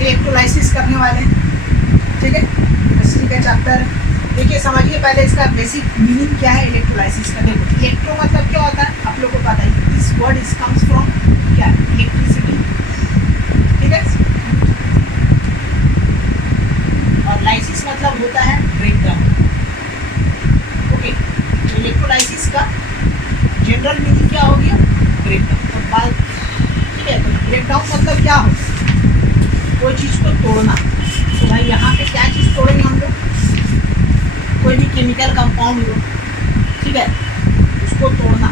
Electrolysis करने वाले हैं, ठीक है। केमिस्ट्री का चैप्टर देखिए, समझिए पहले इसका बेसिक मीनिंग क्या है इलेक्ट्रोलाइसिस का। देखो इलेक्ट्रो मतलब क्या होता है आप लोग को पता है, this word is comes from क्या, इलेक्ट्रिसिटी, ठीक है। और लाइसिस मतलब होता है ब्रेक डाउन, ओके। तो इलेक्ट्रोलाइसिस का जनरल मीनिंग क्या हो गया, ब्रेक डाउन। तो बात, ठीक है। तो ब्रेक डाउन मतलब क्या हो, कोई चीज़ को तोड़ना। तो भाई यहाँ पे क्या चीज़ तोड़ेंगे हम लोग, कोई भी केमिकल कंपाउंड हो, ठीक है, उसको तोड़ना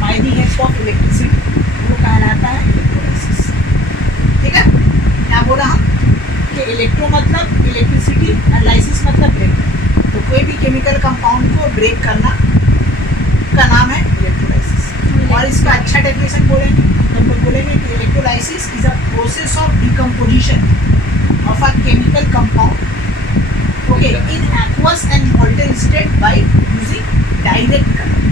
by the help of electricity, वो कहलाता है इलेक्ट्रोलाइसिस, ठीक है। क्या बोला हम कि इलेक्ट्रो मतलब इलेक्ट्रिसिटी और लाइसिस मतलब ब्रेक। तो कोई भी केमिकल कंपाउंड को ब्रेक करना का नाम है इलेक्ट्रोलाइसिस। और इसका अच्छा डेफिनेशन बोलेंगे तो हम लोग बोलेंगे कि electrolysis is a process of decomposition of a chemical compound, okay, in aqueous and molten state by using direct current।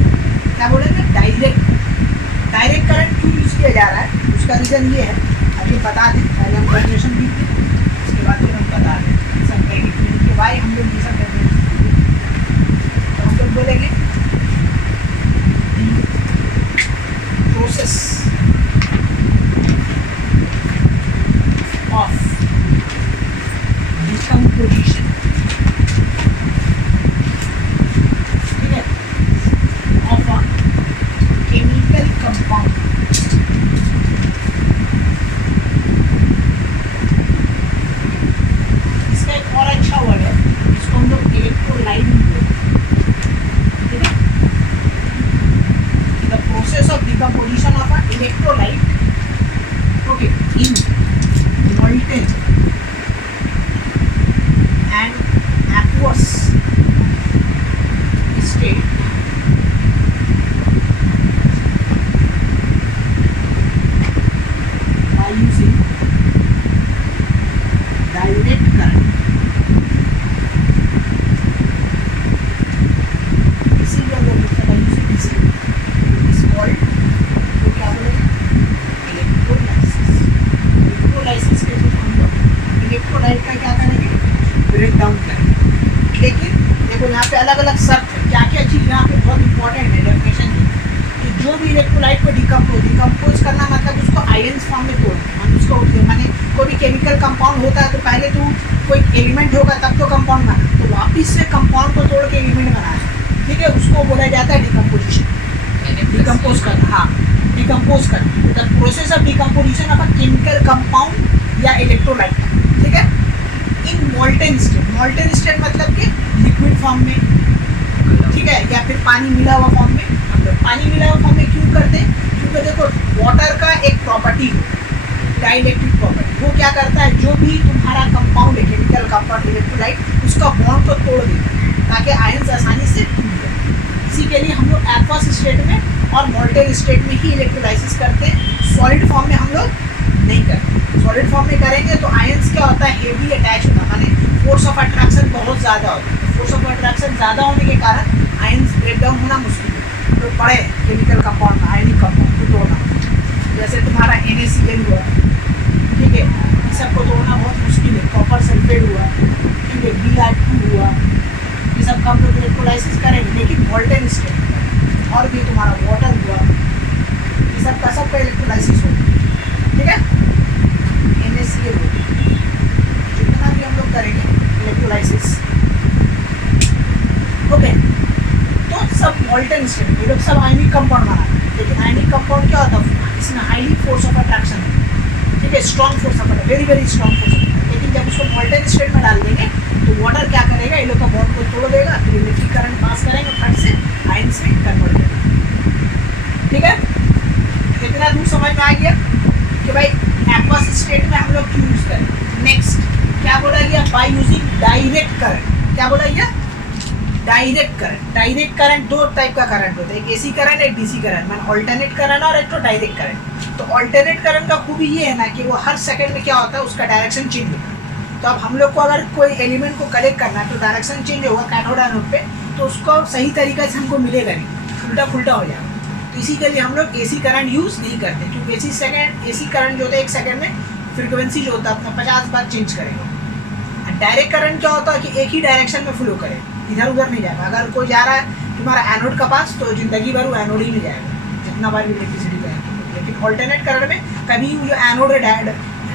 क्या बोलेंगे, डायरेक्ट करंट क्यों यूज किया जा रहा है, उसका रीजन ये है, अभी बता दें। पहले हम डेफिनेशन भी दें, उसके बाद फिर हम बता दें सब के भाई हम लोग ये सब डेफिनेशन। तो हम लोग बोलेंगे प्रोसेस ऑफ decomposition, ठीक है, of a chemical compound, इसका एक और अच्छा वर्ड है, इसको हम लोग इलेक्ट्रोलाइट बोलते हैं, ठीक है। The process of decomposition of a electrolyte, okay, in molten and aqueous state by using direct current। इसीलिए हम लोग लिखते हैं यूजिंग डीसी, इज कॉल्ड, तो क्या बोलेंगे, इलेक्ट्रोलाइसिस। इलेक्ट्रोलाइसिस के थ्रू हम लोग इलेक्ट्रोलाइट का क्या करेंगे, ब्रेक डाउन करेंगे। लेकिन देखो यहाँ पे अलग अलग शर्त है, क्या क्या चीज़ यहाँ पे बहुत इंपॉर्टेंट है डेफिनेशन की, कि जो भी इलेक्ट्रोलाइट को डिकम्पोज करना मतलब उसको आयंस फॉर्म में तोड़ना, हम उसको माने कोई भी केमिकल कंपाउंड होता है तो पहले तो कोई एलिमेंट होगा तब तो कंपाउंड बना, तो वापिस से कंपाउंड को तोड़ के एलिमेंट बनाना, ठीक है, उसको बोला जाता है डिकम्पोजिशन, डिकम्पोज करना। हाँ, डिकम्पोज करना, the process of decomposition of a chemical compound या इलेक्ट्रोलाइट, ठीक है, इन मोल्टेन स्टेट मतलब कि लिक्विड फॉर्म में, ठीक है, या फिर पानी मिला हुआ फॉर्म में। हम लोग पानी मिला हुआ फॉर्म में क्यों करते हैं, क्योंकि देखो वाटर का एक प्रॉपर्टी है डाइलेक्ट्रिक प्रॉपर्टी, वो क्या करता है, जो भी तुम्हारा कंपाउंड है केमिकल कंपाउंड इलेक्ट्रोलाइट, उसका बॉन्ड को तोड़ देता है ताकि आयंस आसानी से टूट जाए। इसी के लिए हम लोग एक्वस स्टेट में और मोल्टेन स्टेट में ही इलेक्ट्रोलाइसिस करते हैं, सॉलिड फॉर्म में हम लोग नहीं करते। सॉलिड फॉर्म में करेंगे तो आयंस क्या होता है, हेवी अटैच होता है, माने फोर्स ऑफ अट्रैक्शन बहुत ज़्यादा होता है। फोर्स ऑफ अट्रैक्शन ज़्यादा होने के कारण आयंस ब्रेक डाउन होना मुश्किल है। तो बड़े केमिकल कंपाउंड में आयनिक कंपाउंड को तोड़ना, जैसे तुम्हारा NaCl हुआ, ठीक है, इस सबको तोड़ना बहुत मुश्किल है। कॉपर सल्फेट हुआ, ठीक है, Br2 हुआ, ये सब का हम लोग इलेक्ट्रोलाइसिस करेंगे, लेकिन मोल्टेन स्टेट और भी तुम्हारा वाटर हुआ, ये सब का इलेक्ट्रोलाइसिस होगा, ठीक है। NaCl हो, जितना भी हम लोग करेंगे इलेक्ट्रोलाइसिस, ओके। तो सब मोल्टेन स्टेट, ये लोग सब आयनिक कंपाउंड बनाते हैं, लेकिन आयनिक कंपाउंड क्या होता है, इसमें हाईली फोर्स ऑफ अट्रैक्शन है, ठीक है, strong force of attraction, very very strong force of attraction. लेकिन जब उसको मोल्टेन स्टेट में डाल देंगे तो वाटर क्या करेगा, ये लोग का बॉन्ड को तोड़ देगा, फिर इलेक्ट्रिक करंट पास करेंगे, फट से आयंस में कन्वर्ट करेगा, ठीक है। इतना दूर समझ में आ गया कि भाई एक्वस स्टेट में हम लोग क्यों यूज करें। नेक्स्ट क्या बोला गया, बाय यूजिंग डायरेक्ट करंट। क्या बोला गया, डायरेक्ट करंट। डायरेक्ट करंट दो टाइप का करंट होता है, एक AC करंट, एक DC करंट, मतलब ऑल्टरनेट करंट और एक तो डायरेक्ट करंट। तो ऑल्टरनेट करंट का खूबी ये है ना कि वो हर सेकंड में क्या होता है, उसका डायरेक्शन चेंज होता है। तो अब हम लोग को अगर कोई एलिमेंट को कलेक्ट करना है तो डायरेक्शन चेंज होगा कैथोड एनोड पे, तो उसको सही तरीके से हमको मिलेगा नहीं, उल्टा फुल्टा हो जाएगा। तो इसी के लिए हम लोग AC करंट यूज़ नहीं करते, क्योंकि AC करंट जो होता है एक सेकंड में फ्रीक्वेंसी जो होता है अपना 50 बार चेंज करेगा। डायरेक्ट करंट क्या होता है कि एक ही डायरेक्शन में फ्लो करे, इधर उधर नहीं जाएगा। अगर कोई जा रहा है तुम्हारा एनोड का पास तो जिंदगी भर वो एनोड ही में जाएगा जितना बार इलेक्ट्रिसिटी जाएगी। लेकिन ऑल्टरनेट करंट में कभी जो एनोड है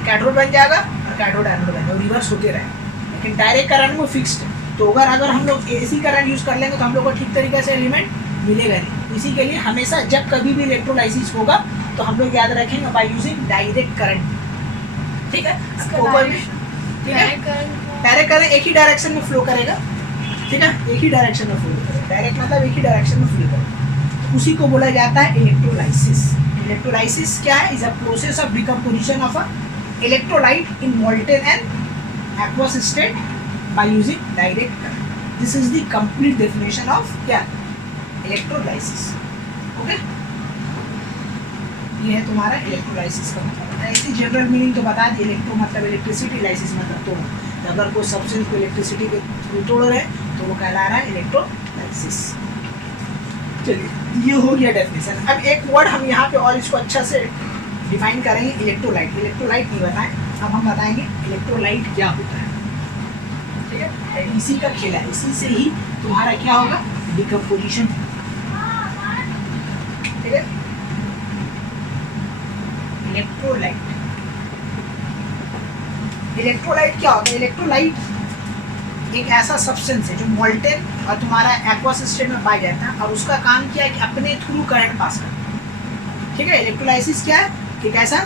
कैथोड बन जाएगा और कैथोड एनोड बन जाएगा, रिवर्स होते रहेगा। लेकिन डायरेक्ट करंट में फिक्स्ड है। तो अगर हम लोग एसी करंट यूज़ कर लेंगे तो हम लोग को ठीक तरीके से एलिमेंट मिलेगा नहीं। इसी के लिए हमेशा जब कभी भी इलेक्ट्रोलाइसिस होगा तो हम लोग याद रखेंगे बाय यूजिंग डायरेक्ट करंट। ठीक है, ऊपर में ठीक है, डायरेक्ट करंट एक ही डायरेक्शन में फ्लो करेगा। ठीक है, एक ही डायरेक्शन में फ्लो करेगा। डायरेक्ट मतलब एक ही डायरेक्शन में फ्लो करेगा, उसी को बोला जाता है इलेक्ट्रोलाइसिस। इलेक्ट्रोलाइसिस क्या है? Is a process of decomposition of a electrolyte in molten and aqueous state by using direct current. This is the complete definition of क्या? इलेक्ट्रोलाइसिस। ओके, ये है तुम्हारा इलेक्ट्रोलाइसिस का मतलब। ऐसी जनरल मीनिंग तो बता दी। इलेक्ट्रो मतलब इलेक्ट्रिसिटी, लाइसिस मतलब तोड़। अगर कोई सब्सटेंस को इलेक्ट्रिसिटी के थ्रू तोड़ रहे हैं तो वो कहला रहा है इलेक्ट्रोलाइसिस। चलिए, ये हो गया डेफिनेशन। अब एक वर्ड हम यहाँ पे और इसको अच्छा से डिफाइन करेंगे, इलेक्ट्रोलाइट। इलेक्ट्रोलाइट नहीं बताएं, अब हम बताएंगे इलेक्ट्रोलाइट क्या होता है। ठीक है, इसी का खेल है, इसी से ही तुम्हारा क्या होगा? डिकम्पोजिशन। ठीक है, इलेक्ट्रोलाइट। इलेक्ट्रोलाइट क्या होता है? इलेक्ट्रोलाइट एक ऐसा सब्सटेंस है जो मोल्टेन और तुम्हारा एक्वस स्टेट में पाया जाता है और उसका काम क्या है कि अपने थ्रू करंट पास करता है। ठीक है, इलेक्ट्रोलाइसिस क्या है? एक ऐसा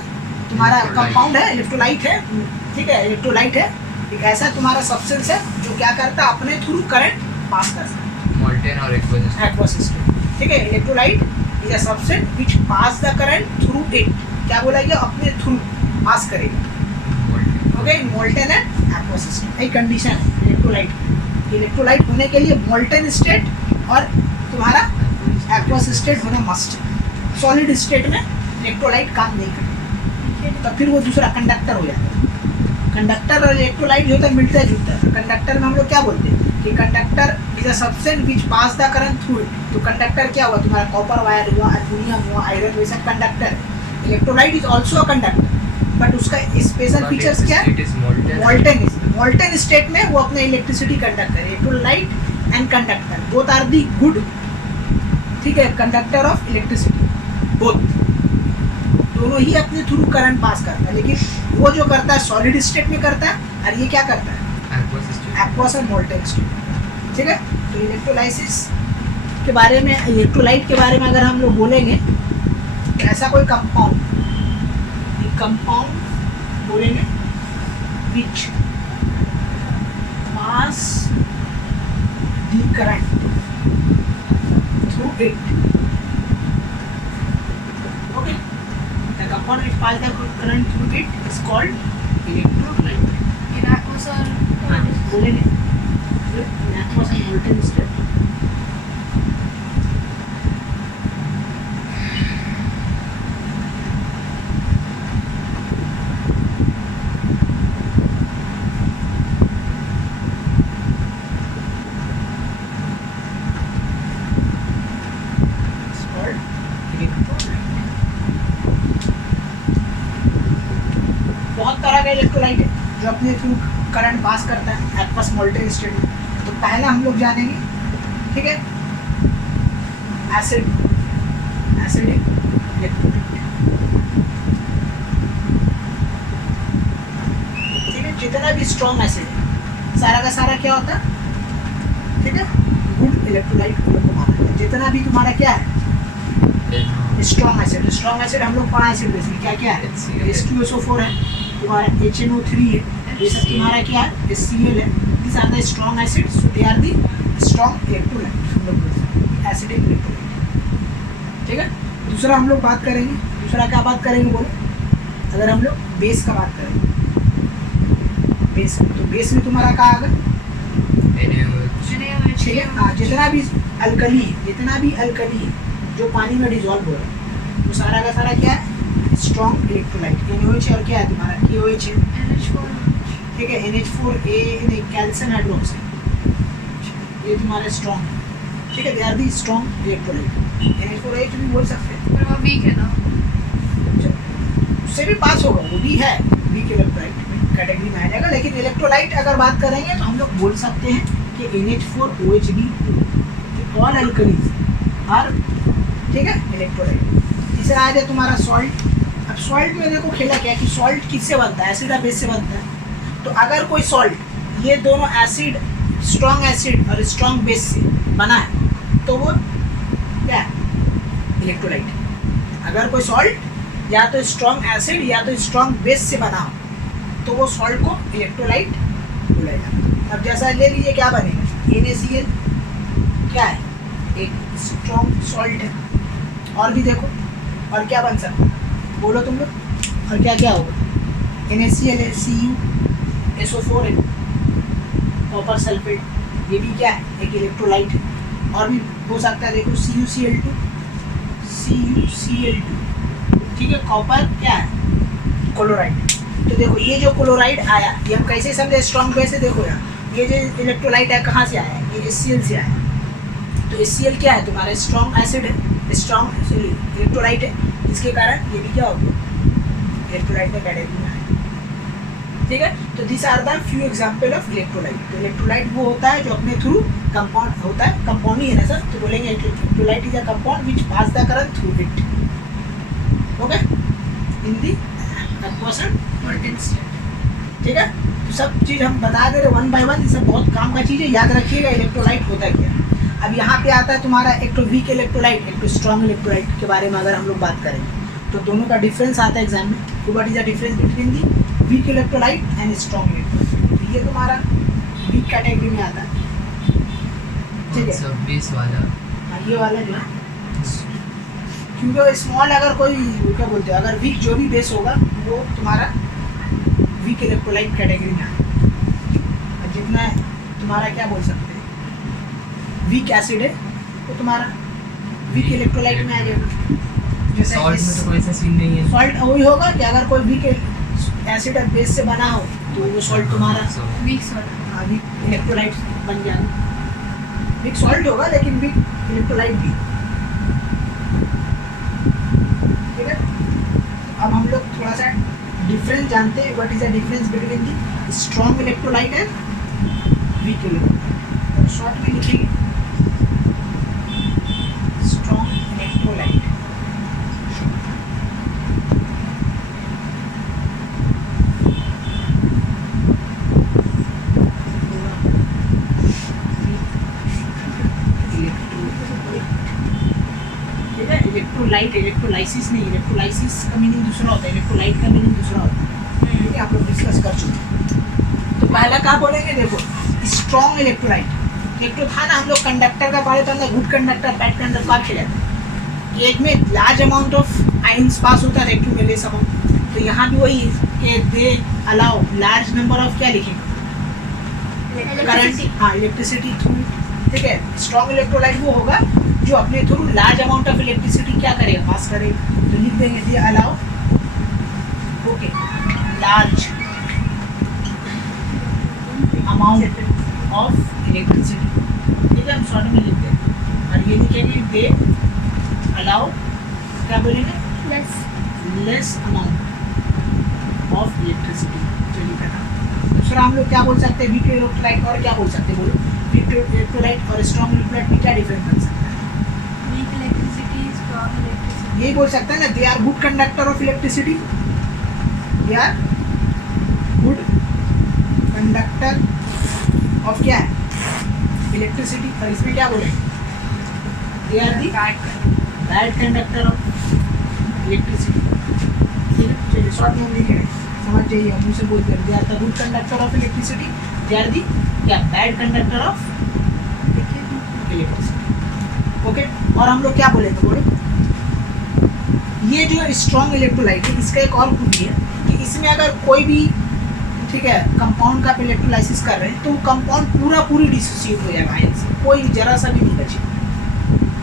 तुम्हारा कंपाउंड है, इलेक्ट्रोलाइट है। ठीक है, इलेक्ट्रोलाइट है एक ऐसा तुम्हारा सब्सटेंस है जो क्या करता है? अपने थ्रू करंट पास करता है, मोल्टेन और एक्वस स्टेट। ठीक है, electrolyte is a substance which pass the current through it. क्या बोला गया? अपने थ्रू पास करेगा। Okay, molten and aqueous state एक कंडीशन है इलेक्ट्रोलाइट। इलेक्ट्रोलाइट होने के लिए मोल्टेन स्टेट और तुम्हारा एक्वस स्टेट होना मस्ट है। सॉलिड स्टेट में इलेक्ट्रोलाइट काम नहीं करता, तो फिर वो दूसरा कंडक्टर हो जाता है। कंडक्टर और इलेक्ट्रोलाइट जो होता है मिलता जुलता है। कंडक्टर में हम लोग क्या बोलते हैं कि conductor is a substance which pass the current through it. तो कंडक्टर क्या हुआ? तुम्हारा कॉपर वायर हुआ, एल्युमिनियम हुआ, आयरन, वैसा conductor. Electrolyte is also a conductor, but उसका स्पेशल फीचर्स क्या है? मोल्टेन। मोल्टेन स्टेट में वो अपने इलेक्ट्रिसिटी कंडक्ट करे। Electrolyte and conductor both are the good, ठीक है, कंडक्टर ऑफ इलेक्ट्रिसिटी। बोथ दोनों ही अपने थ्रू करंट पास करता है, लेकिन वो जो करता है सॉलिड स्टेट में करता है और ये क्या करता है? एक्वस और मोल्टेन स्टेट। ठीक है, तो इलेक्ट्रोलाइसिस के बारे में, इलेक्ट्रोलाइट के बारे में अगर हम लोग बोलेंगे तो ऐसा कोई कंपाउंड बोलेंगे which pass the current through it. Okay, the compound which pass the current through it is called electrolyte. In aqueous or बोलेंगे in aqueous and molten state. Electrolyte है जो अपने थ्रू करंट पास करता है aqueous molten state में। तो पहला हम लोग जानेंगे, ठीक है, एसिडिक इलेक्ट्रोलाइट। ठीक है, जितना भी स्ट्रॉन्ग एसिड है सारा का सारा क्या होता है? ठीक है, गुड इलेक्ट्रोलाइट हम लोग को माना जाता है। जितना भी तुम्हारा क्या है स्ट्रॉन्ग एसिड हम लोग पढ़ा एसिड बेसिकली क्या क्या है? H2SO4 है, तुम्हारा HNO3 है, ये सब तुम्हारा क्या है? HCl है। This are the strong acid, so they are the strong electrolyte. हम लोग बोलते एसिडिक इलेक्ट्रोलाइट। ठीक है, दूसरा हम लोग बात करेंगे। दूसरा क्या बात करेंगे बोलो? अगर हम लोग बेस का बात करेंगे, बेस, तो बेस में तुम्हारा क्या आएगा? ठीक है, हाँ, जितना भी अल्कली है जो पानी में डिजॉल्व हो रहा है वो सारा का सारा क्या है? Strong electrolyte. NaOH और क्या है तुम्हारा? KOH है। ठीक है, NH4A कैल्शियम हाइड्रोक्साइड, ये तुम्हारा स्ट्रॉन्ग है। ठीक है, they are the strong electrolyte. NH4AH भी बोल सकते हैं, पर वो वीक है ना। उससे भी पास होगा, वो भी है वीक इलेक्ट्रोलाइट कैटेगरी में आ जाएगा। लेकिन इलेक्ट्रोलाइट अगर बात करेंगे तो हम लोग बोल सकते हैं कि NH4OH ऑल अल्कलीज और ठीक है इलेक्ट्रोलाइट। तीसरा आ जाए तुम्हारा सॉल्ट। अब सॉल्ट में देखो खेला क्या कि सॉल्ट किससे बनता है, एसिड और बेस से बनता है। तो अगर कोई सॉल्ट ये दोनों एसिड, स्ट्रॉन्ग एसिड और स्ट्रॉन्ग बेस से बना है तो वो क्या है, इलेक्ट्रोलाइट। अगर कोई सॉल्ट या तो स्ट्रॉन्ग एसिड या तो स्ट्रॉन्ग बेस से बना हो तो वो सॉल्ट को इलेक्ट्रोलाइट बोला जाता। अब जैसा ले लीजिए क्या बनेगा, NaCl क्या है, एक स्ट्रॉन्ग सॉल्ट है। और भी देखो और क्या बन सकता है, बोलो तुम लोग, और क्या क्या होगा, NaCl है, CuSO4 है, कॉपर सल्फेट, ये भी क्या है, एक इलेक्ट्रोलाइट है। और भी हो सकता है देखो CuCl2, ठीक है, कॉपर क्या है, क्लोराइड। तो देखो ये जो क्लोराइड आया ये हम कैसे समझे, स्ट्रॉन्ग बेस से। देखो यार ये जो इलेक्ट्रोलाइट है कहाँ से आया है, ये HCl से आया है। तो HCl क्या है, तुम्हारा स्ट्रॉन्ग एसिड है, स्ट्रॉन्ग इलेक्ट्रोलाइट है, जिसके कारण ये भी क्या होगा, इलेक्ट्रोलाइट में कैटेगरी में आएगा। ठीक है, तो this are the few example of electrolyte. तो इलेक्ट्रोलाइट वो होता है जो अपने थ्रू कंपाउंड होता है, कंपाउंड ही है ना सर, तो बोलेंगे electrolyte is a compound which pass the current through it. Okay, in the aqueous and molten state. ठीक है, तो सब चीज़ हम बता दे रहे वन बाय वन, ये सब बहुत काम का चीज़ है, याद रखिएगा इलेक्ट्रोलाइट होता क्या। अब यहाँ पे आता है तुम्हारा एक तो वीक इलेक्ट्रोलाइट, एक तो स्ट्रॉन्ग इलेक्ट्रोलाइट के बारे में अगर हम लोग बात करेंगे तो दोनों का डिफरेंस आता है एग्जाम में। तो what is the difference between the weak electrolyte and strong electrolyte. तो ये तुम्हारा वीक कैटेगरी में आता है। ठीक है, बेस वाला, ये वाला जो है, क्योंकि स्मॉल अगर कोई क्या बोलते हैं, अगर वीक जो भी बेस होगा वो तुम्हारा वीक इलेक्ट्रोलाइट कैटेगरी में आता है। और जितना तुम्हारा क्या बोल सकते हैं वीक एसिड है तो तुम्हारा वीक इलेक्ट्रोलाइट में आ जाएगा। जैसे सॉल्ट में तो कोई ऐसा सीन नहीं है। सॉल्ट वही होगा कि अगर कोई वीक एसिड और बेस से बना हो तो वो सॉल्ट तुम्हारा वीक सॉल्ट, वीक इलेक्ट्रोलाइट बन जाएगा। वीक सॉल्ट होगा लेकिन वीक इलेक्ट्रोलाइट भी। ठीक है, अब हम लोग थोड़ा सा डिफरेंस जानते हैं, what is the difference between the strong electrolyte and weak electrolyte. Short में लिखेंगे स्ट्रॉन्ग इलेक्ट्रोलाइट। इलेक्ट्रोलाइट, इलेक्ट्रोलाइसिस नहीं, इलेक्ट्रोलाइसिस का मीनिंग दूसरा होता है, इलेक्ट्रोलाइट का मीनिंग दूसरा होता है। ठीक है, आप लोग डिस्कस कर चुके हैं। तो पहला क्या बोलेंगे, देखो स्ट्रॉन्ग इलेक्ट्रोलाइट। एक तो था ना हम लोग कंडक्टर का पढ़े, तो अंदर गुड कंडक्टर बैड कंडक्टर बात खेला था। एक में लार्ज अमाउंट ऑफ आइंस पास होता है, एक में लेस अमाउंट। तो यहाँ भी वही कि they allow large number of क्या लिखेंगे, करंट, हाँ इलेक्ट्रिसिटी थ्रू। ठीक है, स्ट्रॉन्ग इलेक्ट्रोलाइट वो होगा जो अपने through large amount of electricity क्या करेगा, पास करेगा। तो लिख देंगे they allow okay large amount of electricity. ठीक है, हम शॉर्ट में लिख देंगे और ये लिखेंगे दे अलाउ क्या बोलेंगे, लेस अमाउंट ऑफ इलेक्ट्रिसिटी। चलिए करना दूसरा हम लोग क्या बोल सकते हैं, वीक इलेक्ट्रोलाइट और क्या बोल सकते हैं, बोलो वीक इलेक्ट्रोलाइट और स्ट्रॉन्ग इलेक्ट्रोलाइट में क्या डिफरेंस बन सकता है। वीक इलेक्ट्रिसिटी, स्ट्रॉन्ग इलेक्ट्रिसिटी, यही बोल सकते हैं ना, they are good conductor of electricity, they are good conductor of क्या है, इलेक्ट्रिसिटी। और इसमें क्या बोले, they are the bad conductor of electricity. ठीक है, चलिए शॉर्ट में लिखे समझ जाइए, हम मुझसे बोलते हैं they are the good conductor of electricity, they are the क्या bad conductor of electricity. Okay, और हम लोग क्या बोलेंगे, बोलो ये जो स्ट्रॉन्ग इलेक्ट्रोलाइट है इसका एक और खूबी है कि इसमें अगर कोई भी ठीक है कंपाउंड का आप इलेक्ट्रोलाइसिस कर रहे हैं तो वो कंपाउंड पूरी डिसोसिएट हो जाएगा आयन से, कोई जरा सा भी नहीं बचेगा।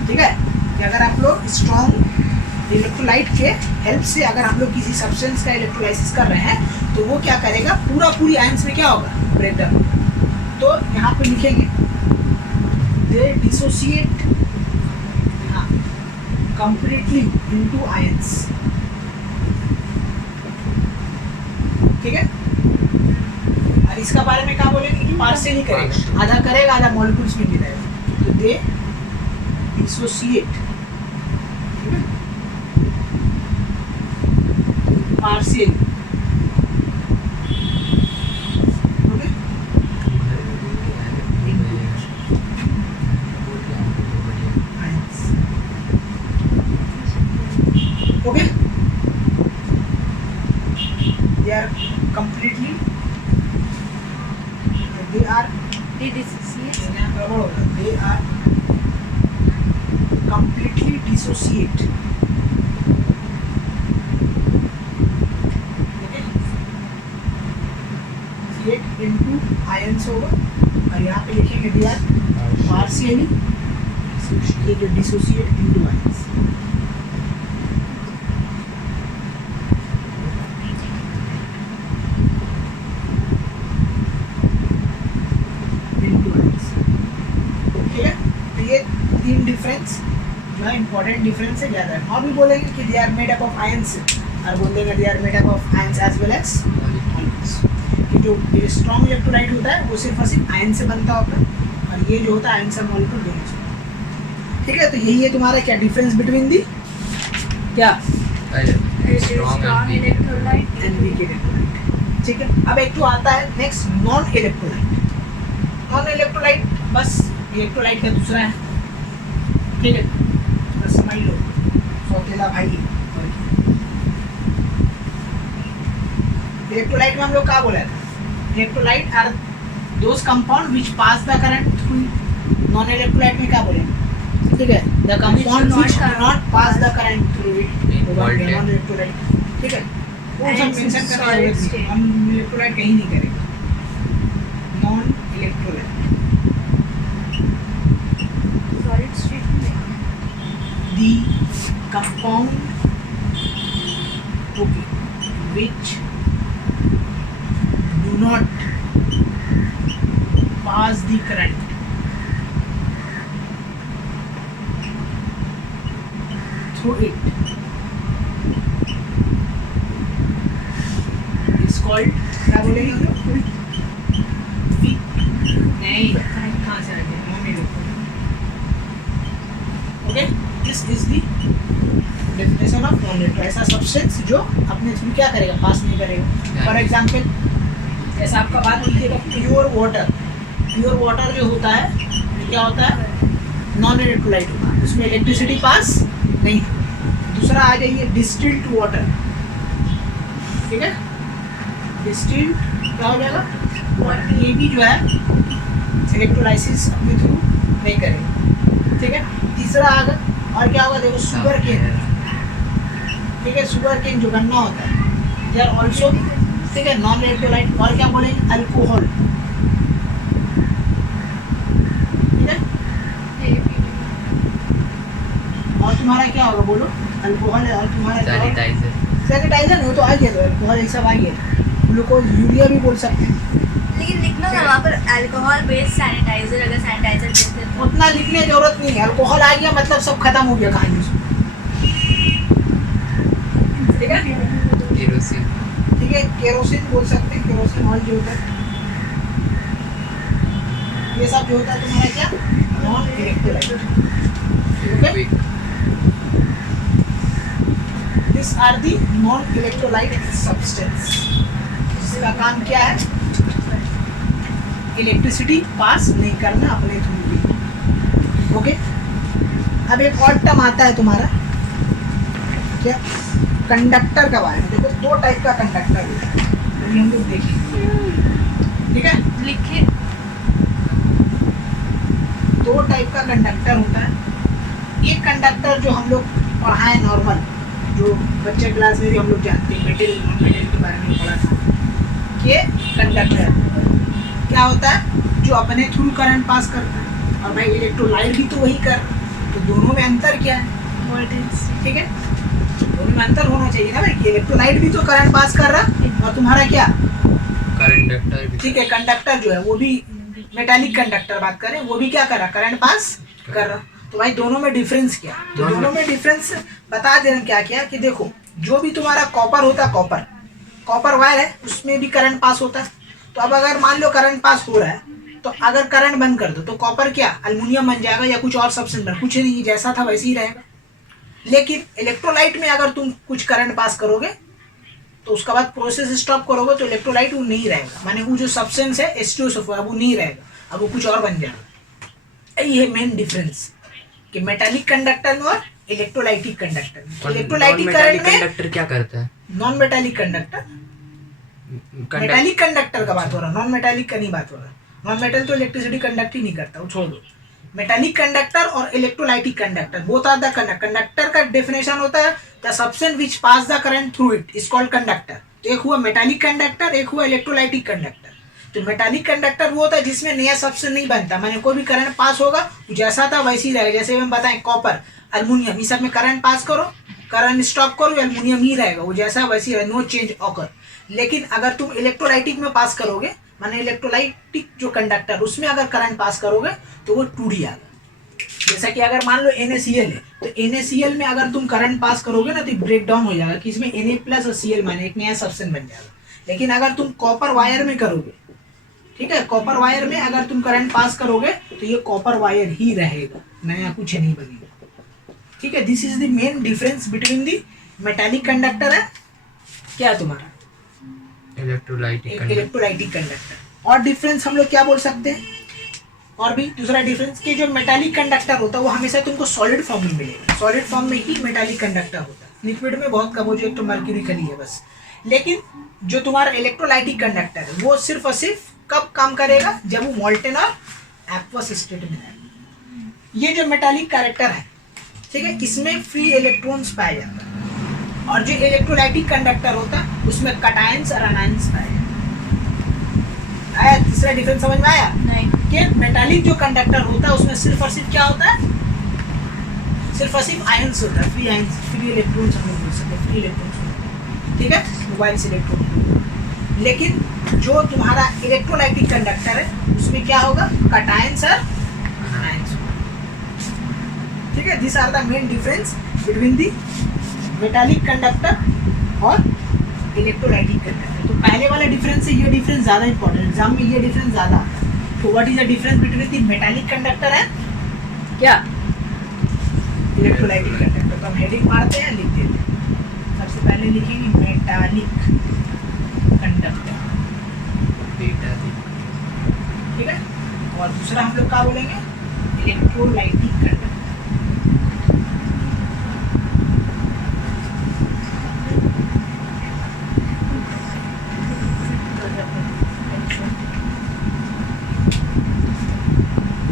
ठीक है, कि अगर आप लोग स्ट्रॉन्ग इलेक्ट्रोलाइट के हेल्प से अगर हम लोग किसी सब्सटेंस का इलेक्ट्रोलाइसिस कर रहे हैं तो वो क्या करेगा, पूरी आयंस में क्या होगा, ब्रेकडाउन। तो यहाँ पे लिखेंगे they dissociate completely into ions। ठीक है। और इसका बारे में क्या बोलेंगे कि पार्शियल ही करेगा, आधा करेगा आधा मॉलिक्यूल्स में मिलाएगा, तो दे डिसोसिएट, ठीक है, partial, okay. They are completely, they are Dissociate. they are completely dissociate, okay, dissociate into ions होगा, और यहाँ पे लिखेंगे they are partially dissociate into ions, ठीक है। तो ये तीन डिफरेंस जो है इंपॉर्टेंट डिफरेंस है ज़्यादा है। और भी बोलेंगे कि they are made up of ions, और बोल देंगे they are made up of ions as well as molecules. कि जो स्ट्रॉन्ग इलेक्ट्रोलाइट होता है वो सिर्फ और सिर्फ आयन से बनता होता है, और ये जो होता है आयन से मॉलिक्यूल दोनों से, ठीक है। तो यही है तुम्हारा क्या डिफरेंस बिटवीन दी क्या Strong electrolyte and weak electrolyte, ठीक है। अब एक तो आता है next non electrolyte. Non electrolyte बस इलेक्ट्रोलाइट का दूसरा है, ठीक है, बस समझ लो, सौतेला भाई। इलेक्ट्रोलाइट में हम लोग क्या बोला था, electrolyte are those compound which pass the current through. Non electrolyte में क्या बोलेंगे, ठीक है, the compound which do not pass the current through it, non electrolyte, ठीक है। वो सब मेंशन करने की जरूरत नहीं, हम इलेक्ट्रोलाइट कहीं नहीं करेंगे। नॉन इलेक्ट्रोलाइट solid state में the compound, okay, which do not pass the current through it is called, क्या बोलेंगे हम लोग, नहीं कहाँ से आ गया, okay. This is the definition of non electro, ऐसा सब्सटेंस जो अपने थ्रू क्या करेगा, पास नहीं करेगा। फॉर एग्जांपल ऐसा आपका बात लीजिएगा, प्योर वाटर, प्योर वाटर जो होता है ये क्या होता है, नॉन इलेक्ट्रोलाइट होता है, उसमें इलेक्ट्रिसिटी पास नहीं। दूसरा आ जाइए डिस्टिल्ड वाटर, ठीक है, डिस्टिल्ड क्या हो जाएगा, ये भी जो है इलेक्ट्रोलाइसिस अपने थ्रू नहीं करेगा, ठीक है। तीसरा आ गया, और क्या होगा देखो, शुगर केन, ठीक है, शुगर केन जो गन्ना होता है, दे आर ऑल्सो, ठीक है, नॉन इलेक्ट्रोलाइट। और क्या बोलेंगे, अल्कोहल, ठीक है। और तुम्हारा क्या होगा बोलो, अल्कोहल है, और तुम्हारा सैनिटाइजर, सैनिटाइजर नहीं तो आ गया, तो अल्कोहल ये सब आ गया, ग्लूकोज यूरिया भी बोल सकते हैं। लेकिन लिखना ना वहाँ पर अल्कोहल बेस्ड सैनिटाइजर, अगर सैनिटाइजर देते तो उतना लिखने की जरूरत नहीं है, अल्कोहल आ गया मतलब सब खत्म हो गया कहानी, ठीक है, केरोसिन, ठीक है, केरोसिन बोल सकते हैं, केरोसिन ऑयल जो होता है, ये सब जो होता है तुम्हारा क्या, non electrolyte, okay. This are the non electrolyte substance, इसका काम क्या है, इलेक्ट्रिसिटी पास नहीं करना अपने थ्रू भी, ओके। अब एक और टर्म आता है तुम्हारा क्या, कंडक्टर का बारे में। देखो दो टाइप का कंडक्टर होता है, तो हम लोग देखेंगे, ठीक है, लिखे दो टाइप का कंडक्टर होता है। एक कंडक्टर जो हम लोग पढ़ा है नॉर्मल, जो बच्चे क्लास में भी हम लोग जानते हैं, मेटेरियल नॉन मेटेरियल के बारे में पढ़ा था। ये कंडक्टर क्या होता है, जो अपने थ्रू करंट पास करता है, और भाई इलेक्ट्रोलाइट भी तो वही कर, तो दोनों में अंतर क्या है, वोल्टेज, ठीक है, दोनों में अंतर होना चाहिए ना भाई। इलेक्ट्रोलाइट भी तो करंट पास कर रहा, और तुम्हारा क्या, कंडक्टर, ठीक है, कंडक्टर जो है वो भी मेटालिक कंडक्टर बात करें, वो भी क्या कर रहा, करंट पास कर रहा। तो भाई दोनों में डिफरेंस क्या, तो दोनों में डिफरेंस बता दे रहे क्या क्या, कि देखो जो भी तुम्हारा कॉपर होता है, कॉपर कॉपर वायर है, उसमें भी करंट पास होता है। तो अब अगर मान लो करंट पास हो रहा है, तो अगर करंट बंद कर दो तो कॉपर क्या एल्युमिनियम बन जाएगा या कुछ और सब्सटेंस बन, कुछ नहीं, जैसा था वैसे ही रहेगा। लेकिन इलेक्ट्रोलाइट में अगर तुम कुछ करंट पास करोगे तो उसके बाद प्रोसेस स्टॉप करोगे तो इलेक्ट्रोलाइट वो नहीं रहेगा, माने वो जो सब्सटेंस है H2SO4 अब वो नहीं रहेगा, अब वो कुछ और बन जाएगा। ये है मेन डिफरेंस कि मेटालिक कंडक्टर में और इलेक्ट्रोलाइटिक कंडक्टर में। इलेक्ट्रोलाइटिक करंट में कंडक्टर क्या करता है? Non metallic conductor, metallic conductor का बात हो रहा है, नॉन मेटालिक का नहीं बात हो रहा है। नॉन मेटल तो इलेक्ट्रिसिटी कंडक्ट ही नहीं करता, वो छोड़ दो। मेटालिक कंडक्टर और electrolytic conductor both are the conductor का डेफिनेशन होता है the substance which pass the current through it is called conductor. तो एक हुआ मेटालिक कंडक्टर, एक हुआ इलेक्ट्रोलाइटिक कंडक्टर। तो मेटालिक कंडक्टर वो होता है जिसमें नया सब्सटेंस नहीं बनता, माने कोई भी करंट पास होगा जैसा था वैसे ही रहेगा। जैसे हम बताएं कॉपर, एल्युमिनियम, ये सब में करंट पास करो, करंट स्टॉप करो, एल्युमिनियम ही रहेगा, वो जैसा वैसे ही, नो चेंज ऑकर। लेकिन अगर तुम इलेक्ट्रोलाइटिक में पास करोगे, माने इलेक्ट्रोलाइटिक जो कंडक्टर उसमें अगर करंट पास करोगे तो वो 2D आएगा। जैसा कि अगर मान लो NaCl है, तो NaCl में अगर तुम करंट पास करोगे ना तो ब्रेक डाउन हो जाएगा कि इसमें Na+ और Cl माने एक नया सब्सटेंस बन जाएगा। लेकिन अगर तुम कॉपर वायर में करोगे, ठीक है, कॉपर वायर में अगर तुम करंट पास करोगे तो ये कॉपर वायर ही रहेगा, नया कुछ नहीं बनेगा। ठीक है, this is the main difference between the metallic conductor है क्या तुम्हारा इलेक्ट्रोलाइटिक कंडक्टर। और डिफरेंस हम लोग क्या बोल सकते हैं, और भी दूसरा डिफरेंस कि जो मेटालिक कंडक्टर होता है वो हमेशा तुमको सॉलिड फॉर्म में मिलेगा, सॉलिड फॉर्म में ही मेटालिक कंडक्टर होता है। लिक्विड में बहुत कम हो, जो एक तो मर्क्यूरी खाली है बस। लेकिन जो तुम्हारा इलेक्ट्रोलाइटिक कंडक्टर है वो सिर्फ और सिर्फ कब काम करेगा, जब वो मोल्टेन और एक्वस स्टेट में है। ये जो मेटालिक कैरेक्टर है, ठीक है, इसमें फ्री इलेक्ट्रॉन्स पाए जाता है। और जो इलेक्ट्रोलाइटिक कंडक्टर होता है उसमें कटायंस और अनायंस पाए जाते हैं। आया तीसरा डिफरेंस समझ में आया? नहीं। कि मेटालिक जो कंडक्टर होता है उसमें सिर्फ और सिर्फ क्या होता है, सिर्फ और सिर्फ आयंस होता है, फ्री आयंस, फ्री इलेक्ट्रॉन्स हम लोग बोल सकते हैं, फ्री इलेक्ट्रॉन्स होता है, ठीक है, मोबाइल से इलेक्ट्रॉन। लेकिन जो तुम्हारा इलेक्ट्रोलाइटिक कंडक्टर है उसमें क्या होगा, कटायंस और आयंस, ठीक है। This are the main difference between the metallic conductor और इलेक्ट्रोलाइटिक कंडक्टर। तो पहले वाला डिफरेंस से ये डिफरेंस ज़्यादा इंपॉर्टेंट, एग्जाम में ये डिफरेंस ज़्यादा आता है। तो what is the difference between the metallic conductor and क्या इलेक्ट्रोलाइटिक कंडक्टर। तो हम हेडिंग मारते हैं, लिख देते हैं। सबसे पहले लिखेंगे मेटालिक कंडक्टर, ठीक है। और दूसरा हम लोग क्या बोलेंगे, इलेक्ट्रोलाइटिक कंडक्टर।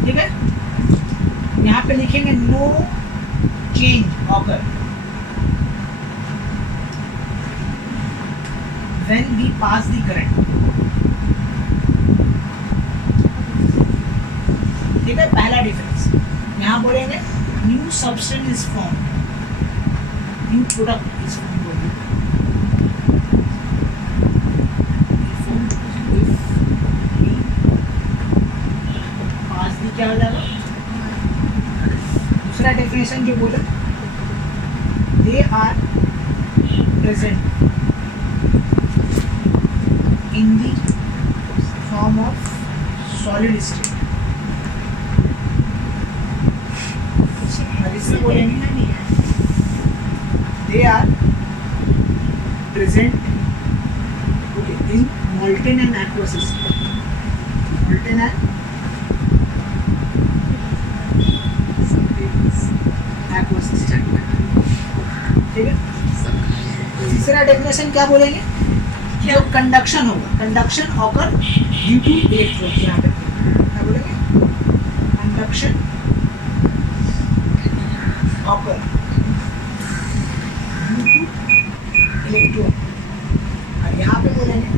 ठीक है, यहाँ पे लिखेंगे no change occur when we pass the current। ठीक है, पहला डिफरेंस। यहाँ बोलेंगे new substance is form, new product is form. पास दी क्या हो जाएगा, दूसरा डेफिनेशन जो बोले, they are present in the form of solid state। इसे बोलेंगे they are present in molten and aqueous state, molten and aqueous state, ठीक है। तीसरा डेफिनेशन क्या बोलेंगे, जो कंडक्शन होगा, conduction occur due to electron. यहाँ पे क्या बोलेंगे, conduction occur due to electron. और यहाँ पे बोलेंगे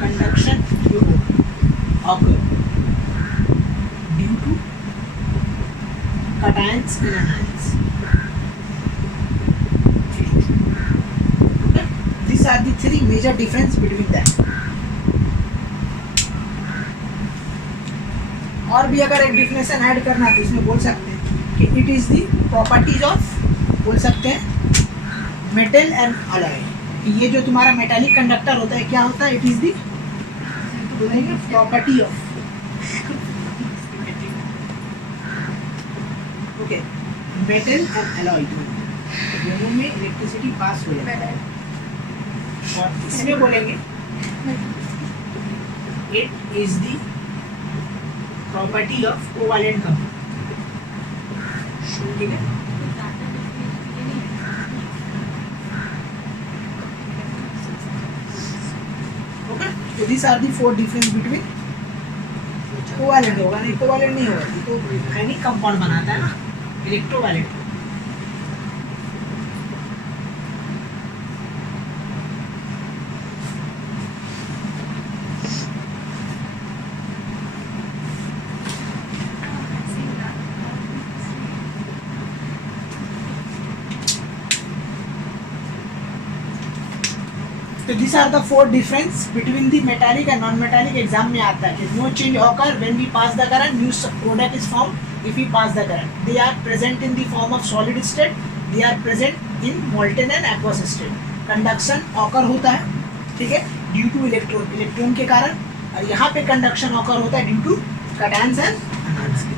कंडक्शन जो होगा occur due to cations and ions. These are the three major difference between them। और भी अगर एक डिफिनेशन ऐड करना है तो इसमें बोल सकते हैं कि it is the properties of, बोल सकते हैं मेटल एंड अलॉय। कि ये जो तुम्हारा मेटालिक कंडक्टर होता है क्या होता है, it is the property of okay metal and alloy, दोनों में इलेक्ट्रिसिटी पास हो जाती है। और इसमें बोलेंगे it is the property of covalent compound, ठीक है। Okay, so these are the four difference between covalent होगा नहीं, कोवैलेंट नहीं होगा, ये तो आयनिक कंपाउंड बनाता है ना, electrovalent. So these are the four difference between the metallic and non-metallic, exam में आता है। No change occur when we pass the current, new product is formed if we pass the current. They are present in the form of solid state, they are present in molten and aqueous state. Conduction occur होता है, ठीक है, due to electron, electron के कारण, और यहाँ पे conduction occur होता है due to cations and anions के।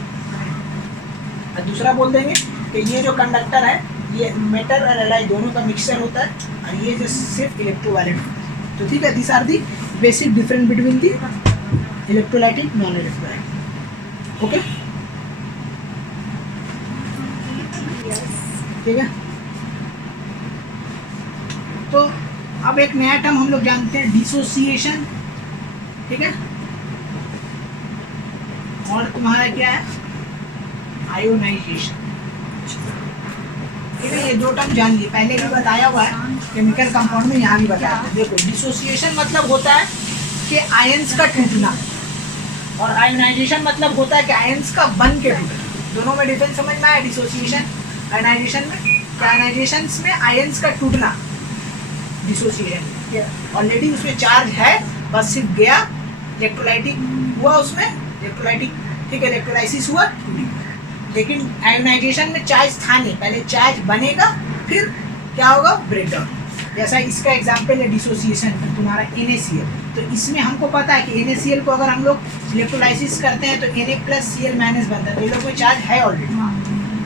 और दूसरा बोल देंगे कि ये जो कंडक्टर है ये मेटल और एलॉय दोनों का मिक्सचर होता है, और ये जो सिर्फ इलेक्ट्रोवैलेंट होता है। तो ठीक है, this are the basic difference between the electrolytic non electrolytic. Okay, ठीक है। तो अब एक नया टर्म हम लोग जानते हैं, डिसोसिएशन, ठीक है। और तुम्हारा क्या है, आयोनाइजेशन, ठीक है। ये दो टर्म जान लिए, पहले भी बताया हुआ है केमिकल कंपाउंड में, यहाँ भी बताया है। देखो, डिसोसिएशन मतलब होता है कि आयंस का टूटना, और आयोनाइजेशन मतलब होता है कि आयंस का बन के टूटना। दोनों में डिफरेंस समझ में आया, डिसोसिएशन आयोनाइजेशन में। आयोनाइजेशन में आयंस का टूटना, डिसोसिएशन ऑलरेडी उसमें चार्ज है, बस सिर्फ गया, इलेक्ट्रोलाइटिक हुआ उसमें, इलेक्ट्रोलाइटिक, ठीक है, इलेक्ट्रोलाइसिस हुआ, लेकिन आयोनाइजेशन में चार्ज था नहीं, पहले चार्ज बनेगा फिर क्या होगा, ब्रेकडाउन। जैसा इसका एग्जांपल है डिसोसिएशन का तुम्हारा NaCl। तो इसमें हमको पता है कि NaCl को अगर हम लोग इलेक्ट्रोलाइसिस करते हैं तो Na+Cl- बनता है, तो ये लोग में चार्ज है ऑलरेडी,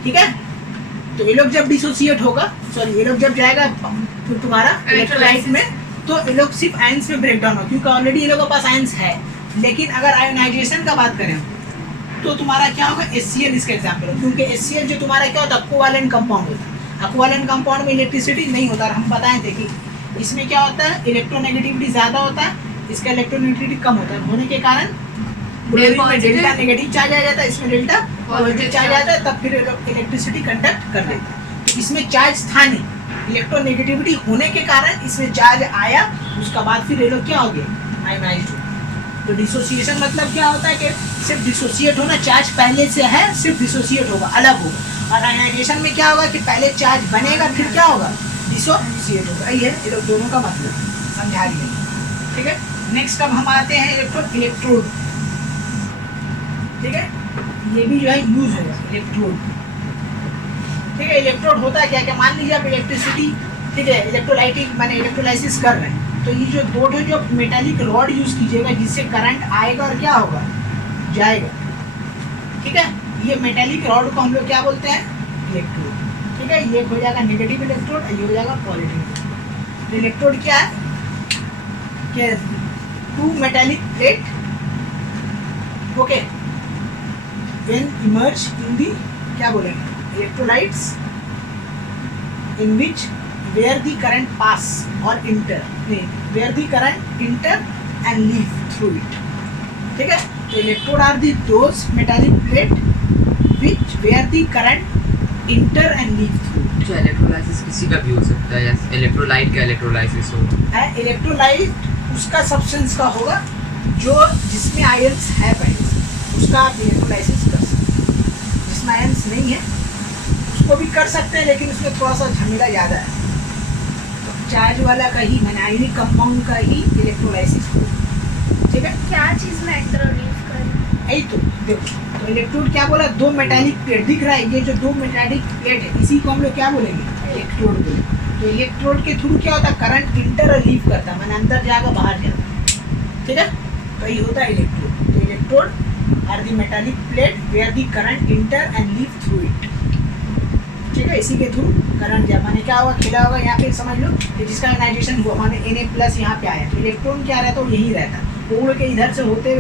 ठीक है। तो ये लोग जब डिसोसिएट होगा, सॉरी, ये लोग जब जाएगा तो तुम्हारा इलेक्ट्रोलाइट में, तो ये लोग सिर्फ आयंस में ब्रेकडाउन हो, क्योंकि ऑलरेडी ये लोगों के पास आयंस है। लेकिन अगर आयोनाइजेशन का बात करें तो तुम्हारा क्या होगा, HCl इसका एग्जाम्पल है, क्योंकि HCl जो तुम्हारा क्या होता है, कोवैलेंट कंपाउंड होता है। कोवैलेंट कंपाउंड में इलेक्ट्रिसिटी नहीं होता, और हम बताए थे कि इसमें क्या होता है, इलेक्ट्रोनेगेटिविटी ज़्यादा होता है, इसका इलेक्ट्रोनेगेटिविटी कम होता है, होने के कारण क्लोरीन में डेल्टा नेगेटिव चार्ज आ जाता है, इसमें डेल्टा पॉजिटिव चार्ज आता है, तब फिर इलेक्ट्रिसिटी कंडक्ट कर देता है। तो इसमें चार्ज था नहीं, इलेक्ट्रोनेगेटिविटी होने के कारण इसमें चार्ज आया, उसका बाद फिर ये लोग क्या हो गए, आयोनाइज्ड। तो डिसोसिएशन मतलब क्या होता है कि सिर्फ डिसोसिएट होना, चार्ज पहले से है, सिर्फ डिसोसिएट होगा, अलग होगा। और आयोनाइजेशन में क्या होगा कि पहले चार्ज बनेगा फिर क्या होगा, डिसोसिएट होगा। ये है ये लोग दोनों का मतलब, समझा दिया, ठीक है। नेक्स्ट अब हम आते हैं इलेक्ट्रोड, ठीक है। ये भी जो है यूज होगा इलेक्ट्रोड, ठीक है। इलेक्ट्रोड होता है क्या, क्या मान लीजिए आप इलेक्ट्रिसिटी, ठीक है, इलेक्ट्रोलाइटिक माने इलेक्ट्रोलाइसिस कर रहे हैं, तो ये जो दो जो मेटालिक रॉड यूज कीजिएगा जिससे करंट आएगा और क्या होगा, जाएगा, ठीक है। ये मेटालिक रॉड को हम लोग क्या बोलते हैं, इलेक्ट्रोड, ठीक है। ये हो जाएगा नेगेटिव इलेक्ट्रोड, ये हो जाएगा पॉजिटिव। इलेक्ट्रोड क्या है, क्या, two metallic plate, okay, when emerge in the, क्या बोलेंगे, electrolytes in which where the current pass or enter, where the current enter and leave through it, ठीक है। तो electrode are the those metallic plate which where the current enter and leave through। जो electrolysis किसी का भी हो सकता है, जैसे इलेक्ट्रोलाइट का इलेक्ट्रोलाइसिस हो, इलेक्ट्रोलाइट उसका सब्सटेंस का होगा जो जिसमें आयंस है पहले से, उसका आप इलेक्ट्रोलाइसिस कर सकते हैं। जिसमें आयंस नहीं है उसको भी कर सकते हैं, लेकिन उसमें थोड़ा सा झमेला ज़्यादा है, चार्ज वाला का ही, मैंने आयनिक कंपाउंड का ही इलेक्ट्रोलाइसिस हो, ठीक है। क्या चीज में एंटर और लीव कर, यही तो देखो, तो इलेक्ट्रोड क्या बोला, दो मेटालिक प्लेट दिख रहा है, ये जो दो मेटालिक प्लेट है इसी को हम लोग क्या बोलेंगे, इलेक्ट्रोड बोलेंगे। तो इलेक्ट्रोड के थ्रू क्या होता है, करंट इंटर और लीव करता है, मैंने अंदर जाकर बाहर जाता, ठीक है। तो ये होता है इलेक्ट्रोड। तो electrode are the metallic plate where the current enter and leave through it, ठीक है। इसी के थ्रू करंट जब माने क्या होगा, खिला होगा, यहाँ पे समझ लो कि जिसका आयनाइजेशन हुआ माने Na+ यहाँ पे आया, तो इलेक्ट्रॉन क्या रहता है, वो यही रहता है, उड़ के इधर से होते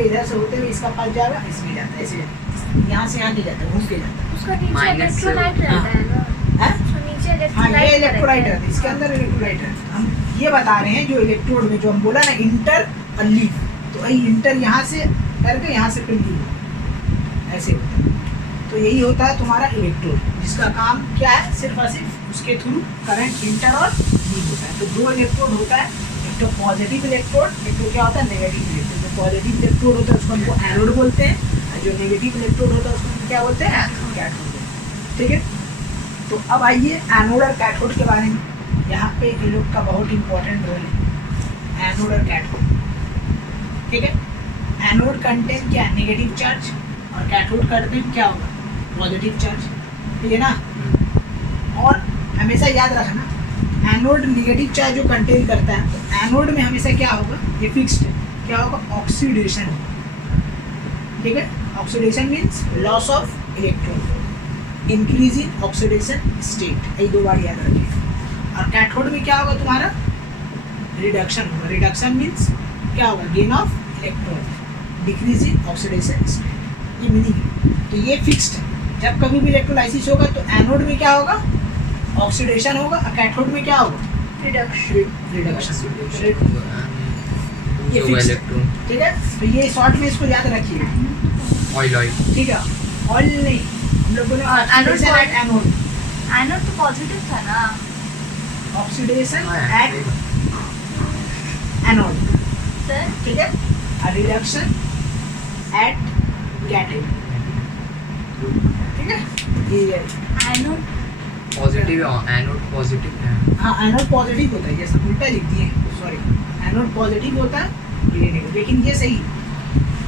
हुए इसका पास जाएगा, इसमें जाता है, ऐसे यहाँ से यहाँ नहीं जाता, घूम के जाता है। उसका नीचे माइनस से- इलेक्ट्रोलाइट रहता है ना, हैं? उसका नीचे हाँ, ये इलेक्ट्रोलाइट इलेक्ट्रोलाइट रहता है, इसके अंदर इलेक्ट्रोलाइट रहता है। हम ये बता रहे हैं जो इलेक्ट्रोड में जो हम बोला ना इंटर और लीव, तो वही इंटर यहाँ से करके यहाँ से फिर लीव, ऐसे होता है। तो यही होता है तुम्हारा इलेक्ट्रोड, जिसका काम क्या है, सिर्फ और सिर्फ उसके थ्रू करंट इंटर और लीव होता है। तो दो इलेक्ट्रोड होता है, एक तो पॉजिटिव इलेक्ट्रोड, एक तो क्या होता है नेगेटिव इलेक्ट्रोड। जो पॉजिटिव इलेक्ट्रोड होता है उसको हमको एनोड बोलते हैं, और जो नेगेटिव इलेक्ट्रोड होता है उसको हम क्या बोलते हैं, कैथोड बोलते हैं, ठीक है। तो अब आइए एनोड और कैथोड के बारे में। यहाँ पे इन लोग का बहुत इंपॉर्टेंट रोल है, एनोड और कैथोड, ठीक है। एनोड कंटेन क्या है, नेगेटिव चार्ज, और कैथोड कंटेन क्या होगा, पॉजिटिव चार्ज, ठीक है ना। और हमेशा याद रखना, एनोड नेगेटिव चार्ज जो कंटेन करता है, तो एनोड में हमेशा क्या होगा, ये फिक्स्ड है, क्या होगा, ऑक्सीडेशन, ठीक है। Oxidation means loss of electron, increase in oxidation state, ये दो बार याद रखिए। और कैथोड में क्या होगा तुम्हारा, रिडक्शन होगा, रिडक्शन मीन्स क्या होगा, gain of electron, decrease in oxidation state, ये मीनिंग है। तो ये फिक्स्ड है, जब कभी भी इलेक्ट्रोलाइसिस होगा तो एनोड में क्या होगा, ऑक्सीडेशन होगा, और कैथोड में क्या होगा, रिडक्शन, ये fixed है। इलेक्ट्रॉन ठीक है। तो ये शॉर्ट में इसको याद रखिए, ऑयल ठीक है। ऑयल नहीं, हम लोगों ने और oxidation anode at anode, anode तो पॉजिटिव था ना ऑक्सीडेशन एट एनोड, सर। ठीक है, और रिडक्शन एट कैथोड, ठीक है। ये एनोड पॉजिटिव है, एनोड पॉजिटिव है। हाँ, एनोड पॉजिटिव होता है, ये सब उल्टा लिख दिए, सॉरी, एनोड पॉजिटिव होता है, ये नेगेटिव, लेकिन ये सही है,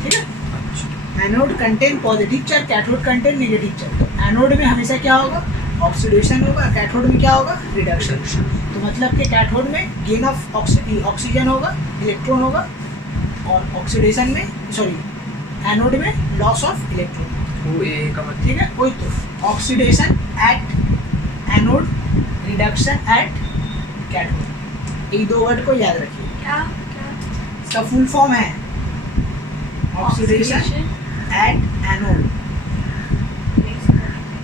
ठीक है। अच्छा, anode contain positive charge, cathode contain negative charge. तो एनोड में हमेशा क्या होगा, ऑक्सीडेशन होगा, कैथोड में क्या होगा, रिडक्शन। तो मतलब कि कैथोड में गेन ऑफ ऑक्सीजन होगा, इलेक्ट्रॉन होगा, और ऑक्सीडेशन में सॉरी एनोड में लॉस ऑफ इलेक्ट्रॉन, वो ए का मतलब ठीक है। वही तो oxidation at anode, reduction at cathode, ये दो वर्ड को याद रखिए। क्या क्या इसका फुल फॉर्म है ऑक्सीडेशन एट एनोड,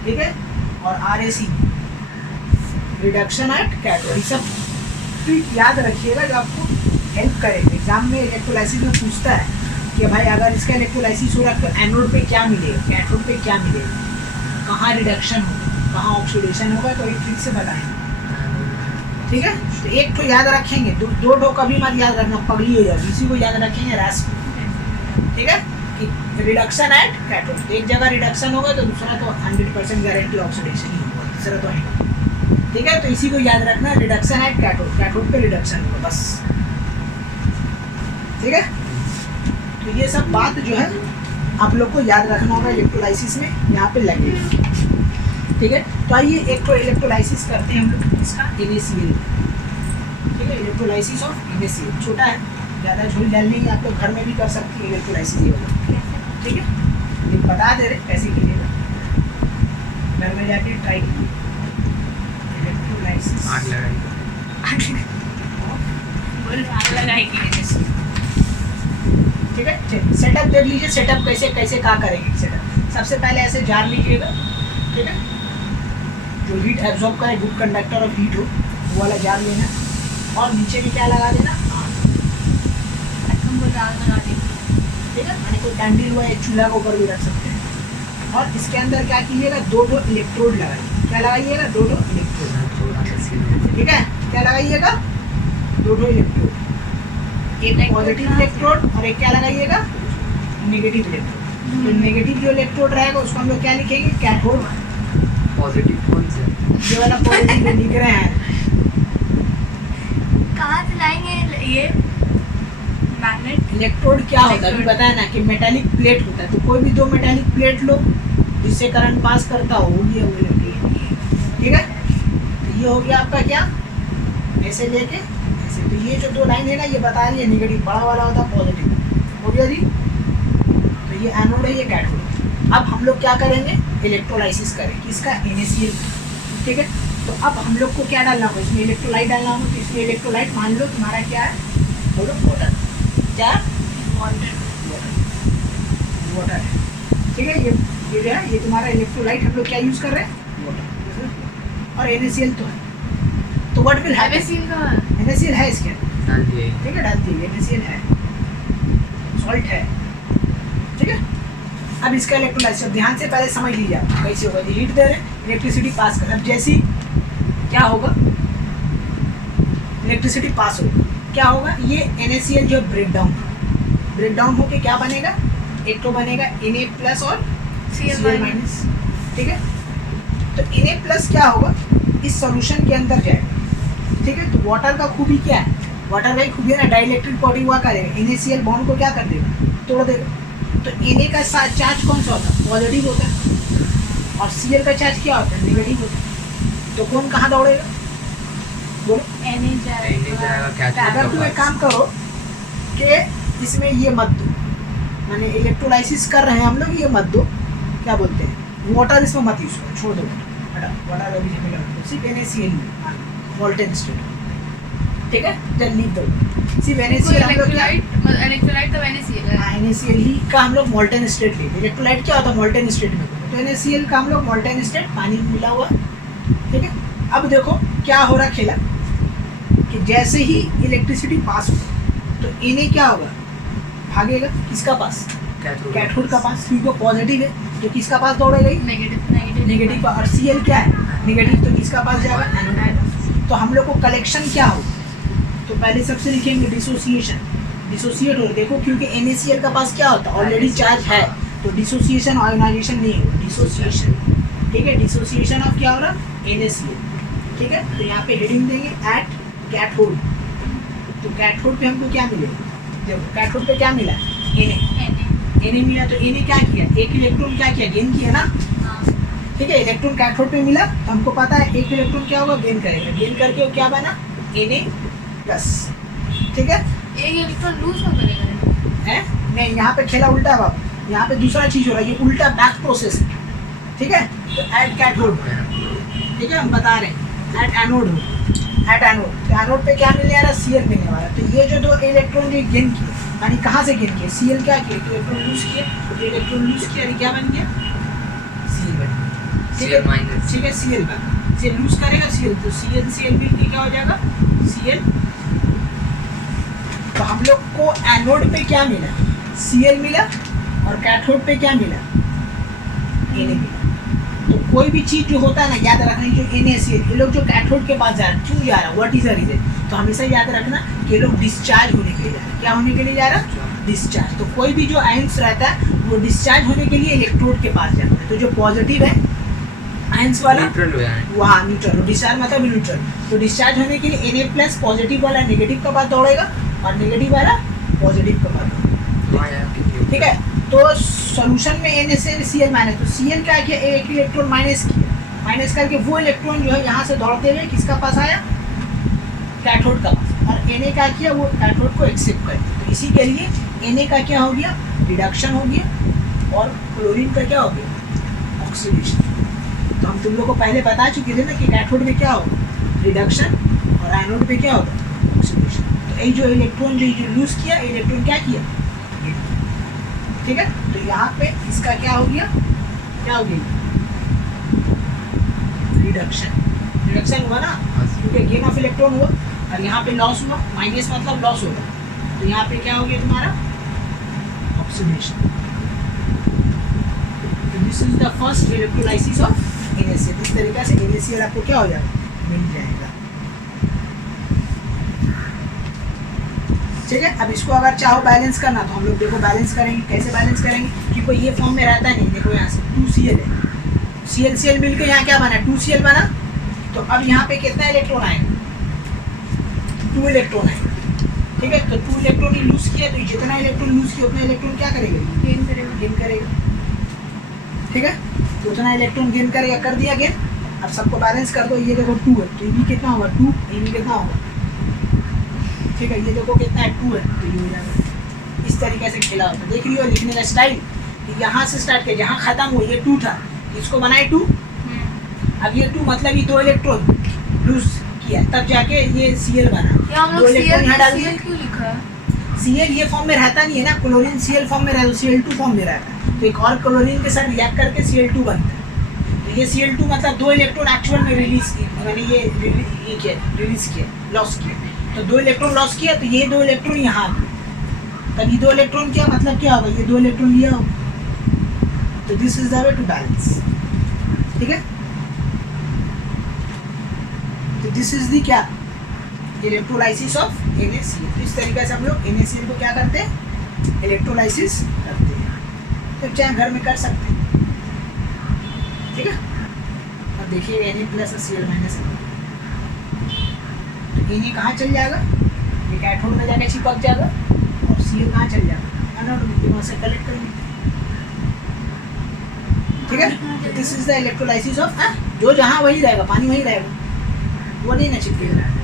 ठीक है, और RAC रिडक्शन एट कैथोड। ये सब ट्रिक याद रखिएगा जो आपको हेल्प करेगा। एग्जाम में इलेक्ट्रोलाइसिस में पूछता है कि भाई अगर इसका इलेक्ट्रोलाइसिस हो रहा है तो एनोड पे क्या मिलेगा, कैथोड पे क्या मिलेगा, कहाँ रिडक्शन होगा, कहाँ ऑक्सीडेशन होगा, तो एक ट्रिक से बताएंगे, ठीक है। तो एक तो याद रखेंगे, दो ठो कभी मत याद रखना, पगली हो जाएगी, इसी को याद रखेंगे रास को, ठीक है, कि रिडक्शन एट कैथोड। एक जगह रिडक्शन होगा तो दूसरा तो 100% गारंटी ऑक्सीडेशन ही होगा, तीसरा तो है, ठीक है। तो इसी को याद रखना, रिडक्शन एट कैथोड, कैथोड पे रिडक्शन होगा बस, ठीक है। तो ये सब बात जो है आप लोग को याद रखना होगा इलेक्ट्रोलाइसिस में, यहाँ पे लगेगी, ठीक है। तो आइए एक तो इलेक्ट्रोलाइसिस करते हैं हम लोग इसका NaCl, ठीक है, इलेक्ट्रोलाइसिस ऑफ NaCl, छोटा है, ज़्यादा झोल डाल नहीं, आप लोग घर में भी कर सकते हैं इलेक्ट्रोलाइसिस ये वाला, ठीक है। लेकिन बता दे रहे कैसे कीजिएगा, घर में जाके ट्राई कीजिए इलेक्ट्रोलाइसिस, आग लगाई ठीक है। सेटअप देख लीजिए, सेटअप कैसे कैसे क्या करेंगे। सेटअप सबसे पहले ऐसे जार लीजिएगा, ठीक है, जो हीट एब्जॉर्ब करे, गुड कंडक्टर ऑफ हीट हो, वो वाला जार लेना, और नीचे भी क्या लगा देना, ठीक है, यानी कोई कैंडल हुआ एक चूल्हा के ऊपर भी रख सकते हैं। और इसके अंदर क्या कीजिएगा, दो इलेक्ट्रोड लगाइए, क्या लगाइएगा, दो इलेक्ट्रोड, ठीक है, क्या लगाइएगा, दो इलेक्ट्रोड, एक पॉजिटिव इलेक्ट्रोड और एक क्या लगाइएगा, नेगेटिव इलेक्ट्रोड। तो नेगेटिव जो इलेक्ट्रोड रहेगा उसको हम लोग क्या लिखेंगे, कैथोड। पॉजिटिव कौन सा, ये वाला पॉजिटिव जो लिख रहे हैं, कहाँ से लाएंगे ये मैग्नेट? इलेक्ट्रोड क्या होता है अभी बताया ना कि मेटालिक प्लेट होता है। तो कोई भी दो मेटालिक प्लेट लो जिससे करंट पास करता हो, ये हो गया, ठीक है। तो ये हो गया आपका क्या, ऐसे लेके ऐसे, तो ये जो 2 लाइन है ना ये बता रही है नेगेटिव, बड़ा वाला होता है पॉजिटिव। हो गया जी। तो ये एनोड है, ये कैथोड है। अब हम लोग क्या करेंगे, इलेक्ट्रोलाइसिस करेंगे किसका, NaCl। ठीक है, तो अब हम लोग को क्या डालना होगा, इसमें इलेक्ट्रोलाइट डालना होगा। तो इसमें इलेक्ट्रोलाइट मान लो तुम्हारा क्या है, बोलो वाटर। क्या, वाटर है। ठीक है, ये जो है ये तुम्हारा इलेक्ट्रोलाइट हम लोग क्या यूज़ कर रहे हैं, वाटर। और NaCl तो है, तो व्हाट विल हैपन, NaCl है इसके अंदर, डाल दिए। ठीक है, डाल दिए, NaCl है, सॉल्ट है। ठीक है, अब इसका इलेक्ट्रोलाइसिस अब ध्यान से पहले समझ लीजिए आप कैसे होगा। हीट दे रहे, इलेक्ट्रिसिटी पास कर, अब जैसे क्या होगा, इलेक्ट्रिसिटी पास होगा, क्या होगा, ये NaCl जो ब्रेक डाउन होके क्या बनेगा, एक तो बनेगा Na+ और Cl-। ठीक है, तो Na+ क्या होगा, इस सॉल्यूशन के अंदर जाएगा। ठीक है, तो वाटर का खूबी क्या है, वाटर का खूबी है ना, डाइलेक्ट्रिक प्रॉपर्टी हुआ करेगा, NaCl बॉन्ड को क्या कर देगा, तोड़ देगा। तो Na का चार्ज कौन सा होता है, पॉजिटिव होता है, और Cl का चार्ज क्या होता है, नेगेटिव होता है। तो कौन कहाँ दौड़ेगा, बोलो। अगर तुम एक काम करो कि इसमें ये मत दो, माने इलेक्ट्रोलाइसिस कर रहे हैं हम लोग, ये मत दो, क्या बोलते हैं, वाटर इसमें मत यूज करो, छोड़ दो वाटर अभी जगह रखो, सिर्फ NaCl मोल्टेन स्टेट। ठीक है, जब लीव दो, सिर्फ NaCl हम लोग क्या, इलेक्ट्रोलाइट तो NaCl है। NaCl ही का हम लोग मोल्टेन स्टेट लेते। इलेक्ट्रोलाइट क्या होता है, मोल्टेन स्टेट में, तो NaCl का हम लोग मोल्टेन स्टेट, पानी में मिला हुआ। ठीक है, अब देखो क्या हो रहा खेला, कि जैसे ही इलेक्ट्रिसिटी पास होगा तो Na क्या होगा, भागेगा किसका पास, कैथोड का पास, क्योंकि पॉजिटिव है, तो किसका पास दौड़ेगा, नेगेटिव का। और Cl क्या है, नेगेटिव, तो किसका पास जाएगा, एनोड का पास। तो हम लोग को कलेक्शन क्या हो, तो पहले सबसे लिखेंगे डिसोसिएशन, डिसोसिएट हो, देखो क्योंकि NaCl का पास क्या होता है, ऑलरेडी चार्ज है, तो डिसोसिएशन आयोनाइजेशन नहीं होगा, डिसोसिएशन। ठीक है, डिसोसिएशन ऑफ क्या हो रहा, NaCl। ठीक है, तो यहाँ पे हेडिंग देंगे एट कैथोड। तो कैथोड पे हमको क्या मिलेगा, देखो कैथोड पे क्या मिला, Na मिला, तो Na क्या किया, एक इलेक्ट्रॉन क्या किया, गेन किया ना। ठीक है, इलेक्ट्रॉन कैथोड पे मिला, तो हमको पता है एक इलेक्ट्रॉन क्या होगा, गेन करेगा, गेन करके वो क्या बना, Na+। ठीक है, एक इलेक्ट्रॉन लूज हो करेगा है नहीं, यहाँ पे खेला उल्टा है बाबू, यहाँ पे दूसरा चीज हो रहा है, ये उल्टा बैक प्रोसेस है। ठीक है, तो एट कैथोड, ठीक है हम बता रहे हैं, एट एनोड हो, एट एनोड, तो एनोड पे क्या मिलने वाला, Cl मिलने वाला। तो ये जो 2 इलेक्ट्रॉन जो गेन किए, यानी कहाँ से गेन किए, Cl क्या किया, इलेक्ट्रॉन लूज किया, तो इलेक्ट्रॉन लूज किया, क्या बन गया, Cl बन गया। ठीक है, ठीक है, Cl बन, Cl लूज करेगा Cl, तो Cl भी क्या हो जाएगा, Cl। तो हम लोग को एनोड पे क्या मिला, Cl मिला, और कैथोड पे क्या मिला, Na मिला। तो कोई भी चीज़ जो होता है ना, याद रखना, जो NaCl, ये लोग जो कैथोड के पास जा रहे हैं, क्यों जा रहा है, व्हाट इज द रीजन, तो हमेशा याद रखना कि ये लोग डिस्चार्ज होने के लिए जा रहे हैं। क्या होने के लिए जा रहा है, डिस्चार्ज। तो कोई भी जो आयंस रहता है वो डिस्चार्ज होने के लिए इलेक्ट्रोड के पास जाता है। तो जो पॉजिटिव है आयंस वाला, वहाँ न्यूट्रल, डिस्चार्ज मतलब न्यूट्रल, तो डिस्चार्ज होने के लिए Na+ पॉजिटिव वाला नेगेटिव के पास दौड़ेगा, और नेगेटिव वाला पॉजिटिव के पास दौड़ेगा। ठीक है, तो सॉल्यूशन में NaCl माइनस, तो Cl क्या किया, एक इलेक्ट्रॉन माइनस किया, माइनस करके वो इलेक्ट्रॉन जो है यहाँ से दौड़ते हुए किसका पास आया, कैथोड का पास, और Na क्या किया, वो कैथोड को एक्सेप्ट कर दिया। तो इसी के लिए Na का क्या हो गया, रिडक्शन हो गया, और क्लोरीन का क्या हो गया, ऑक्सीडेशन। तो हम तुम लोग को पहले बता चुके थे ना कि कैथोड में क्या होगा, रिडक्शन, और एनोड पे क्या होगा, ऑक्सीडेशन। तो ये जो इलेक्ट्रॉन जो लूज किया, इलेक्ट्रॉन क्या किया, ठीक है। तो यहाँ पे इसका क्या हो गया, क्या हो गया, रिडक्शन हुआ ना, क्योंकि गेन ऑफ इलेक्ट्रॉन हुआ, और यहाँ पे लॉस हुआ, माइनस मतलब लॉस होगा, तो यहाँ पे क्या हो गया तुम्हारा, ऑक्सीडेशन। तो this is the first electrolysis of NaCl। इस तरीके से NaCl आपको क्या हो जाएगा, मिल जाएगा। ठीक है, अब इसको अगर चाहो बैलेंस करना, तो हम लोग देखो बैलेंस करेंगे, कैसे बैलेंस करेंगे, क्योंकि ये फॉर्म में रहता नहीं। देखो यहाँ से 2Cl है, Cl मिल के यहाँ क्या बना, 2Cl बना, तो अब यहाँ पे कितना इलेक्ट्रॉन आएगा, 2 इलेक्ट्रॉन आएगा। ठीक है, तो 2 इलेक्ट्रॉन ही लूज किया, तो जितना इलेक्ट्रॉन लूज किया उतना इलेक्ट्रॉन क्या करेगा, गेन करेगा। ठीक है, तो उतना इलेक्ट्रॉन गेन करेगा, कर दिया गेन, अब सबको बैलेंस कर दो, ये देखो 2 है तो ये भी कितना होगा 2, ये भी कितना होगा, ठीक है, ये देखो कितना है 2 है तो ये हो जाएगा। इस तरीके से खेला होता है, देख रही हो लिखने का स्टाइल, यहाँ से स्टार्ट किया, जहाँ खत्म हुआ ये 2 था, इसको बनाए 2, अब ये 2 मतलब ये 2 इलेक्ट्रॉन लूज किया, तब जाके ये Cl बना। ये हम 2 लोग इलेक्ट्रॉन यहाँ डाल दिए, CL क्यों लिखा है? Cl ये फॉर्म में रहता नहीं है ना, क्लोरीन Cl फॉर्म में रहता है, Cl2 फॉर्म में रहता है, तो एक और क्लोरीन के साथ रिएक्ट करके Cl2 बनता है। तो ये Cl2 मतलब 2 इलेक्ट्रॉन एक्चुअल में रिलीज मैंने ये किया, रिलीज किया, लॉस किया, तो 2 इलेक्ट्रॉन लॉस किया, तो ये 2 इलेक्ट्रॉन यहाँ आ गए, तब ये 2 इलेक्ट्रॉन क्या मतलब क्या होगा, ये 2 इलेक्ट्रॉन लिया होगा, तो this is the way to balance, ठीक है। तो दिस इज दी क्या, इलेक्ट्रोलाइसिस ऑफ NaCl। तो इस तरीके से हम लोग NaCl को क्या करते हैं, इलेक्ट्रोलाइसिस करते हैं, तो चाहे घर में कर सकते हैं, ठीक है। अब देखिए Na प्लस और Cl माइनस, तो Na कहाँ चल जाएगा, ये कैथोड में जाके चिपक जाएगा, और Cl कहाँ चल जाएगा, एनोड में, वहाँ से कलेक्ट करेंगे, ठीक है। This is the electrolysis of, जो जहाँ वही रहेगा, पानी वही रहेगा, वो नहीं ना चिपकेगा।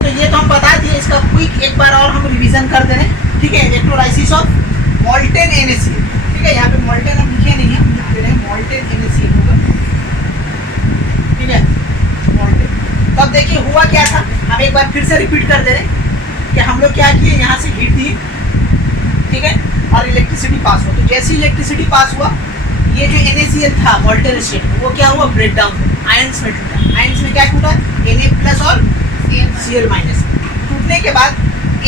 तो ये तो हम बता दिए, इसका क्विक एक बार और हम रिवीजन कर दे रहे हैं, ठीक है। इलेक्ट्रोलाइसिस ऑफ मोल्टेन NaCl, ठीक है, यहाँ पे मोल्टेन हम लिखे नहीं है, हम लिख दे रहे हैं मोल्टेन NaCl होगा, ठीक है, मोल्टेन। तो अब देखिए हुआ क्या था, हम एक बार फिर से रिपीट कर दे रहे हैं कि हम लोग क्या किए, यहाँ से हीट दी, ठीक है, और इलेक्ट्रिसिटी पास हुआ, तो जैसे इलेक्ट्रिसिटी पास हुआ, ये जो NaCl था मोल्टेन स्टेट में, वो क्या हुआ, ब्रेक डाउन, आयंस में टूटा। आयंस में क्या टूटा, Na प्लस और Cl माइनस। टूटने के बाद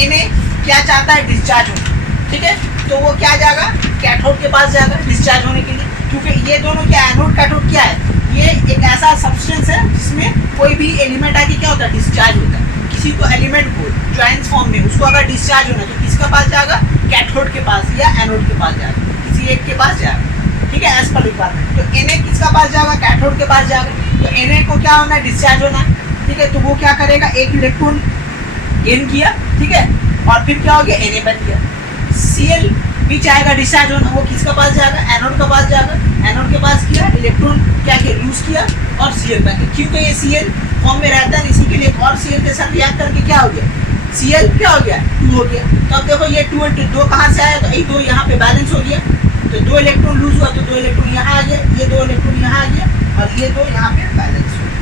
Na क्या चाहता है, डिस्चार्ज होना, ठीक है, तो वो क्या जाएगा, कैथोड के पास जाएगा डिस्चार्ज होने के लिए, क्योंकि ये दोनों क्या, एनोड कैथोड क्या है, ये एक ऐसा सब्सटेंस है जिसमें कोई भी एलिमेंट आके क्या होता है, डिस्चार्ज होता है। किसी को एलिमेंट को जो आयंस फॉर्म में, उसको अगर डिस्चार्ज होना है तो किसका पास जाएगा, कैथोड के पास या एनोड के पास जाएगा, किसी एक के पास जाएगा, ठीक है, एज पर रिक्वायरमेंट। तो Na किसका पास जाएगा, कैथोड के पास जाएगा, तो Na को क्या होना है, डिस्चार्ज होना है, ठीक है, तो वो क्या करेगा, एक इलेक्ट्रॉन गेन किया, ठीक है, और फिर क्या हो गया, Na बन गया। Cl भी चाहेगा डिस्चार्ज होना, वो किसका पास जाएगा, एनोड के पास जाएगा, एनोड के पास किया, इलेक्ट्रॉन क्या किया, लूज किया, और Cl बन गया, क्योंकि ये Cl फॉर्म में रहता है, इसी के लिए एक और Cl के साथ रिएक्ट करके क्या हो गया, Cl क्या हो गया, 2 हो गया। तो अब देखो ये 2 और 2 कहाँ से आया, तो ये 2 यहाँ पे बैलेंस हो गया, तो 2 इलेक्ट्रॉन लूज हुआ, तो 2 इलेक्ट्रॉन यहाँ आ गया, ये 2 इलेक्ट्रॉन यहाँ आ गया, और ये 2 यहाँ पे बैलेंस हो गया,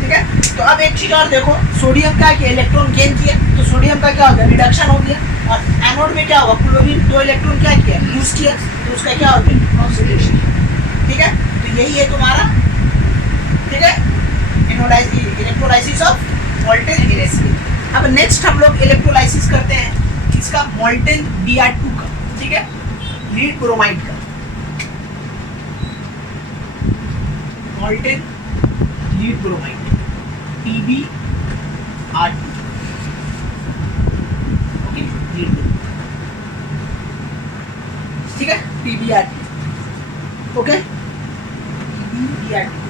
ठीक है। तो अब एक चीज और देखो, सोडियम का किया, इलेक्ट्रॉन गेन किया, तो सोडियम का क्या हो गया, रिडक्शन हो गया, और एनोड में क्या हुआ, क्लोरीन 2 इलेक्ट्रॉन क्या किया, लूज किया, तो उसका क्या हो गया, ऑक्सीडेशन, ठीक है। तो यही है तुम्हारा, ठीक है, इलेक्ट्रोलाइसिस ऑफ मोल्टेन NaCl। अब नेक्स्ट हम लोग इलेक्ट्रोलाइसिस करते हैं इसका मोल्टेन Br2 का, ठीक है, लीड ब्रोमाइड का, molten lead bromide PbR2, okay, lead bromide, ठीक है, PbR2, okay, PbR2,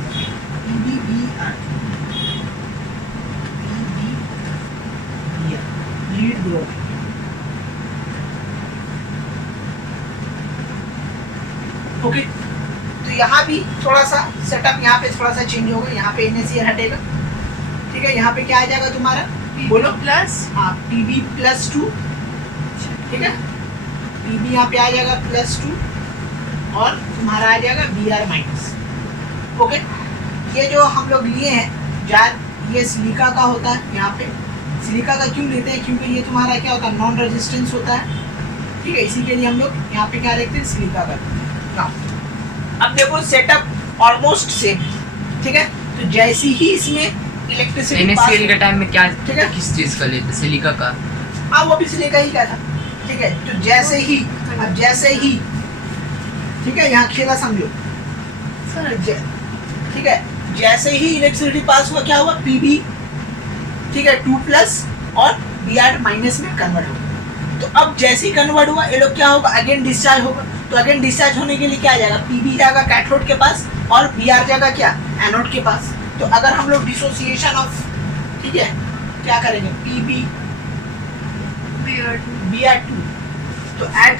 lead bromide, okay. तो यहाँ भी थोड़ा सा सेटअप, यहाँ पे थोड़ा सा चेंज होगा, यहाँ पे NaCl हटेगा, ठीक है, यहाँ पे क्या आ जाएगा तुम्हारा, बोलो, प्लस, हाँ, Pb+2, ठीक है, Pb यहाँ पे आ जाएगा +2, और तुम्हारा आ जाएगा Br-, ओके। ये जो हम लोग लिए हैं जार, ये सिलिका का होता है, यहाँ पे सिलिका का क्यों लेते हैं, क्योंकि ये तुम्हारा क्या होता है, नॉन रेजिस्टेंस होता है, ठीक है, इसी के लिए हम लोग यहाँ पे क्या रखते हैं, सिलिका का। अब देखो सेटअप ऑलमोस्ट सेम, ठीक है, तो जैसी ही इसमें इलेक्ट्रिसिटी NaCl के टाइम में क्या, ठीक है, किस चीज का लेते, सिलिका का, हाँ वो भी सिलिका ही का था, ठीक है। तो जैसे ही, अब जैसे ही, ठीक है, यहाँ खेला समझो, ठीक है, जैसे ही इलेक्ट्रिसिटी पास हुआ क्या हुआ, Pb, ठीक है, 2+ और Br- में कन्वर्ट होगा। तो अब जैसे ही कन्वर्ट हुआ, ये लोग क्या होगा, अगेन डिस्चार्ज होगा, तो अगेन डिस्चार्ज होने के लिए क्या आ जाएगा, Pb जाएगा कैथोड के पास, और Br जाएगा क्या, एनोड के पास। तो अगर हम लोग डिसोसिएशन ऑफ, ठीक है, क्या करेंगे, Pb Br2, तो एट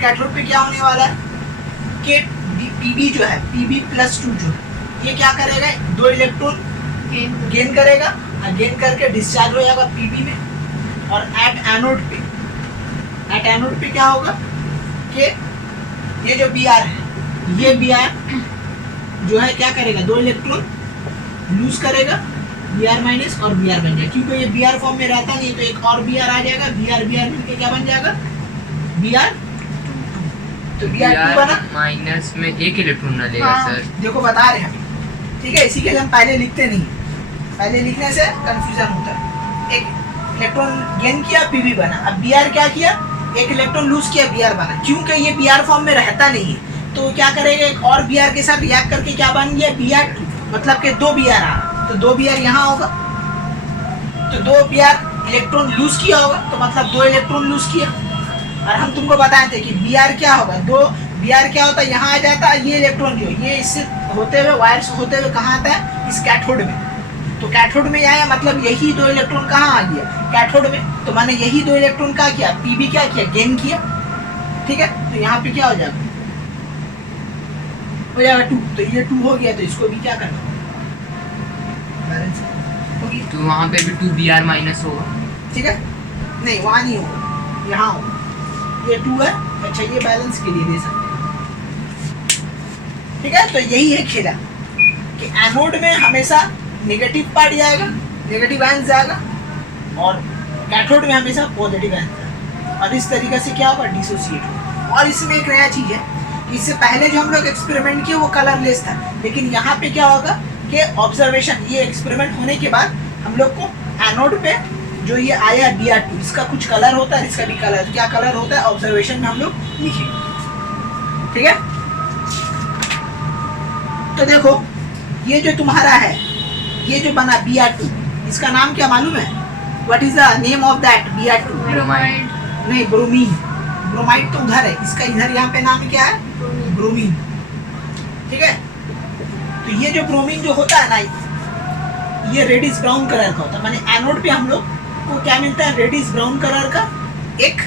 कैथोड पे क्या होने वाला है कि पीबी जो है Pb+2 जो है ये क्या करेगा, 2 इलेक्ट्रॉन गेन करेगा और गेन करके डिस्चार्ज हो जाएगा पीबी में। और एट एनोड पे क्या होगा कि ये जो Br है ये Br जो है क्या करेगा, 2 इलेक्ट्रॉन लूज करेगा Br- और Br बन जाएगा, क्योंकि ये Br फॉर्म में रहता नहीं तो एक और Br आ जाएगा, Br मिलके क्या बन जाएगा Br, तो Br2 बना। माइनस में एक इलेक्ट्रॉन ना लेगा हाँ। सर। देखो बता रहे हैं हम, ठीक है, इसी के लिए हम पहले लिखते नहीं, पहले लिखने से कंफ्यूजन होता है। एक इलेक्ट्रॉन गेन किया पीबी बना, अब Br क्या किया, एक इलेक्ट्रॉन लूज किया Br बना, क्योंकि ये Br फॉर्म में रहता नहीं है तो क्या करेगा, एक और Br के साथ रिएक्ट करके क्या बन गया Br2, मतलब कि 2 Br आ, तो 2 Br यहाँ होगा, तो 2 Br इलेक्ट्रॉन लूज किया होगा तो मतलब 2 इलेक्ट्रॉन लूज किया। और हम तुमको बताए थे कि Br क्या होगा, 2 Br क्या होता है, यहाँ आ जाता है, ये इलेक्ट्रॉन जो ये इससे होते हुए वायर से होते हुए कहाँ आता है, इस कैथोड में, तो कैथोड में आया मतलब यही 2 इलेक्ट्रॉन कहाँ आ गया, कैथोड में, तो मैंने यही 2 इलेक्ट्रॉन क्या किया, पीबी क्या किया, गेन किया, ठीक है, तो यहाँ पे क्या हो जाएगा 2, तो ये 2 हो गया, तो इसको भी क्या करना बैलेंस होगी, तो वहाँ पे भी 2Br माइनस होगा। ठीक है, नहीं वहाँ नहीं होगा, यहाँ होगा, ये 2 है, अच्छा ये बैलेंस के लिए दे सकते हैं, ठीक है। तो यही है खेला कि एनोड में हमेशा नेगेटिव पार्ट जाएगा, नेगेटिव आयन जाएगा, और कैथोड में हमेशा पॉजिटिव आयन जाएगा, और इस तरीके से क्या होगा, डिसोसिएट होगा। और इसमें एक नया चीज़ है, इससे पहले जो हम लोग एक्सपेरिमेंट किए वो कलरलेस था, लेकिन यहाँ पे क्या होगा कि ऑब्जर्वेशन, ये एक्सपेरिमेंट होने के बाद हम लोग को एनोड पे जो ये आया Br2 इसका कुछ कलर होता है, इसका भी कलर, क्या कलर होता है ऑब्जर्वेशन में हम लोग लिखेंगे, ठीक है। तो देखो ये जो तुम्हारा है, ये जो बना Br2 इसका नाम क्या मालूम है, what is the name of that Br2, bromide, नहीं ब्रोमीन, ब्रोमाइड तो उधर है, इसका इधर यहाँ पे नाम क्या है, ब्रोमीन, ठीक है। तो ये जो ब्रोमीन जो होता है ना, ये रेडिश ब्राउन कलर का होता है, माने एनोड पे हम लोग को क्या मिलता है, रेडिश ब्राउन कलर का एक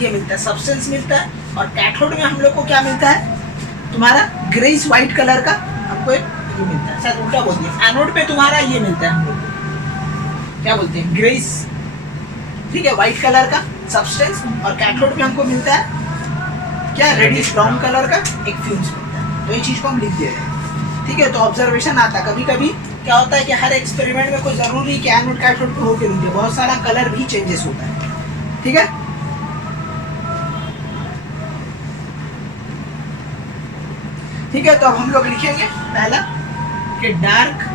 ये मिलता है, सब्सटेंस मिलता है, और कैथोड में हम लोग को क्या मिलता है, तुम्हारा ग्रेइश व्हाइट कलर का हमको एक ये मिलता है, शायद उल्टा बोल दिया, एनोड पे तुम्हारा ये मिलता है हम लोग को क्या बोलते हैं, ग्रेइश, ठीक है, व्हाइट कलर का सब्सटेंस, और कैथोड पे हमको मिलता है क्या, रेडिश ब्राउन कलर का एक फ्यूम्स मिलता है। तो ये चीज़ को हम लिख दे रहे हैं, ठीक है। तो ऑब्जर्वेशन आता है, कभी कभी क्या होता है कि हर एक्सपेरिमेंट में कोई जरूरी कि एनोड कैथोड पे होके रुके, बहुत सारा कलर भी चेंजेस होता है, ठीक है। ठीक है, तो अब हम लोग लिखेंगे पहला कि dark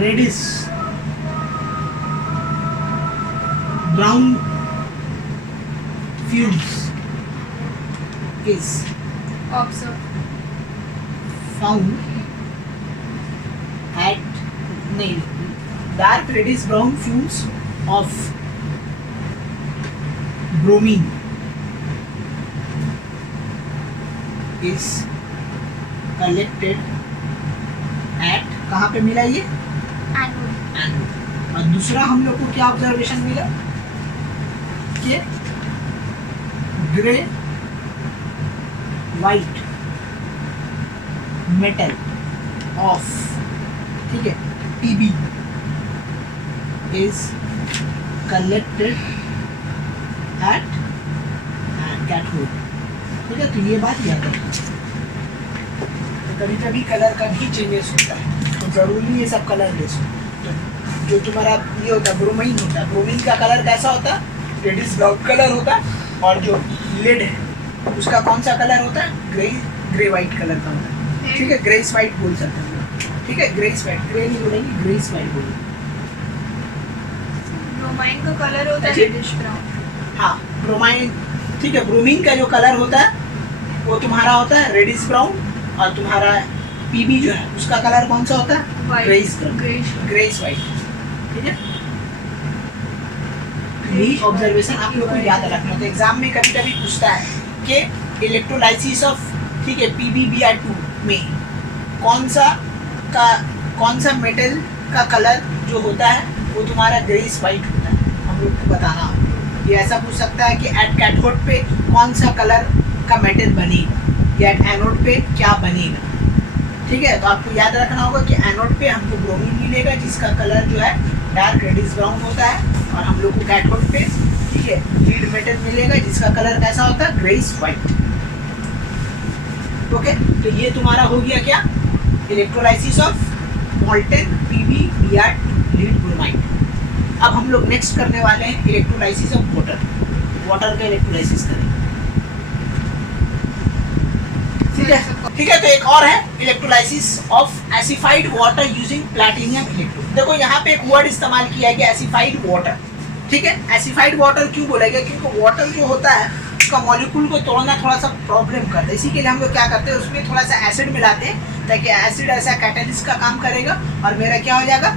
reddish brown fumes is observe, found at नहीं dark reddish brown fumes of bromine is collected at कहाँ पे मिला ये, एनोड, एनोड। और दूसरा हम लोग को क्या ऑब्जर्वेशन मिला कि ग्रे वाइट मेटल ऑफ, ठीक है, P B is collected at cathode, ठीक है। तो ये बात याद रखना, तो कभी कभी कलर का भी चेंजेस होता है, तो जरूरी ये सब कलर लेस हो। तो जो तुम्हारा ये होता है ब्रोमीन होता है, ब्रोमीन का कलर कैसा होता है, रेडिश ब्राउन कलर होता है, और जो लेड है उसका कौन सा कलर होता है, ग्रे वाइट कलर का होता है, ठीक है, ग्रेस वाइट बोल सकते हैं, ठीक है, ग्रेस वाइट, ग्रे नहीं बोलेंगे, ग्रेस वाइट बोलेंगे। ब्रोमाइन का कलर होता है अच्छा। रेडिश ब्राउन, हाँ ब्रोमाइन, ठीक है, ब्रोमीन का जो कलर होता है वो तुम्हारा होता है रेडिश ब्राउन, और तुम्हारा पीबी जो है उसका कलर कौन सा होता है, White, grace brown, greyish. Grace white, ठीक है। यही ऑब्जर्वेशन आप लोग को याद रखना, तो एग्जाम में कभी कभी पूछता है कि इलेक्ट्रोलाइसिस ऑफ, ठीक है, PbBr2 में कौन सा मेटल का कलर जो होता है वो तुम्हारा ग्रेस वाइट होता है, हम लोग को बताना होगा, ये ऐसा पूछ सकता है कि एट कैथोड पे कौन सा कलर का मेटल बनेगा या एट एनोड पे क्या बनेगा। ठीक है, तो आपको याद रखना होगा कि एनोड पे हमको ब्रोमीन मिलेगा जिसका कलर जो है डार्क रेडिश ब्राउन होता है, और हम लोग को कैथोड पे, ठीक है, लीड मेटल मिलेगा जिसका कलर कैसा होता है, ग्रेइश व्हाइट। ओके, तो ये तुम्हारा हो गया क्या, electrolysis of molten PbBr lead bromide. अब हम लोग नेक्स्ट करने वाले हैं इलेक्ट्रोलाइसिस ऑफ वाटर। वाटर का इलेक्ट्रोलाइसिस करेंगे। ठीक है, ठीक है, तो एक और है electrolysis of acidified water using platinum electrode. देखो यहाँ पे एक वर्ड इस्तेमाल किया है कि एसिफाइड वाटर। ठीक है, एसिफाइड वाटर क्यों बोला गया, क्योंकि वाटर जो होता है उसका मॉलिक्यूल को तोड़ना थोड़ा सा प्रॉब्लम करता है, इसी के लिए हम लोग क्या करते हैं, उसमें थोड़ा सा एसिड मिलाते हैं ताकि एसिड ऐसा कैटलिस्ट का काम करेगा और मेरा क्या हो जाएगा,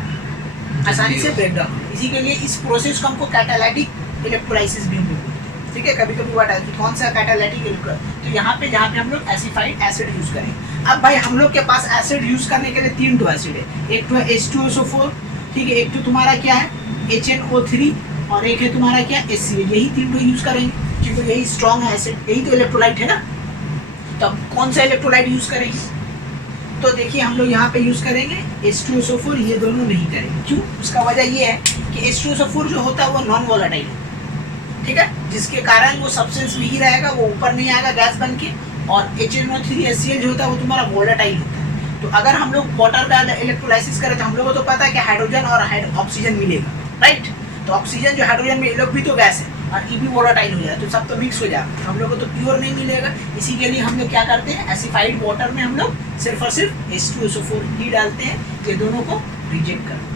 आसानी से ब्रेक डाउन। इसी के लिए इस प्रोसेस को हमको कैटालाइटिक इलेक्ट्रोलाइसिस भी बोलते हैं। ठीक है, कभी कभी वर्ड है कौन सा कैटालाइटिक इलेक्ट्रोलाइसिस, तो यहाँ पे जहाँ पे हम लोग एसिफाइड एसिड यूज करेंगे। अब भाई हम लोग के पास एसिड यूज करने के लिए 3 तो एसिड है, एक तो है H2SO4, ठीक है, एक तो तुम्हारा क्या है HNO3 और एक है तुम्हारा क्या HCl। यही 3 तो यूज करेंगे क्योंकि यही स्ट्रॉन्ग है एसिड, यही तो इलेक्ट्रोलाइट है ना। तो अब कौन सा इलेक्ट्रोलाइट यूज करेंगे, तो देखिए हम लोग यहाँ पे यूज करेंगे H2SO4, ये दोनों नहीं करेंगे। क्यों, उसका वजह ये है कि H2SO4 जो होता है वो नॉन वोलेटाइल है, ठीक है, जिसके कारण वो सब्सटेंस में ही रहेगा, वो ऊपर नहीं आएगा गैस बन के। और HNO3 HCl जो होता है वो तुम्हारा वोलेटाइल होता है। तो अगर हम लोग वाटर का इलेक्ट्रोलाइसिस करें तो हम लोगों को तो पता है कि हाइड्रोजन और ऑक्सीजन मिलेगा, राइट। तो ऑक्सीजन जो हाइड्रोजन में, ये लोग भी तो गैस है और ये भी वोलेटाइल हो जाए तो सब तो मिक्स हो जाएगा, हम लोग को तो प्योर नहीं मिलेगा। इसी के लिए हम लोग क्या करते हैं, एसिफाइड वाटर में हम लोग सिर्फ और सिर्फ H2SO4 ही डालते हैं, ये दोनों को रिजेक्ट करते हैं।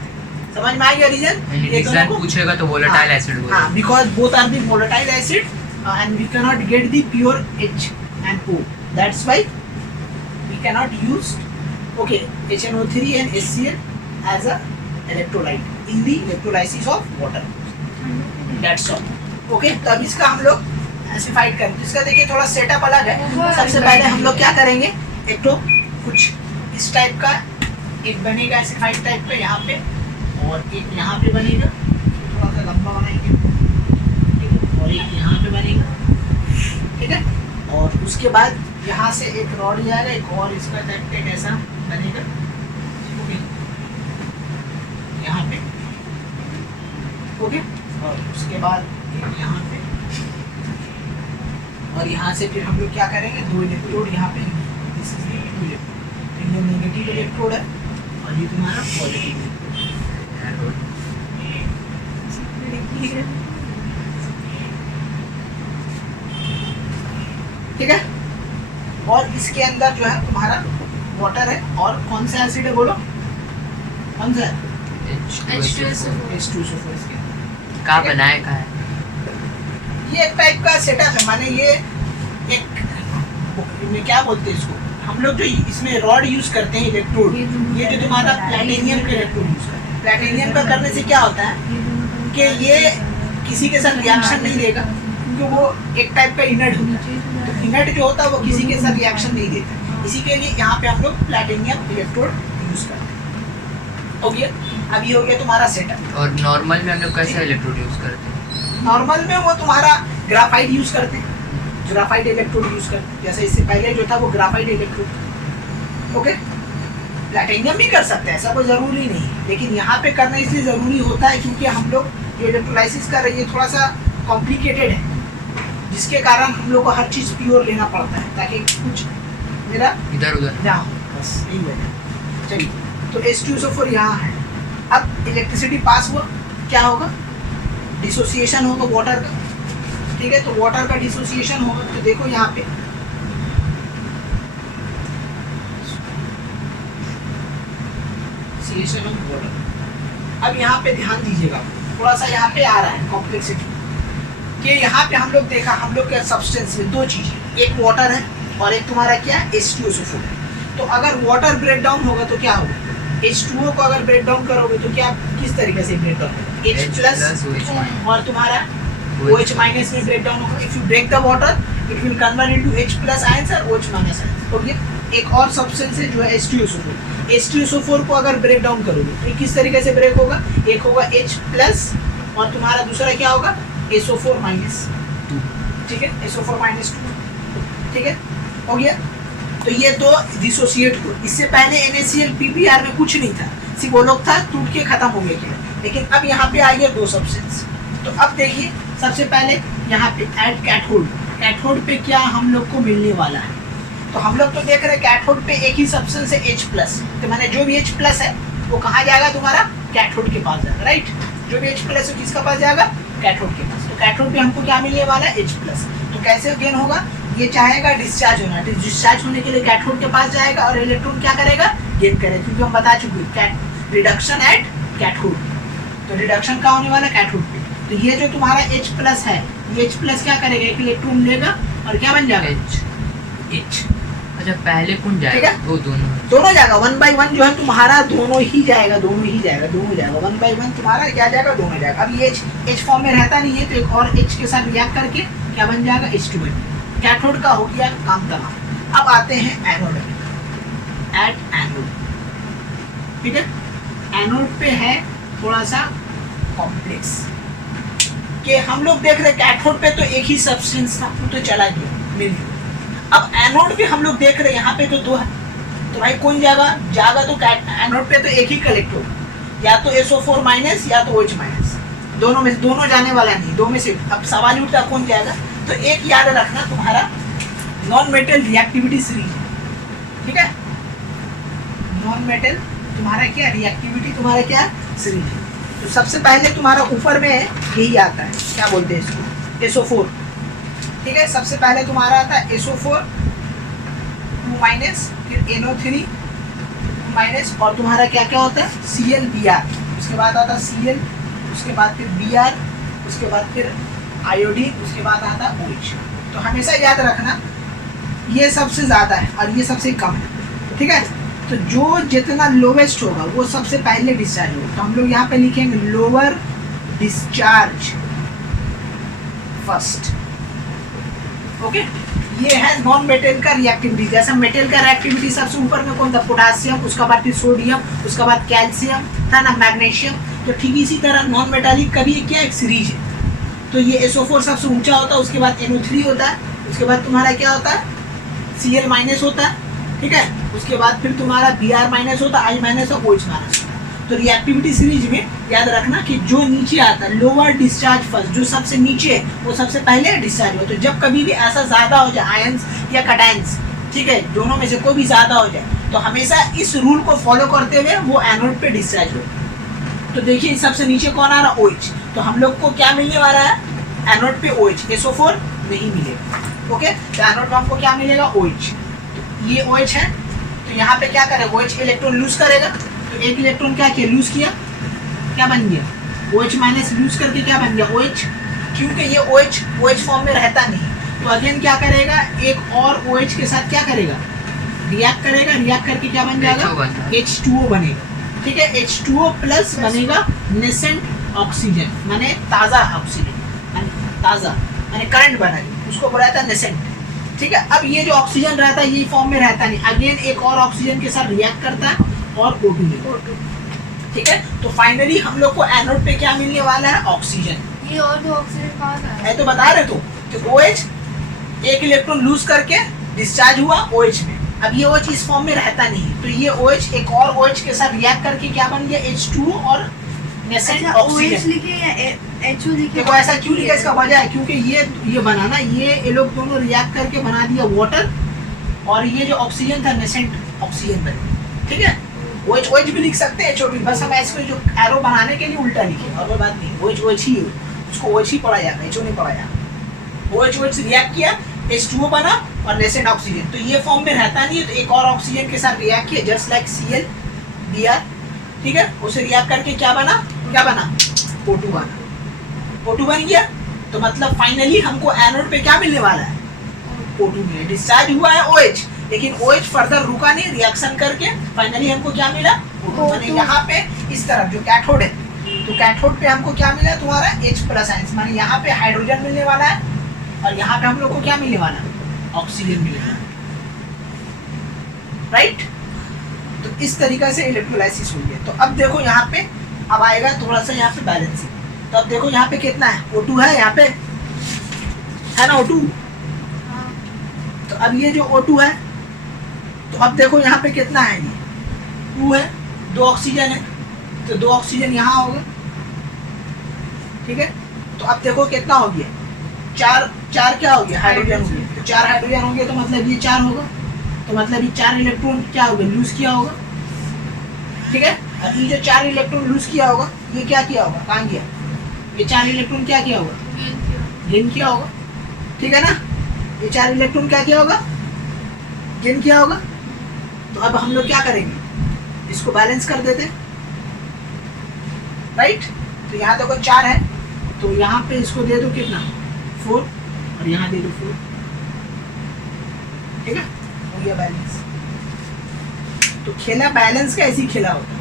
समझ में आ गया रीजन, ये दोनों को पूछेगा तो वोलेटाइल एसिड बोलेगा। हाँ, because both are the volatile acid and we can not get the pure H and O, that's why we can not use HNO3 and HCl as a electrolyte in the electrolysis of water, that's all. Okay, तो अब इसका हम लोग एसिफाइड करेंगे। इसका देखिए थोड़ा setup अलग है। सबसे पहले हम लोग क्या करेंगे, एक तो कुछ इस टाइप का एक बनेगा एसिफाइड टाइप का यहाँ पे, और एक यहाँ पे बनेगा, थोड़ा सा लंबा बनाएंगे, ठीक है, और एक यहाँ पे बनेगा, ठीक है, और उसके बाद यहाँ से एक रॉड जाएगा, एक और इसका टाइप का ऐसा बनेगा, ओके, यहाँ पे, ओके, और उसके बाद एक यहाँ पे, और यहाँ से फिर हम लोग क्या करेंगे, 2 इलेक्ट्रोड यहाँ पे, दिस इज द इलेक्ट्रोड, ये नेगेटिव इलेक्ट्रोड है और ये तुम्हारा पॉजिटिव इलेक्ट्रोड। ठीक है, और इसके अंदर जो है तुम्हारा वाटर है और कौन सा एसिड है बोलो, कौन सा है, H2SO4 इसके अंदर कहाँ बनाए कहाँ है, ये एक टाइप का सेटअप है, माने ये एक में क्या बोलते हैं इसको, हम लोग जो इसमें रॉड यूज करते हैं इलेक्ट्रोड, ये जो तुम्हारा प्लैटिनियम का इलेक्ट्रोड यूज करते हैं। प्लैटिनियम का करने से क्या होता है कि ये किसी के साथ रिएक्शन नहीं देगा, क्योंकि वो एक टाइप का इनर्ट होता है। तो इनर्ट जो होता है वो किसी के साथ रिएक्शन नहीं देता, इसी के लिए यहाँ पे हम लोग प्लैटिनियम इलेक्ट्रोड यूज करते हैं। हो गया, अब ये हो गया तुम्हारा सेटअप। और नॉर्मल में हम लोग कैसा इलेक्ट्रोड यूज करते हैं, नॉर्मल में वो तुम्हारा ग्राफाइट यूज करते हैं, ग्राफाइट इलेक्ट्रोड यूज करते हैं, जैसे इससे पहले जो था वो ग्राफाइट इलेक्ट्रोड। ओके, प्लैटिनियम भी कर सकते हैं, ऐसा कोई ज़रूरी नहीं, लेकिन यहाँ पे करना इसलिए ज़रूरी होता है क्योंकि हम लोग जो इलेक्ट्रोलाइसिस कर रहे हैं थोड़ा सा कॉम्प्लिकेटेड है, जिसके कारण हम लोग को हर चीज़ प्योर लेना पड़ता है ताकि कुछ मेरा इधर उधर ना हो, बस यही वजह। चलिए, तो H2SO4 यहाँ है। अब इलेक्ट्रिसिटी पास हुआ, क्या होगा, डिसोसिएशन होगा वाटर का, ठीक है, तो वाटर का डिसोसिएशन होगा। तो देखो यहाँ पे वाटर। अब यहाँ पे ध्यान दीजिएगा, थोड़ा सा यहाँ पे आ रहा है कॉम्प्लेक्सिटी कि यहाँ पे हम लोग देखा, हम लोग के सब्सटेंस में 2 चीज़ें, एक वाटर है और एक तुम्हारा क्या है H2SO4 है। तो अगर वाटर ब्रेक डाउन होगा तो क्या होगा, H2O को अगर ब्रेक डाउन करोगे तो क्या किस तरीके से ब्रेक डाउन होगा, H+ और तुम्हारा OH- में ब्रेक डाउन होगा। If you break the water it will convert into H+ ions और OH- आयंस। ओके, एक और सब्सटेंस है जो है H2SO4। H2SO4 को अगर ब्रेक डाउन करोगे तो किस तरीके से ब्रेक होगा, एक होगा H+ और तुम्हारा दूसरा क्या होगा SO4 माइनस, ठीक है, SO4 माइनस 2, ठीक है, हो गया। तो ये दो डिसोसिएट हुए। इससे पहले NaCl PBr में कुछ नहीं था, सिर्फ वो लोग था टूट के खत्म हो गया, लेकिन अब यहाँ पे आ गया दो सब्सटेंस। तो अब देखिए सबसे पहले यहाँ पे एट कैथोड, कैथोड पे क्या हम लोग को मिलने वाला है। तो हम लोग तो देख रहे हैं कैथोड पे एक ही सब्सटेंस है H+, तो मैंने जो भी H+ है वो कहाँ जाएगा, तुम्हारा कैथोड के पास जाएगा, राइट। जो भी H+ है किसका पास जाएगा, कैथोड के पास। तो कैथोड पे हमको क्या मिलने वाला है, H+। तो कैसे गेन होगा, ये चाहेगा डिस्चार्ज होना, डिस्चार्ज होने के लिए कैथोड के पास जाएगा और इलेक्ट्रॉन क्या करेगा, गेन करेगा, क्योंकि हम बता चुके रिडक्शन एट कैथोड। तो रिडक्शन का होने वाला कैथोड पे। तो ये जो तुम्हारा H+ है, ये H+ क्या करेगा, एक इलेक्ट्रॉन लेगा और क्या बन जाएगा, H। अच्छा पहले कौन जाएगा, वो दोनों जाएगा 1/1 जो है तुम्हारा, दोनों ही जाएगा 1/1 तुम्हारा क्या जाएगा, दोनों जाएगा। अब ये H फॉर्म में रहता नहीं है, तो एक और H के साथ रिएक्ट करके क्या बन जाएगा, H2 बन। कैथोड का हो गया काम तमाम। अब आते हैं एनोड, एट एनोड, ठीक है। एनोड पे है थोड़ा सा कॉम्प्लेक्स, कि हम लोग देख रहे कैथोड पे तो एक ही सब्सटेंस था, वो तो चला गया, मिल गया। अब एनोड पे हम लोग देख रहे हैं यहाँ पे तो दो है, तो भाई कौन जाएगा, तो एनोड पे तो एक ही कलेक्टर, या तो SO4 माइनस या तो OH माइनस, दोनों में दोनों जाने वाला नहीं, दो में से। अब सवाल उठता कौन जाएगा, तो एक याद रखना तुम्हारा नॉन मेटल रिएक्टिविटी सीरीज, ठीक है। नॉन मेटल तुम्हारा क्या रिएक्टिविटी, तुम्हारा क्या सीरीज है। तो सबसे पहले तुम्हारा ऊपर में यही आता है, क्या बोलते हैं इसको, SO4, ठीक है। सबसे पहले तुम्हारा आता है SO4 2 माइनस, फिर NO3 माइनस, और तुम्हारा क्या क्या होता है, ClBr, उसके बाद आता है Cl, उसके बाद फिर Br, उसके बाद फिर आयोडीन, उसके बाद आता है OH। तो हमेशा याद रखना ये सबसे ज़्यादा है और ये सबसे कम है, ठीक है। तो जो जितना लोवेस्ट होगा वो सबसे पहले डिस्चार्ज होगा। तो हम लोग यहाँ पे लिखेंगे लोअर डिस्चार्ज फर्स्ट, ओके। ये है नॉन मेटल का रिएक्टिविटी। जैसा मेटल का रिएक्टिविटी सबसे ऊपर में कौन था, पोटासियम, उसके बाद फिर सोडियम, उसके बाद कैल्शियम था ना, मैग्नीशियम। तो ठीक इसी तरह नॉन मेटालिक का भी क्या एक सीरीज है। तो ये SO4 सबसे ऊंचा होता है, उसके बाद NO3 होता है, उसके बाद तुम्हारा क्या होता है, Cl माइनस होता है, ठीक है। उसके बाद फिर तुम्हारा Br माइनस होता है, I माइनस और OH माइनस होता है। तो रिएक्टिविटी सीरीज में याद रखना कि जो नीचे आता है लोअर डिस्चार्ज फर्स्ट, जो सबसे नीचे है वो सबसे पहले डिस्चार्ज हो। तो जब कभी भी ऐसा ज़्यादा हो जाए आयंस या कैटायंस, ठीक है, दोनों में से कोई भी ज़्यादा हो जाए, तो हमेशा इस रूल को फॉलो करते हुए वो एनोड पे डिस्चार्ज हो। तो देखिए सबसे नीचे कौन आ रहा, OH। तो हम लोग को क्या मिलने वाला है, एनोड पे OH, SO4 नहीं मिलेगा, ओके। तो एनोड पे हमको क्या मिलेगा, OH। तो ये OH है, तो यहाँ पे क्या करेगा, OH इलेक्ट्रॉन लूज करेगा। तो एक इलेक्ट्रॉन क्या किया, लूज किया, क्या बन गया, OH माइनस, लूज करके क्या बन गया, OH। क्योंकि ये OH फॉर्म में रहता नहीं, तो अगेन क्या करेगा, एक और OH के साथ क्या करेगा, रिएक्ट करेगा, रिएक्ट करके क्या बन जाएगा, H2O बनेगा, ठीक है। H2O प्लस बनेगा नेसेंट ऑक्सीजन, माने ताज़ा ऑक्सीजन, ताज़ा माने करंट बना, उसको बोला जाता है नेसेंट, ठीक है। अब ये जो ऑक्सीजन रहता है ये फॉर्म में रहता नहीं, अगेन एक और ऑक्सीजन के साथ रिएक्ट करता है और O2 मिलेगा, ठीक है। तो फाइनली हम लोग को एनोड पे क्या मिलने वाला है, ऑक्सीजन। ये और दो ऑक्सीजन कहाँ से आया? मैं तो बता रहे तो OH एक इलेक्ट्रॉन लूज करके डिस्चार्ज हुआ OH में। अब ये OH इस फॉर्म में रहता नहीं है, तो ये OH एक और OH के साथ रिएक्ट करके क्या बन गया, H2O और नेसेंट ऑक्सीजन। OH लिखे या HO लिखे? देखो ऐसा क्यों लिखा, इसका वजह है क्योंकि ये बनाना, ये लोग दोनों रिएक्ट करके बना दिया वाटर, और ये जो ऑक्सीजन था नेसेंट ऑक्सीजन बने, ठीक है। OH भी लिख सकते हैं, HO भी, बस हम इसको जो एरो बनाने के लिए उल्टा लिखे, और कोई बात नहीं। OH ही है, उसको OH ही पढ़ा जाएगा, HO नहीं पढ़ा जाएगा। OH रिएक्ट किया, H2O बना और नेसेंट ऑक्सीजन। तो ये फॉर्म में रहता नहीं है, तो एक और ऑक्सीजन के साथ रिएक्ट किया, जस्ट लाइक Cl Br, ठीक है। उसे रिएक्ट करके क्या बना, O2 बना, O2 बन गया। तो मतलब फाइनली हमको एनोड पे क्या मिलने वाला है, O2 मिले। डिस्चार्ज हुआ है OH, लेकिन OH फर्दर रुका नहीं, रिएक्शन करके फाइनली हमको क्या मिला, O2। माने यहाँ पे इस तरफ जो कैथोड है, तो कैथोड पे हमको क्या मिला, तुम्हारा H+ आयंस, माने यहाँ पे हाइड्रोजन मिलने वाला है, और यहाँ पे हम लोग को क्या मिलने वाला है, ऑक्सीजन मिलेगा, राइट। तो इस तरीका से इलेक्ट्रोलाइसिस हुई है। तो अब देखो यहाँ पे अब आएगा थोड़ा सा यहाँ पे बैलेंसिंग। तो अब देखो यहाँ पे कितना है, O2 है यहाँ पे, है ना O2। तो अब ये जो O2 है, तो अब देखो यहाँ पे कितना है, ये 2 है, 2 ऑक्सीजन है, तो 2 ऑक्सीजन यहाँ होगा, ठीक है। तो अब देखो कितना हो गया, 4 क्या हो गया, हाइड्रोजन हो गया। तो 4 हाइड्रोजन हो गया, तो मतलब ये 4 होगा, तो मतलब ये 4 इलेक्ट्रॉन क्या होगा, लूज किया होगा, ठीक है। अब ये जो 4 इलेक्ट्रॉन लूज किया होगा, ये क्या किया होगा, कहाँ गया, ये 4 इलेक्ट्रॉन क्या किया होगा, गेन किया होगा, ठीक है ना। ये 4 इलेक्ट्रॉन क्या किया होगा, गेन किया होगा। तो अब हम लोग क्या करेंगे, इसको बैलेंस कर देते, राइट। तो यहाँ देखो 4 है, तो यहाँ पे इसको दे दो कितना, 4, और यहाँ दे दो 4, ठीक है, हो गया बैलेंस। तो खेला बैलेंस का ऐसी खेला होता है।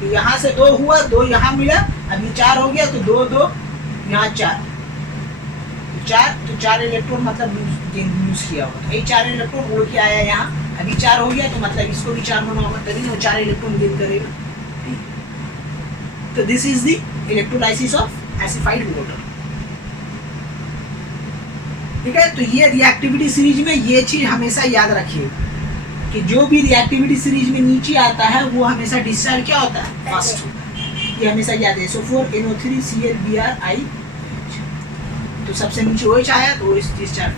तो यहाँ से 2 हुआ, 2 यहाँ मिला, अभी 4 हो गया, तो 2 2 यहाँ 4, तो 4 इलेक्ट्रॉन मतलब यूज किया होगा। तो ये 4 इलेक्ट्रॉन उड़ के आया यहाँ, अभी 4 हो गया, तो मतलब इसको भी 4 होना होगा, तभी वो 4 इलेक्ट्रॉन गेन करेगा। तो this is the electrolysis of acidified water, ठीक है। तो ये रिएक्टिविटी सीरीज में ये चीज हमेशा याद रखिए कि जो भी रिएक्टिविटी सीरीज में नीचे आता है वो हमेशा डिस्चार्ज क्या होता है, फास्ट होता है, ये हमेशा याद है। SO4NO3 ClBrI, तो सबसे नीचे OH आया तो OH डिस्चार्ज,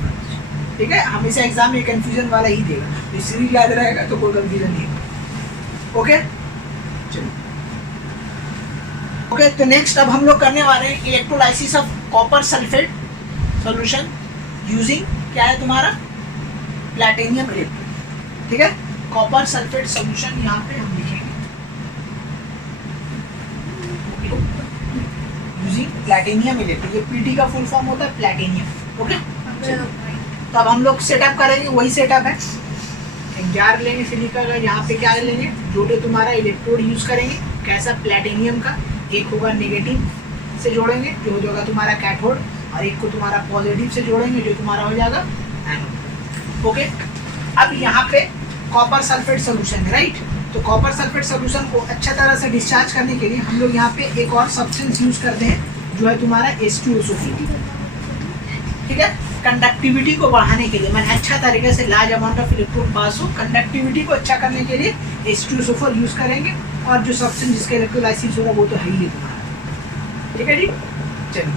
ठीक है। हमेशा एग्जाम में कंफ्यूजन वाला ही देगा, तो सीरीज याद रहेगा तो कोई कंफ्यूजन नहीं होगा, ओके। चलो ओके, तो नेक्स्ट अब हम लोग करने वाले हैं electrolysis of copper sulphate solution using क्या है तुम्हारा, प्लैटिनम इलेक्ट्रोड, ठीक है। कॉपर सल्फेट सॉल्यूशन यहाँ पे हम लिखेंगे यूजिंग प्लैटिनम इलेक्ट्रोड, ये पीटी का फुल फॉर्म होता है प्लैटिनम, ओके। तो अब हम लोग सेटअप करेंगे, वही सेटअप है, एक जार लेंगे सिलिका का, यहाँ पे क्या लेंगे, जो तुम्हारा इलेक्ट्रोड यूज करेंगे कैसा, प्लैटिनियम का, एक होगा नेगेटिव से जोड़ेंगे जो हो जाएगा तुम्हारा कैथोड, और एक को तुम्हारा पॉजिटिव से जोड़ेंगे जो तुम्हारा हो जाएगा एनोड, ओके। अब यहाँ पे कॉपर सल्फेट सोल्यूशन है, राइट। तो कॉपर सल्फेट सोल्यूशन को अच्छा तरह से डिस्चार्ज करने के लिए हम लोग यहाँ पे एक और सब्सटेंस यूज करते हैं जो है तुम्हारा H2SO4, ठीक है। कंडक्टिविटी को बढ़ाने के लिए, मैंने अच्छा तरीके से लार्ज अमाउंट ऑफ इलेक्ट्रॉन पास हो, कंडक्टिविटी को अच्छा करने के लिए H2SO4 यूज करेंगे, और जो सब्सटेंस जिसका इलेक्ट्रोलाइसिस होगा वो तो है ही तुम्हारा, ठीक है जी। चलिए,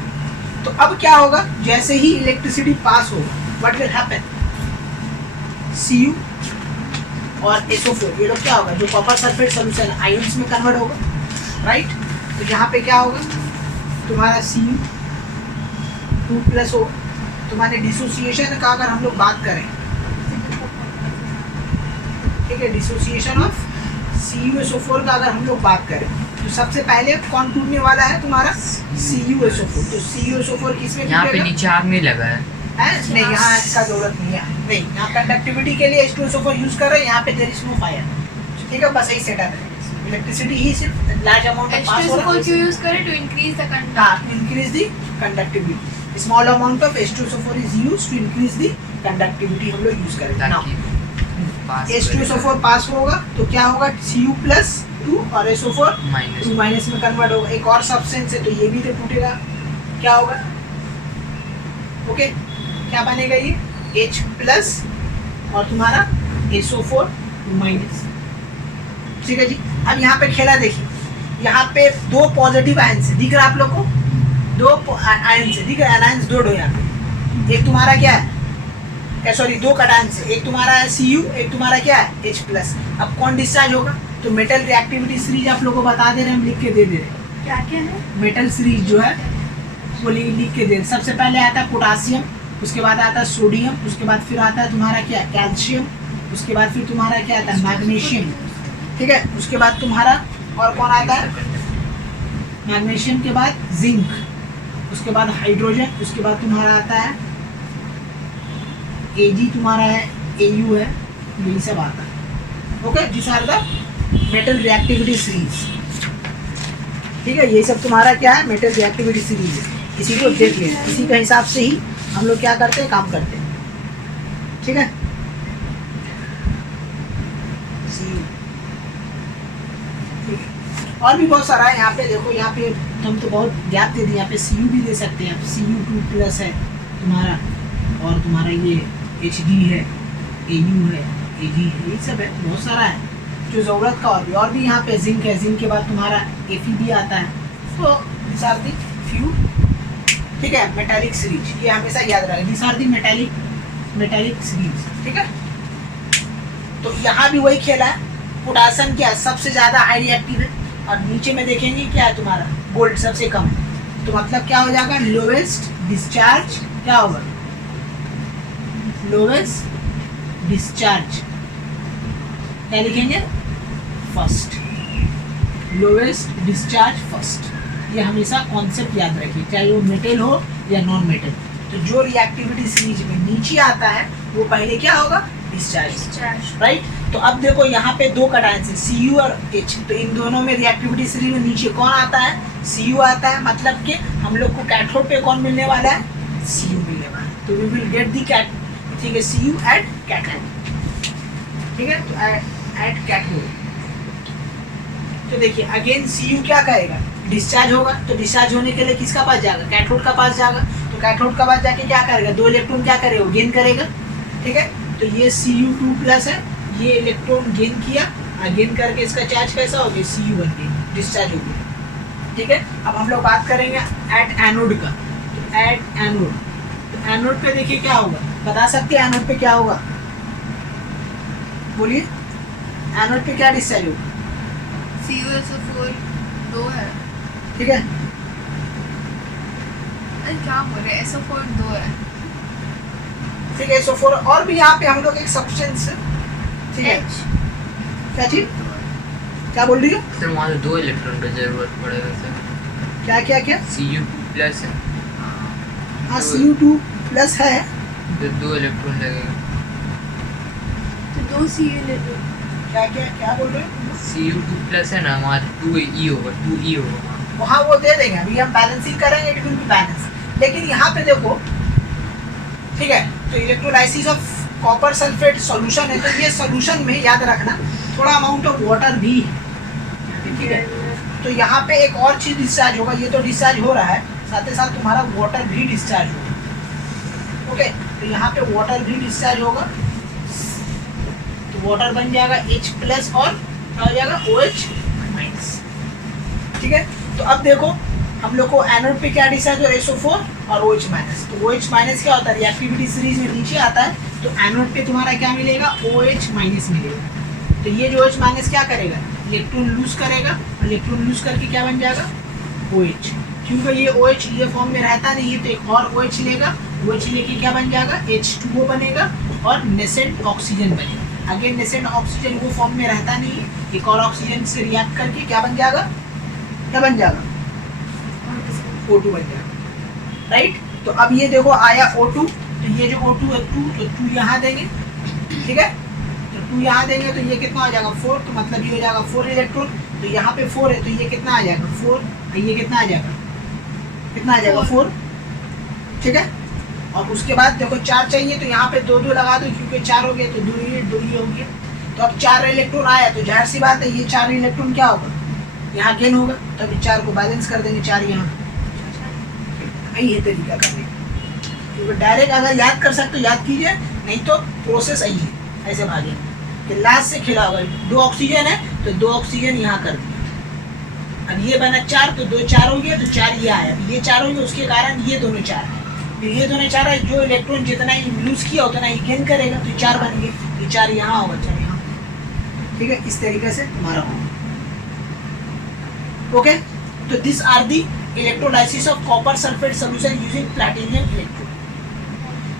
तो अब क्या होगा, जैसे ही इलेक्ट्रिसिटी पास होगा व्हाट विल हैपन, Cu और SO4 ये लोग क्या होगा, जो कॉपर सल्फेट सॉल्यूशन आयंस में कन्वर्ट होगा, राइट। तो यहाँ पे क्या होगा तुम्हारा Cu2+ O, तुम्हारे डिसोसिएशन का अगर हम लोग बात करें, ठीक है, डिसोसिएशन ऑफ CuSO4 का अगर हम लोग बात करें, तो सबसे पहले कौन टूटने वाला है तुम्हारा CuSO4। तो CuSO4 किसमें यहाँ पे टूटेगा, नीचे आग नहीं लगा है, नहीं यहाँ इसका जरूरत नहीं है, नहीं यहाँ कंडक्टिविटी के लिए H2SO4 यूज कर रहे हैं, यहाँ पे देयर इज नो फायर, ठीक है, बस यही सेटअप है। इलेक्ट्रिसिटी ही सिर्फ लार्ज अमाउंट में पास हो रहा है, H2SO4 क्यों यूज करें, टू इंक्रीज द कंडक्टिविटी, हाँ, to increase the conductivity, small amount of H2SO4 is used to increase the conductivity, हम लोग यूज करेंगे। नाउ H2SO4 पास होगा तो क्या होगा, Cu+2 और SO4 2 माइनस में कन्वर्ट होगा, एक और सब्सटेंस है तो ये भी तो टूटेगा, क्या होगा, ओके, क्या बनेगा ये H+ और तुम्हारा SO4 2 माइनस, ठीक है जी। अब यहाँ पे खेला देखिए, यहाँ पे 2 पॉजिटिव आयंस है, दिख रहा है आप लोग को, 2 आयंस है, दिख रहा है, आयंस 2 यहाँ पे, एक तुम्हारा क्या है, सॉरी 2 कटायंस है, एक तुम्हारा है Cu, एक तुम्हारा क्या है H+। अब कौन डिस्चार्ज होगा, तो मेटल रिएक्टिविटी सीरीज आप लोगों को बता दे रहे हैं, हम लिख के दे रहे हैं, क्या क्या है, मेटल सीरीज जो है वो लिख के दे रहे। सबसे पहले आता है पोटासियम, उसके बाद आता है सोडियम, उसके बाद फिर आता है तुम्हारा क्या, कैल्शियम, उसके बाद फिर तुम्हारा क्या आता है, मैग्नीशियम, ठीक है। उसके बाद तुम्हारा और कौन आता है, मैग्नीशियम के बाद जिंक, उसके बाद हाइड्रोजन, उसके बाद तुम्हारा आता है Ag, तुम्हारा है Au है, यही सब आता है, okay. This are the metal reactivity series, ठीक है, ये सब तुम्हारा क्या है, मेटल रिएक्टिविटी सीरीज है, इसी को देख लेना, इसी के हिसाब से ही हम लोग क्या करते हैं, काम करते हैं, ठीक है। ठीक है, और भी बहुत सारा है यहाँ पे। देखो यहाँ पे हम तो बहुत गैप दे दिए, यहाँ पे CU भी दे सकते हैं आप, Cu2+ है तुम्हारा, और तुम्हारा ये HD है, AU है, AG है, ये सब है, बहुत सारा है जो ज़रूरत का। और भी यहाँ पे जिंक है, जिंक के बाद तुम्हारा Fe भी आता है। तो दिस आर दी फ्यू, ठीक है, मेटालिक सीरीज, ये हमेशा याद रखें, this are the metallic series, ठीक है। तो यहाँ भी वही खेला है, पोटासियम क्या सबसे ज़्यादा हाई रिएक्टिव है, और नीचे में देखेंगे क्या है तुम्हारा गोल्ड सबसे कम है। तो मतलब क्या हो जाएगा, लोवेस्ट डिस्चार्ज क्या होगा, लोवेस्ट डिस्चार्ज क्या लिखेंगे, फर्स्ट, लोवेस्ट डिस्चार्ज फर्स्ट। ये हमेशा कॉन्सेप्ट याद रखिए, चाहे वो मेटल हो या नॉन मेटल। तो जो रिएक्टिविटी सीरीज में नीचे आता है वो पहले क्या होगा, डिस्चार्ज, राइट। तो अब देखो यहाँ पे दो कटायंस है, Cu और H, तो इन दोनों में रिएक्टिविटी सीरीज में नीचे कौन आता है, Cu आता है, मतलब कि हम लोग को कैथोड पे कौन मिलने वाला है, Cu मिलने वाला है। तो वी विल गेट दी ठीक है, Cu एट कैथोड, ठीक है, तो एट कैथोड। तो देखिए अगेन Cu क्या करेगा, डिस्चार्ज होगा, तो डिस्चार्ज होने के लिए किसका पास जाएगा, कैथोड का पास जाएगा। तो कैथोड का पास जाके क्या करेगा, 2 इलेक्ट्रॉन क्या करेगा, गेन करेगा, ठीक है। तो ये Cu2+ है, ये इलेक्ट्रॉन गेन किया, गेन करके इसका चार्ज कैसा हो गया, Cu बन गया, डिस्चार्ज हो गया, ठीक है। अब हम लोग बात करेंगे एट एनोड का। तो एट एनोड, तो एनोड पे देखिए क्या होगा, बता सकते हैं एनोड पे क्या होगा, बोलिए, एनोड पे क्या डिस्चार्ज होगा, CuSO4 2 है, ठीक है, अरे क्या बोल रहे हैं, SO4 2 है, ठीक है, SO4। और भी यहाँ पे हम लोग एक सब्सटेंस, ठीक है, H क्या चीज, क्या बोल रही हो, सर वहाँ तो 2 इलेक्ट्रॉन का जरूरत पड़ेगा सर। क्या क्या क्या, Cu+ है हाँ Cu2+ है, तो 2 इलेक्ट्रॉन लगेगा। तो 2 Cu ले लो। क्या क्या क्या बोल रहे हो, Cu2+ है ना, वहाँ 2E होगा, 2E होगा। वहाँ वो दे देंगे, अभी हम बैलेंसिंग करेंगे, इट विल बी बैलेंस। लेकिन यहाँ पे देखो, ठीक है, तो electrolysis of copper sulphate solution है, तो ये सॉल्यूशन में याद रखना थोड़ा अमाउंट ऑफ वाटर भी है, ठीक है। तो यहाँ पे एक और चीज़ डिस्चार्ज होगा, ये तो डिस्चार्ज हो रहा है, साथ ही साथ तुम्हारा वाटर भी डिस्चार्ज होगा, ओके। तो यहाँ पे वाटर भी डिस्चार्ज होगा, तो वाटर बन जाएगा H+ और क्या हो जाएगा, OH-, ठीक है। तो अब देखो हम लोग को एनोड पे क्या डिस्चार्ज हो, SO4 और OH-। तो OH- क्या होता है, रिएक्टिविटी सीरीज में नीचे आता है, तो एनोड पे तुम्हारा क्या मिलेगा, OH- मिलेगा। तो ये जो OH- क्या करेगा, इलेक्ट्रॉन लूज करेगा, और इलेक्ट्रॉन लूज करके क्या बन जाएगा, OH। क्योंकि ये OH ये फॉर्म में रहता नहीं है, तो एक और OH लेगा, OH लेके क्या बन जाएगा, H2O बनेगा, और नेसेंट ऑक्सीजन बनेगा। अगेन नेसेंट ऑक्सीजन वो फॉर्म में रहता नहीं है, एक और ऑक्सीजन से रिएक्ट करके क्या बन जाएगा, क्या बन जाएगा, O2 बन जाएगा, राइट। तो अब ये देखो आया O2, तो ये जो O2 है 2, तो 2 यहाँ देंगे, ठीक है, तो 2 यहाँ देंगे, तो ये कितना हो जाएगा, 4, तो मतलब ये हो जाएगा 4 इलेक्ट्रॉन। तो यहाँ पे 4 है, तो ये कितना आ जाएगा, 4, ये कितना आ जाएगा, कितना आ जाएगा, 4, ठीक है। और उसके बाद देखो 4 चाहिए, तो यहाँ पे 2 लगा दो, क्योंकि 4 हो गया तो 2 ये हो गया। तो अब 4 इलेक्ट्रॉन आया, तो जाहिर सी बात है ये 4 इलेक्ट्रॉन क्या होगा, यहाँ गेन होगा, तो अभी 4 को बैलेंस कर देंगे, 4 यहाँ, यही है तरीका करने का। क्योंकि डायरेक्ट अगर याद कर सकते हो याद कीजिए, नहीं तो प्रोसेस यही है, ऐसे भागे कि लास्ट से खिला होगा। 2 ऑक्सीजन है, तो 2 ऑक्सीजन यहाँ कर दिया, अब ये बना 4, तो 2 4 हो गया, तो 4 ये आया, ये 4 हो गया, उसके कारण ये दोनों 4 है, फिर ये दोनों 4 है, जो इलेक्ट्रॉन जितना ही लूज किया उतना ही गेन करेगा, तो 4 बन गए, ये 4 यहाँ होगा, 4 यहाँ, ठीक है। इस तरीके से तुम्हारा होगा, ओके। तो this are the electrolysis of copper sulphate solution using platinum electrode.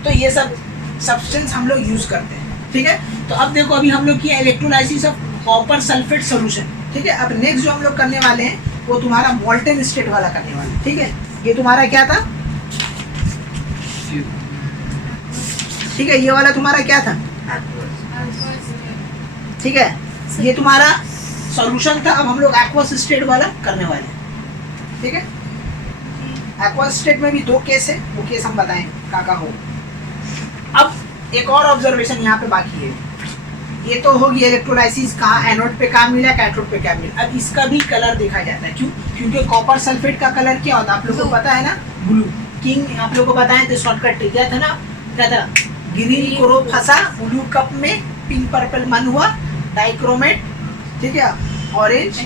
तो ये सब सब्सटेंस हम लोग यूज करते हैं, ठीक है। तो अब देखो अभी हम लोग किया electrolysis of copper sulphate solution, ठीक है। अब नेक्स्ट जो हम लोग करने वाले हैं वो तुम्हारा मोल्टेन स्टेट वाला करने वाले हैं, ठीक है। ये तुम्हारा क्या था, ठीक है, ये वाला तुम्हारा क्या था, ठीक है, ये तुम्हारा सॉल्यूशन था। अब हम लोग एक्वस स्टेट वाला करने वाले हैं, ठीक है। एक्वस स्टेट में भी 2 केस है, वो केस हम बताएं का हो। अब एक और ऑब्जर्वेशन यहाँ पे बाकी है, ये तो होगी इलेक्ट्रोलाइसिस, कहाँ एनोड पे काम मिला, कैथोड पे क्या मिला। अब इसका भी कलर देखा जाता है, क्यों? क्योंकि कॉपर सल्फेट का कलर क्या होता है आप लोग को पता है ना, ब्लू। किंग आप लोग को बताएं तो शॉर्टकट ट्रिक क्या था ना, क्या था, ग्रीन कोरो फंसा ब्लू कप में, पिंक पर्पल मन हुआ डाइक्रोमेट, ठीक है, ऑरेंज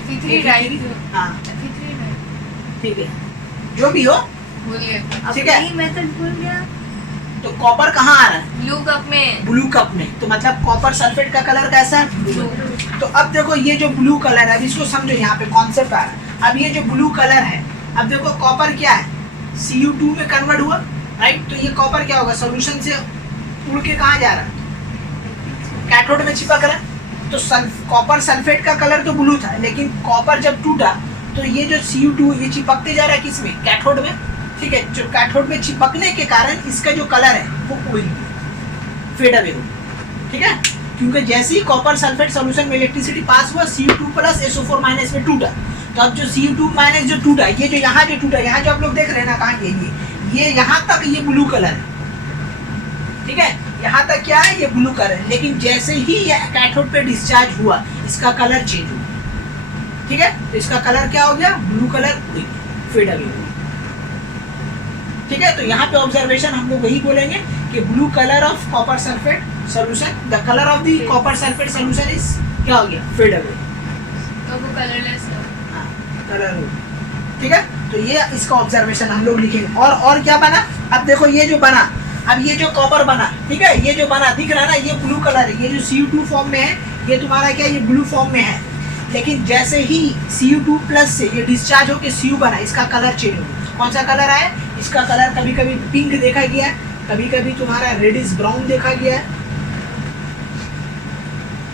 हाँ ठीक है, जो भी हो ठीक है। मेथड भूल गया। तो कॉपर कहाँ आ रहा है? ब्लू कप में। ब्लू कप में, तो मतलब कॉपर सल्फेट का कलर कैसा है? ब्लू। तो अब देखो ये जो ब्लू कलर है, अब इसको समझो, यहाँ पे कॉन्सेप्ट आ रहा है। अब ये जो ब्लू कलर है, अब देखो कॉपर क्या है, Cu2 में कन्वर्ट हुआ, राइट? तो ये कॉपर क्या होगा, सोल्यूशन से उड़ के कहाँ जा रहा है, कैथोड में चिपक रहा है। तो कॉपर सल्फेट का कलर तो ब्लू था, लेकिन कॉपर जब टूटा तो ये जो Cu2 ये चिपकते जा रहा है किसमें, कैथोड में, ठीक है। जो कैथोड में चिपकने के कारण इसका जो कलर है वो उड़ गया, फेड अवे हो, ठीक है। क्योंकि जैसे ही कॉपर सल्फेट सॉल्यूशन में इलेक्ट्रिसिटी पास हुआ, Cu2 प्लस SO4 माइनस में टूटा। तो अब जो Cu2 माइनस जो टूटा, ये जो यहाँ जो टूटा, यहाँ जो आप लोग देख रहे हैं ना, कहाँ ये यहाँ तक ये ब्लू कलर है, ठीक है। यहाँ तक क्या है, ये ब्लू कलर है। लेकिन जैसे ही ये कैथोड पे डिस्चार्ज हुआ, इसका कलर चेंज हुआ, ठीक है। तो इसका कलर क्या हो गया, ब्लू कलर, फेड अवे हो गया, ठीक है। तो यहाँ पे ऑब्जर्वेशन हम लोग वही बोलेंगे कि blue colour of copper sulphate solution, the colour of the copper sulphate solution is क्या हो गया, फेड अवे, तो वो कलरलेस है। हाँ, कलर हो, ठीक है। तो ये इसका ऑब्जर्वेशन हम लोग लिखेंगे। और क्या बना, अब देखो ये जो बना, अब ये जो कॉपर बना, ठीक है, ये जो बना दिख रहा है ना, ये ब्लू कलर है। ये जो Cu2 फॉर्म में है, ये तुम्हारा क्या, ये ब्लू फॉर्म में है। लेकिन जैसे ही Cu2 प्लस से ये डिस्चार्ज होकर Cu बना, इसका कलर चेंज हो। कौन सा कलर आया, इसका कलर कभी कभी पिंक देखा गया है, कभी कभी तुम्हारा रेडिश ब्राउन देखा गया है,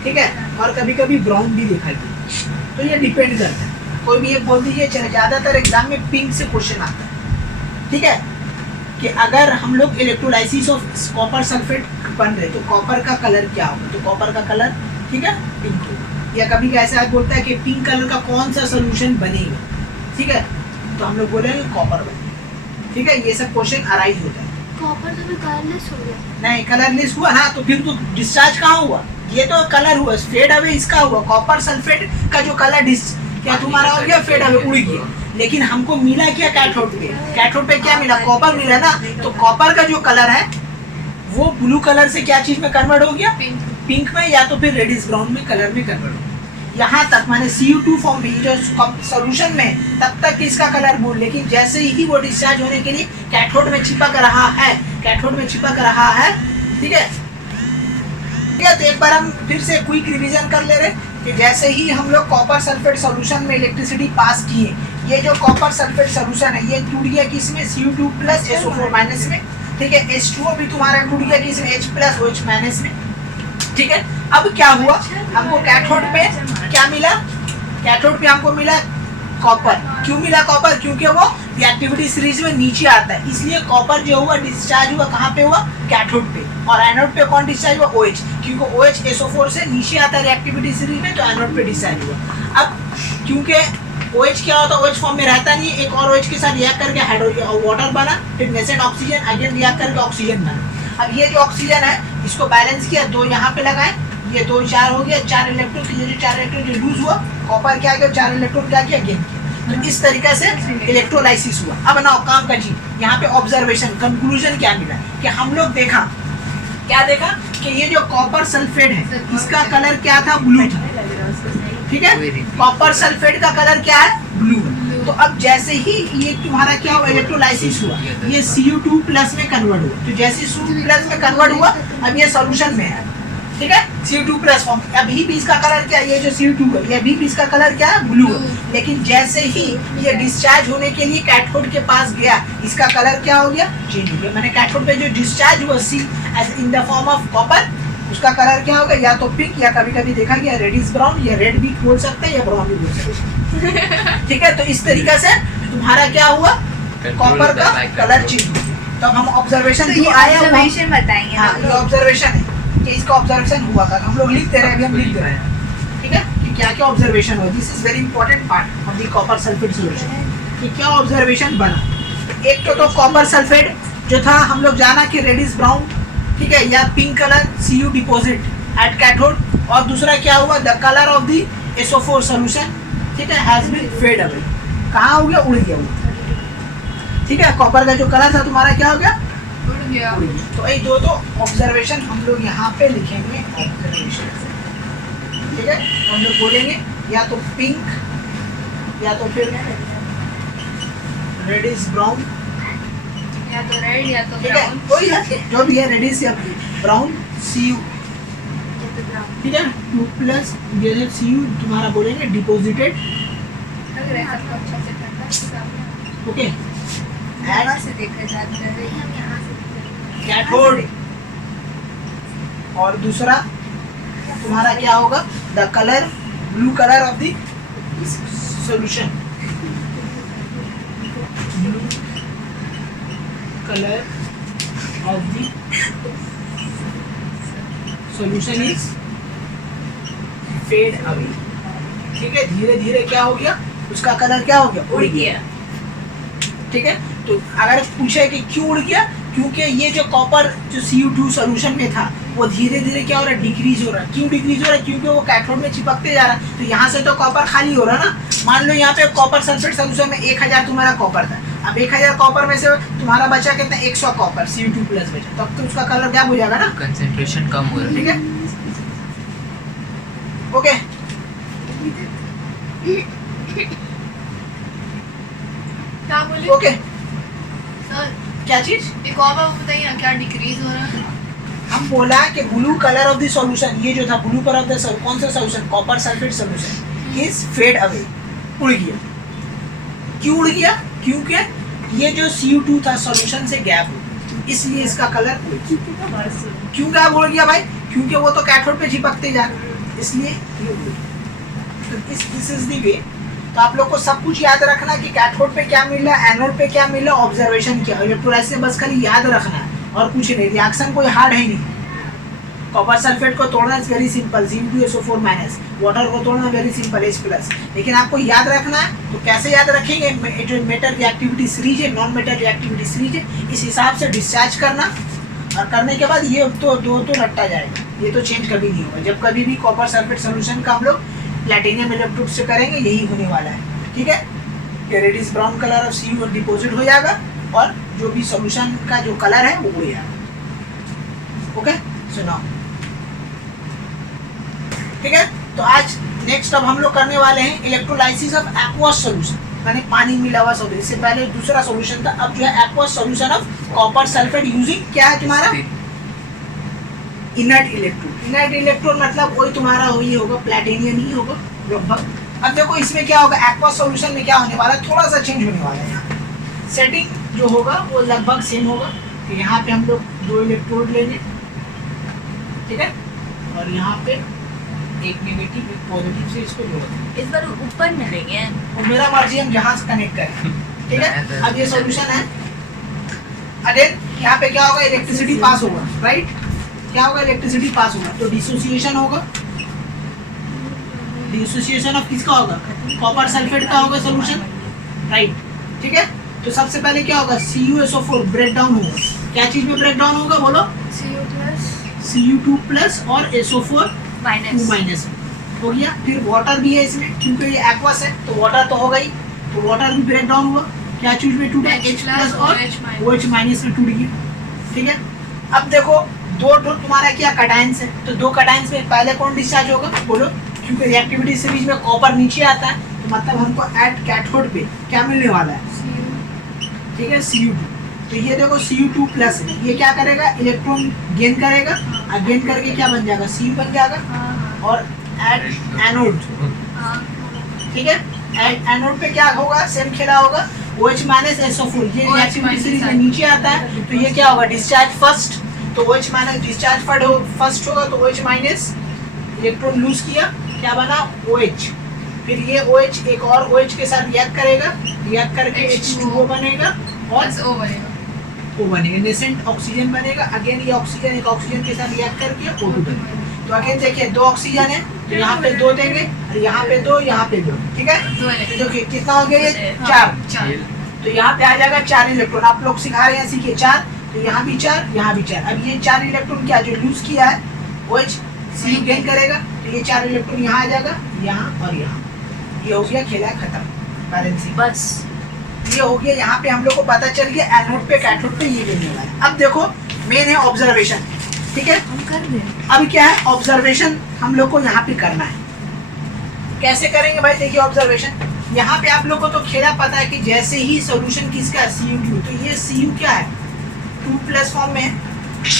ठीक है, और कभी कभी ब्राउन भी देखा गया। तो ये डिपेंड करता है, कोई भी एक बोल दीजिए चले। ज्यादातर एग्जाम में पिंक से क्वेश्चन आता है, ठीक है, कि अगर हम लोग इलेक्ट्रोलाइसिस ऑफ कॉपर सल्फेट बन रहे तो कॉपर का कलर क्या होगा, तो कॉपर का कलर, ठीक है, पिंक होगा। या कभी ऐसा बोलता है कि पिंक कलर का कौन सा सोल्यूशन बनेगा, ठीक है, तो हम लोग बोलेंगे कॉपर बनेगा, ठीक है। ये सब क्वेश्चन अराइज होता है। कॉपर तो भी कलरलेस हो गया। नहीं, कलरलेस हुआ ना, तो फिर तो डिस्चार्ज कहाँ हुआ, ये तो कलर हुआ, फेड अवे इसका हुआ। कॉपर सल्फेट का जो कलर क्या तुम्हारा हो गया, फेड अवे, उड़ गया। लेकिन हमको मिला क्या, कैथोड पे, कैथोड पे क्या मिला, कॉपर मिला ना। तो कॉपर का जो कलर है वो ब्लू कलर से क्या चीज में कन्वर्ट हो गया, पिंक में, या तो फिर रेडिश ब्राउन में कलर में कन्वर्ट हो गया। यहाँ तक माने Cu2 फॉर्म में जो सॉल्यूशन में, तब तक इसका कलर ब्लू। लेकिन जैसे ही वो डिस्चार्ज होने के लिए कैथोड में चिपक रहा है, कैथोड में चिपक रहा है, ठीक है। तो एक बार हम फिर से क्विक रिवीजन कर ले रहे कि जैसे ही हम लोग कॉपर सल्फेट सॉल्यूशन में इलेक्ट्रिसिटी पास किए, ये जो कॉपर सल्फेट सॉल्यूशन है ये टूट गया किसमें, Cu2 प्लस SO4 माइनस में, ठीक है। H2O भी तुम्हारा टूट गया किसमें, H प्लस OH माइनस में, ठीक है। अब क्या हुआ, हमको कैथोड पे क्या मिला, कैथोड पे हमको मिला कॉपर। क्यों मिला कॉपर, क्योंकि वो रिएक्टिविटी सीरीज में नीचे आता है, इसलिए कॉपर जो हुआ डिस्चार्ज हुआ कहाँ पे हुआ, कैथोड पे। और एनोड पे कौन डिस्चार्ज हुआ, OH, क्योंकि OH SO4 से नीचे आता है रिएक्टिविटी सीरीज में, तो एनोड पे डिस्चार्ज हुआ। अब क्योंकि OH क्या होता है, OH फॉर्म में रहता नहीं, एक और OH के साथ रिएक्ट करके हाइड्रोजन वाटर बना, फिर नेसेंट ऑक्सीजन, अगेन रिएक्ट करके ऑक्सीजन बना। अब ये जो ऑक्सीजन है इसको बैलेंस किया, 2 यहाँ पे लगाए, ये 2 4 हो गया, 4 इलेक्ट्रॉन। तो ये जो 4 इलेक्ट्रॉन जो लूज हुआ, कॉपर क्या गया, 4 इलेक्ट्रॉन क्या किया, गेन किया। तो इस तरीके से इलेक्ट्रोलाइसिस हुआ। अब ना काम का जी, यहाँ पे ऑब्जर्वेशन कंक्लूजन क्या मिला कि हम लोग देखा, क्या देखा कि ये जो कॉपर सल्फेट है इसका कलर क्या था, ब्लू था, ठीक है। कॉपर सल्फेट का कलर क्या है, ब्लू। तो अब जैसे ही ये तुम्हारा क्या हुआ, इलेक्ट्रोलाइसिस हुआ, ये Cu2 प्लस में कन्वर्ट हुआ। तो जैसे Cu2 प्लस में कन्वर्ट हुआ, अब ये सॉल्यूशन में है, ठीक है, Cu2 प्लस फॉर्म। अभी भी इसका कलर क्या है, ये जो Cu2 है, ये अभी भी इसका कलर क्या है, ब्लू है। लेकिन जैसे ही ये डिस्चार्ज होने के लिए कैथोड के पास गया, इसका कलर क्या हो गया, चेंज हो गया। मैंने कैथोड पे जो डिस्चार्ज हुआ C as in the form of copper, उसका कलर क्या होगा, या तो पिंक, या कभी कभी देखा गया रेडिश ब्राउन, या रेड भी बोल सकते हैं, या ब्राउन भी बोल सकते हैं, ठीक है। तो इस तरीके से तुम्हारा क्या हुआ, कॉपर का कलर चेंज हुआ। तो हम ऑब्जर्वेशन जो आया ऑब्जर्वेशन बताएंगे। हाँ, ये ऑब्जर्वेशन है कि इसका ऑब्जर्वेशन हुआ था, हम लोग लिख दे रहे हैं, अभी हम लिख दे रहे हैं, ठीक है, कि क्या क्या ऑब्जर्वेशन हुआ। This is very important part of the copper sulphate solution, कि क्या ऑब्जर्वेशन बना। एक तो कॉपर सल्फेट जो था, हम लोग जाना कि रेडिश ब्राउन, ठीक है, या pink colour Cu deposit, at cathode. और दूसरा क्या हुआ, the colour of the SO4 solution, ठीक है, हैज बीन फेड अवे। कहाँ हो गया, उड़ गया वो, ठीक है। कॉपर का जो कलर था तुम्हारा क्या हो गया, उड़ गया। उड़ गया। तो ये दो ऑब्जर्वेशन हम लोग यहाँ पे लिखेंगे, ऑब्जर्वेशन, ठीक है। हम लोग बोलेंगे या तो पिंक या तो फिर रेडिश ब्राउन, या तो रेड या तो ठीक है, ब्राउन। कोई है जो भी है, रेडिश या ब्राउन, CU, ठीक है। 2 प्लस ये CU तुम्हारा बोलेंगे डिपोजिटेड, लग रहा है सबको अच्छा से करना है सामने। ओके, यहाँ से देखा जाता है, हम यहाँ से कैथोड। और दूसरा तुम्हारा क्या होगा, the colour, blue colour of the solution, blue colour of the solution is fed away, ठीक है। धीरे धीरे क्या हो गया, उसका कलर क्या हो गया, उड़ गया। ठीक है। तो अगर पूछे कि क्यों उड़ गया, क्योंकि ये जो कॉपर जो CU2 सॉल्यूशन में था वो धीरे धीरे क्या हो रहा है, डिक्रीज हो रहा है। क्यों डिक्रीज हो रहा है, क्योंकि वो कैथोड में चिपकते जा रहा है। तो यहाँ से तो कॉपर खाली हो रहा है ना। मान लो यहाँ पे कॉपर सल्फेट सॉल्यूशन में 1000 तुम्हारा कॉपर था, अब 1000 कॉपर में से तुम्हारा बचा कितना, 100 कॉपर CU2 प्लस बचा, तब तो उसका कलर क्या हो जाएगा ना, कंसेंट्रेशन कम हो रहा है। ठीक है, ओके। क्या बोले ओके, सर? क्या चीज, एक और बात बताइए ना, क्या डिक्रीज हो रहा है? हम बोला कि blue colour of the solution, ये जो था ब्लू कलर ऑफ द कौन सा solution, copper sulphate solution is fed away, उड़ गया। क्यों उड़ गया, क्योंकि ये जो CU2 था सॉल्यूशन से गैप हो गया, इसलिए इसका कलर उड़ गया। क्यों गैप हो गया भाई, क्योंकि वो तो कैथोड पे चिपकते जा रहे, इसलिए ये उड़ गया। तो दिस इज द वे। तो आप लोग को सब कुछ याद रखना कि कैथोड पे क्या मिल रहा है, एनोड पे क्या मिल रहा है, ऑब्जर्वेशन क्या, इलेक्ट्रोलाइसिस बस खाली याद रखना है और कुछ नहीं। रिएक्शन कोई हार्ड है नहीं। कॉपर सल्फेट को तोड़ना is very simple, Cu2SO4 minus, water को तोड़ना वेरी सिंपल, H प्लस। लेकिन आपको याद रखना है, तो कैसे याद रखेंगे, जो मेटल रिएक्टिविटी सीरीज है, नॉन मेटल रिएक्टिविटी सीरीज है, इस हिसाब से डिस्चार्ज करना। और करने के बाद ये तो दो तो रट्टा जाएगा, ये तो चेंज कभी नहीं होगा। जब कभी भी कॉपर सल्फेट सोल्यूशन का हम लोग प्लैटिनम इलेक्ट्रोड से करेंगे, यही होने वाला है, ठीक है। ये reddish brown colour of CU deposit हो जाएगा और जो भी सॉल्यूशन का जो कलर है वो उड़ जाएगा, ओके। सुनाओ, ठीक है। तो आज नेक्स्ट अब हम लोग करने वाले हैं इलेक्ट्रोलाइसिस ऑफ एक्वस सॉल्यूशन, यानी पानी मिला हुआ सॉल्यूशन। इससे पहले दूसरा सॉल्यूशन था, अब जो है aqueous solution of copper sulphate using क्या है तुम्हारा, इनर्ट इलेक्ट्रोड। इनर्ट इलेक्ट्रोड मतलब वही तुम्हारा वही होगा, प्लैटिनियम ही होगा लगभग। अब देखो इसमें क्या होगा, एक्वस सॉल्यूशन में क्या होने वाला है, थोड़ा सा चेंज होने वाला है। यहाँ सेटिंग जो होगा वो लगभग सेम होगा। तो यहाँ पे हम लोग 2 इलेक्ट्रोड लेंगे, ठीक है, और यहाँ पे एक नेगेटिव एक पॉजिटिव से इसको जोड़ेंगे। इस बार ऊपर में लेंगे, और मेरा मर्जी हम जहाँ से कनेक्ट करें, ठीक है। अब ये सॉल्यूशन है, अगेन यहाँ पे क्या होगा, इलेक्ट्रिसिटी पास होगा, राइट। क्या होगा, इलेक्ट्रिसिटी पास होगा, तो डिसोसिएशन होगा। डिसोसिएशन ऑफ किसका होगा, कॉपर सल्फेट का होगा सॉल्यूशन, राइट, ठीक है। तो सबसे पहले क्या होगा, CuSO4 ब्रेक डाउन होगा। क्या चीज में ब्रेक डाउन होगा, बोलो, Cu2 प्लस और SO4 2 माइनस हो गया। फिर वाटर भी है इसमें, क्योंकि ये एक्वस है तो वाटर तो होगा ही, तो वाटर भी ब्रेक डाउन हुआ। क्या चीज में टूटा, H प्लस और OH माइनस में टूट गया, ठीक है। अब देखो दो तुम्हारा क्या कटायंस है, तो 2 कटायंस में पहले कौन डिस्चार्ज होगा, बोलो, क्योंकि रिएक्टिविटी सीरीज में कॉपर नीचे आता है, तो मतलब हमको एट कैथोड पे क्या मिलने वाला है, ठीक है, Cu2। तो ये देखो Cu2 प्लस है, ये क्या करेगा, इलेक्ट्रॉन गेन करेगा, और गेन करके क्या बन जाएगा, Cu बन जाएगा। और एट एनोड, ठीक है, एट एनोड पे क्या होगा, सेम खेला होगा, OH माइनस SO4, ये रिएक्टिविटी सीरीज में नीचे आता है, तो ये क्या होगा, डिस्चार्ज फर्स्ट। तो OH माइनस डिस्चार्ज फर्स्ट होगा, तो OH माइनस इलेक्ट्रॉन लूज किया, क्या बना, OH। फिर ये OH एक और OH के साथ रिएक्ट करेगा, रिएक्ट करके H2O बनेगा और O बनेगा, नेसेंट ऑक्सीजन बनेगा। अगेन ये ऑक्सीजन एक ऑक्सीजन के साथ रिएक्ट करके O2 बनेगा। तो अगेन देखिए 2 ऑक्सीजन है, तो यहाँ पे 2 देंगे, और यहाँ पे 2, यहाँ पे 2, ठीक है। तो देखिए कितना हो गया, ये 4। तो यहाँ पे आ जाएगा 4 इलेक्ट्रॉन। आप लोग सिखा रहे हैं, सीखिए 4, तो यहाँ भी 4, यहाँ भी 4। अब ये 4 इलेक्ट्रॉन क्या जो लूज किया है OH, Cu गेन करेगा तो ये 4 इलेक्ट्रॉन यहाँ आ जाएगा, यहाँ और यहाँ। ये हो गया, खेला खत्म, बैलेंसिंग। बस ये हो गया। यहाँ पे हम लोग को पता चल गया एनोड पे कैथोड पे ये बनने वाला है। अब देखो मेन है ऑब्जर्वेशन, ठीक है। हम कर रहे हैं। अब क्या है ऑब्जर्वेशन हम लोग को यहाँ पे करना है। कैसे करेंगे भाई, देखिए ऑब्जर्वेशन यहाँ पे आप लोग को तो खेला पता है कि जैसे ही सॉल्यूशन किसका है Cu2, तो ये Cu क्या है 2+ फॉर्म में है।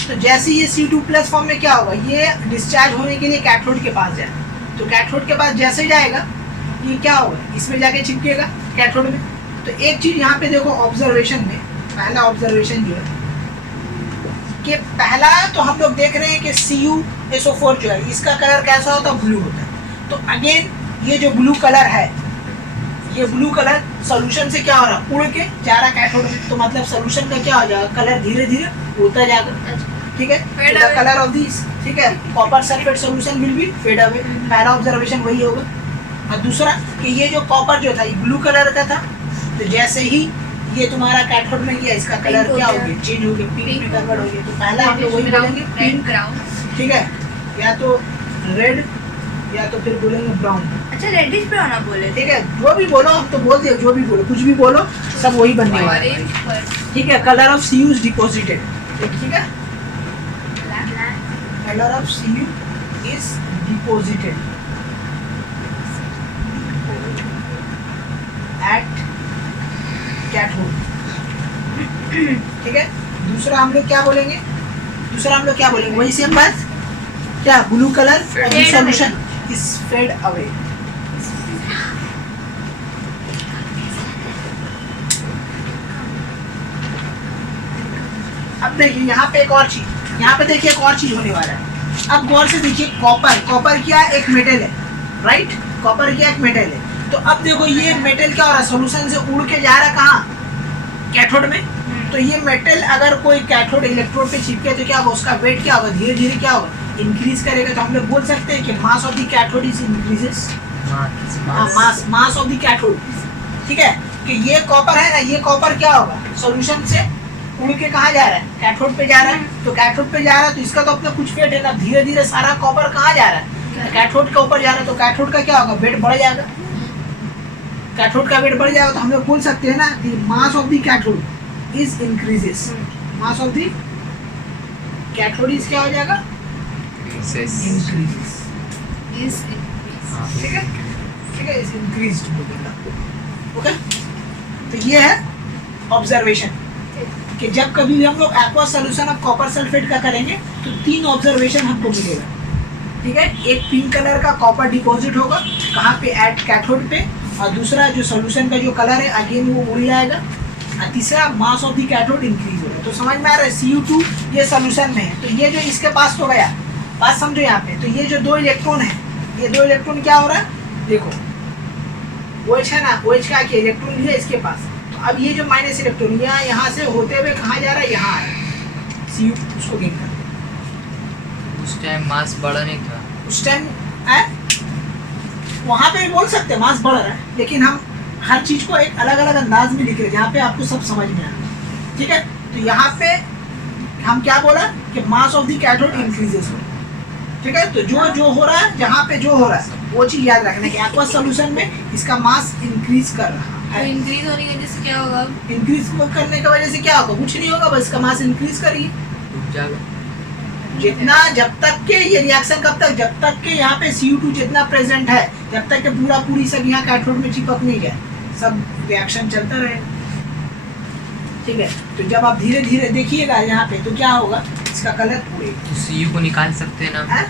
तो जैसे ये Cu2+ फॉर्म में क्या होगा, ये डिस्चार्ज होने के लिए कैथोड के पास जाए, तो कैथोड के पास जैसे जाएगा ये क्या होगा, इसमें जाके चिपकेगा कैथोड में। तो एक चीज यहाँ पे देखो ऑब्जर्वेशन में, पहला ऑब्जर्वेशन जो है कि पहला तो हम लोग देख रहे हैं कि CuSO4 जो है इसका कलर कैसा होता है, ब्लू होता है। तो अगेन ये जो ब्लू कलर है, ये ब्लू कलर सॉल्यूशन से क्या हो रहा है, उड़ के जा रहा कैथोड में। तो मतलब सॉल्यूशन का क्या हो जाएगा, कलर धीरे धीरे उड़ता जाएगा, ठीक है। द कलर ऑफ दिस, ठीक है, copper sulphate solution will be fed away. पहला ऑब्जर्वेशन वही होगा। और दूसरा कि ये जो कॉपर जो था ये ब्लू कलर का था, तो जैसे ही ये तुम्हारा कैथोड में गया इसका कलर क्या हो गया, चेंज हो गया, पिंक में कन्वर्ट हो गया। तो पहला हम लोग वही बोलेंगे पिंक, ठीक है, या तो रेड या तो फिर बोलेंगे ब्राउन। अच्छा रेडिश ब्राउन आप बोले थे। ठीक है, जो भी बोलो हम तो बोल दिए, जो भी बोलो, कुछ भी बोलो सब वही बनने वाला है। ठीक है, colour of Cu is deposited, ठीक है, colour of Cu is deposited at cathode, ठीक है। दूसरा हम लोग क्या बोलेंगे, वही सेम बात, क्या blue colour solution is fed away. अब देखिए यहाँ पे एक और चीज, यहाँ पे देखिए एक और चीज होने वाला है। अब गौर से देखिए, कॉपर क्या एक मेटल है, राइट, कॉपर क्या एक मेटल है। तो अब देखो ये मेटल क्या हो रहा है, सॉल्यूशन से उड़ के जा रहा है कहाँ, कैथोड में। तो ये मेटल अगर कोई कैथोड इलेक्ट्रोड पे चिपके तो क्या होगा, उसका वेट क्या होगा, धीरे धीरे क्या होगा, इंक्रीज करेगा। तो हम लोग बोल सकते हैं कि mass of the cathode is increases, mass of the cathode, ठीक है। कि ये कॉपर है ना, ये कॉपर क्या होगा, सॉल्यूशन से उड़ के कहाँ जा रहा है, कैथोड पे जा रहा है। तो कैथोड पे जा रहा है तो इसका तो अपना कुछ वेट है ना, धीरे धीरे सारा कॉपर कहाँ जा रहा है, कैथोड के ऊपर जा रहा है। तो कैथोड का क्या होगा, वेट बढ़ जाएगा, कैथोड का वेट बढ़ जाएगा। तो हम लोग बोल सकते हैं ना, the mass of the cathode is increases, mass of the cathode is क्या हो जाएगा, इंक्रीजेस, ठीक है, ठीक है, इज इंक्रीज्ड बोलेगा, ओके। तो ये है ऑब्जर्वेशन कि जब कभी भी हम लोग aqua solution of copper sulphate का करेंगे तो 3 ऑब्जर्वेशन हमको मिलेगा, ठीक है। एक पिंक कलर का कॉपर डिपॉजिट होगा कहाँ पे, एट कैथोड पे। और दूसरा जो सॉल्यूशन का जो कलर है अगेन वो उड़ जाएगा। और तीसरा mass of the cathode increase होगा। तो समझ में आ रहा है, Cu2 ये सॉल्यूशन में है, तो ये जो इसके पास तो गया, बात समझो यहाँ पे। तो ये जो 2 इलेक्ट्रॉन है, ये 2 इलेक्ट्रॉन क्या हो रहा है, देखो OH है ना, OH का क्या इलेक्ट्रॉन लिया इसके पास। तो अब ये जो माइनस इलेक्ट्रॉन यहाँ से होते हुए कहाँ जा रहा है, यहाँ आ रहा है, Cu उसको गेन कर। उस टाइम मास बढ़ा नहीं था, उस टाइम वहाँ पे भी बोल सकते हैं मास बढ़ रहा है, लेकिन हम हर चीज को एक अलग अलग अंदाज में लिख रहे हैं जहाँ पे आपको सब समझ में आए, ठीक है। तो यहाँ पे हम क्या बोला कि mass of the cathode increases हो, ठीक है। तो जो हो रहा है, जहाँ पे जो हो रहा है वो चीज याद रखना कि एक्वा सॉल्यूशन में इसका मास इंक्रीज कर रहा है। इंक्रीज होने की वजह से क्या होगा, इंक्रीज करने की वजह से क्या होगा, कुछ नहीं होगा, बस इसका मास इंक्रीज करिए डूब जाएगा। जितना, जब तक के ये रिएक्शन कब तक, जब तक के यहाँ पे Cu2 जितना प्रेजेंट है, जब तक के पूरी सब यहाँ कैथोड में चिपक नहीं जाए, सब रिएक्शन चलता रहेगा, ठीक है। तो जब आप धीरे धीरे देखिएगा यहाँ पे तो क्या होगा, इसका कलर उड़ेगा। तो Cu को निकाल सकते हैं ना,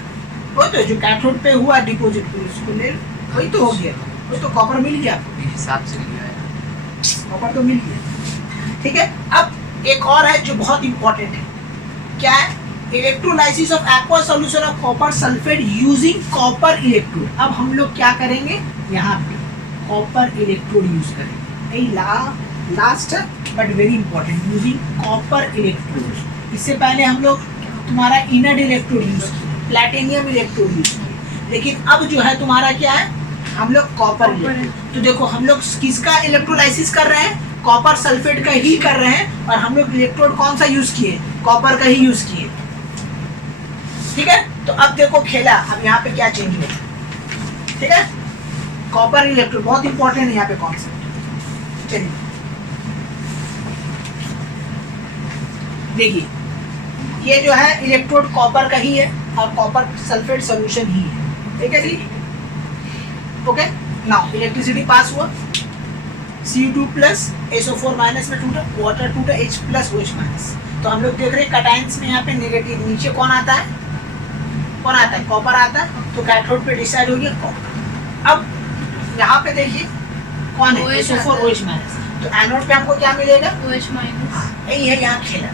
वो तो जो कैथोड पे हुआ डिपॉजिट उसको ले, वही तो हो गया, वो तो कॉपर मिल गया, इस हिसाब से लिया है। कॉपर तो मिल गया, ठीक है। अब एक और है जो बहुत इंपॉर्टेंट है, क्या है, electrolysis of aqua solution of copper sulphate using copper electrode. अब हम लोग क्या करेंगे, यहाँ पे कॉपर इलेक्ट्रोड यूज करेंगे, यही last but very important, using copper electrode. इससे पहले हम लोग तुम्हारा इनर्ट इलेक्ट्रोड यूज किए, प्लैटिनियम इलेक्ट्रोड यूज किए, लेकिन अब जो है तुम्हारा क्या है, हम लोग कॉपर इलेक्ट्रोड। तो देखो हम लोग किसका इलेक्ट्रोलाइसिस कर रहे हैं, कॉपर सल्फेट का ही कर रहे हैं, और हम लोग इलेक्ट्रोड कौन सा यूज किए, कॉपर का ही यूज किए, ठीक है। तो अब देखो खेला, अब यहाँ पे क्या चेंज होगा, ठीक है। कॉपर इलेक्ट्रोड बहुत इंपॉर्टेंट है यहाँ पे कॉन्सेप्ट। चलिए देखिए, ये जो है इलेक्ट्रोड कॉपर का ही है और कॉपर सल्फेट सॉल्यूशन ही है, ठीक है जी। ओके, नाउ इलेक्ट्रिसिटी पास हुआ, Cu2 प्लस SO4 माइनस में टूटा, वाटर टूटा, H प्लस OH माइनस। तो हम लोग देख रहे हैं कैटायंस में यहाँ पे नेगेटिव, नीचे कौन आता है, कौन आता है, कॉपर आता है। तो कैथोड पे डिस्चार्ज हो गया कॉपर। अब यहाँ पे देखिए कौन है, OH SO4 OH माइनस। तो एनोड पे हमको क्या मिलेगा, OH माइनस। यही है यहाँ खेला,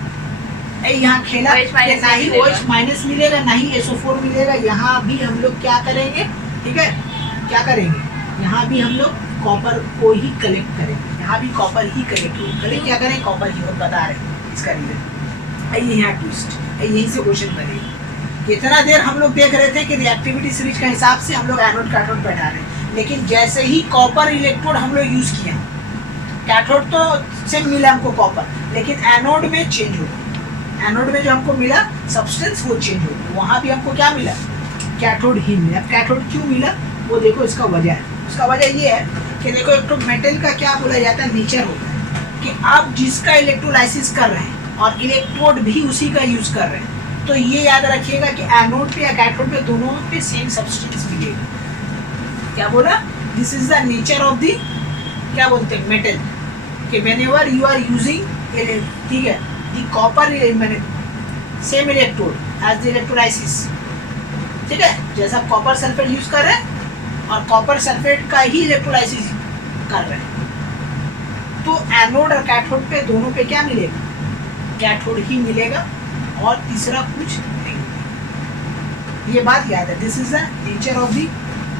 यही यहाँ खेला OH कि माइनस ना ही मिलेगा। OH माइनस मिलेगा ना ही SO4 मिलेगा। यहाँ भी हम लोग क्या करेंगे, ठीक है, क्या करेंगे, यहाँ भी हम लोग कॉपर को ही कलेक्ट करेंगे, यहाँ भी कॉपर ही कलेक्ट होगा। कलेक्ट क्या करें, कॉपर ही, और बता रहे हैं इसका रीजन। यही यहाँ ट्विस्ट, यहीं से क्वेश्चन बनेगा। इतना देर हम लोग देख रहे थे कि रिएक्टिविटी सीरीज का हिसाब से हम लोग एनोड कैथोड बैठा रहे हैं, लेकिन जैसे ही कॉपर इलेक्ट्रोड हम लोग यूज किया, कैथोड तो से मिला हमको कॉपर, लेकिन एनोड में चेंज हो गया। एनोड में जो हमको मिला सब्सटेंस वो चेंज हो गया, वहाँ भी हमको क्या मिला, कैथोड ही मिला। कैथोड क्यों मिला वो देखो, इसका वजह है। उसका वजह ये है कि देखो, एक तो मेटल का क्या बोला जाता है, नेचर होता है कि आप जिसका इलेक्ट्रोलाइसिस कर रहे हैं और इलेक्ट्रोड भी उसी का यूज कर रहे हैं, तो ये याद रखिएगा कि एनोड पे या कैथोड पे दोनों पे सेम सब्सटेंस मिलेगा। क्या बोला, this is the nature of the, क्या बोलते हैं, मेटल, कि व्हेनेवर यू आर यूजिंग, ठीक है, द कॉपर मैंने same electrode as the electrolysis, ठीक है, जैसा कॉपर सल्फेट यूज कर रहे हैं और कॉपर सल्फेट का ही इलेक्ट्रोलाइसिस कर रहे हैं, तो एनोड और कैथोड पे दोनों पे क्या मिलेगा, कैथोड ही मिलेगा और तीसरा कुछ नहीं। ये बात याद है, this is the nature of the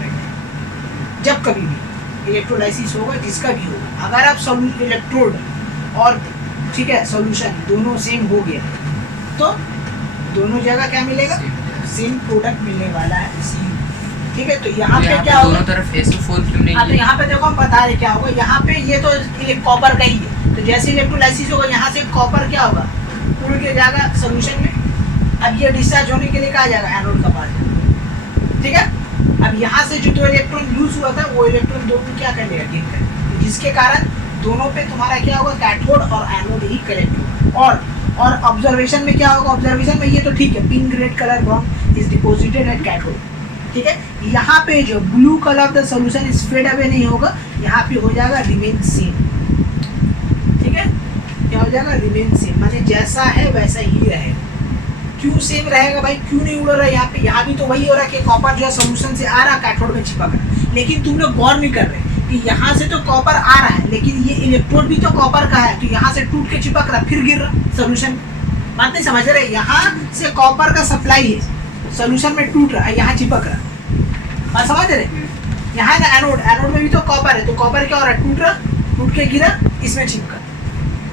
metal. जब कभी भी इलेक्ट्रोलाइसिस होगा, जिसका भी होगा, अगर आप इलेक्ट्रोड और, ठीक है, सॉल्यूशन दोनों सेम हो गया, तो दोनों जगह क्या मिलेगा, सेम प्रोडक्ट मिलने वाला है, ठीक है। तो यहाँ पे क्या होगा, दोनों तरफ SO4 क्यों नहीं हाँ, तो है? यहाँ पे देखो हम बता रहे क्या होगा, यहाँ पे ये तो कॉपर का ही है, तो जैसे इलेक्ट्रोलाइसिस होगा यहाँ से कॉपर क्या होगा, उड़ के जाएगा सोल्यूशन में। अब ये डिस्चार्ज होने के लिए कहा जाएगा, एनोड का पास, ठीक है। अब यहाँ से जो 2 इलेक्ट्रॉन यूज हुआ था, वो इलेक्ट्रॉन दोनों क्या कर लेगा, गेन कर, तो जिसके कारण दोनों पे तुम्हारा क्या होगा, कैथोड और एनोड ही कलेक्ट होगा। और ऑब्जर्वेशन में क्या होगा, ऑब्जर्वेशन में ये तो ठीक है, pink red colour bond is deposited at cathode, ठीक है। यहाँ पे जो blue colour of the solution is fed away नहीं होगा, यहाँ पे हो जाएगा रिमेन सेम, ठीक है। क्या हो जाएगा, रिमेन सेम, माने जैसा है वैसा ही रहेगा। क्यों सेम रहेगा भाई, क्यों नहीं उड़ रहा है यहाँ पे, यहाँ भी तो वही हो रहा है कि कॉपर जो है सॉल्यूशन से आ रहा है, कैथोड में चिपक रहा है, लेकिन तुम लोग गौर नहीं कर रहे कि यहाँ से तो कॉपर आ रहा है, लेकिन ये इलेक्ट्रोड भी तो कॉपर का है, तो यहाँ से टूट के चिपक रहा, फिर गिर रहा सॉल्यूशन। बात नहीं समझ रहे, यहाँ से कॉपर का सप्लाई है, सॉल्यूशन में टूट रहा है, यहाँ चिपक रहा, बात समझ रहे। यहाँ है ना एनोड, एनोड में भी तो कॉपर है, तो कॉपर क्या हो रहा है, टूट रहा, टूट के गिरा, इसमें चिपका,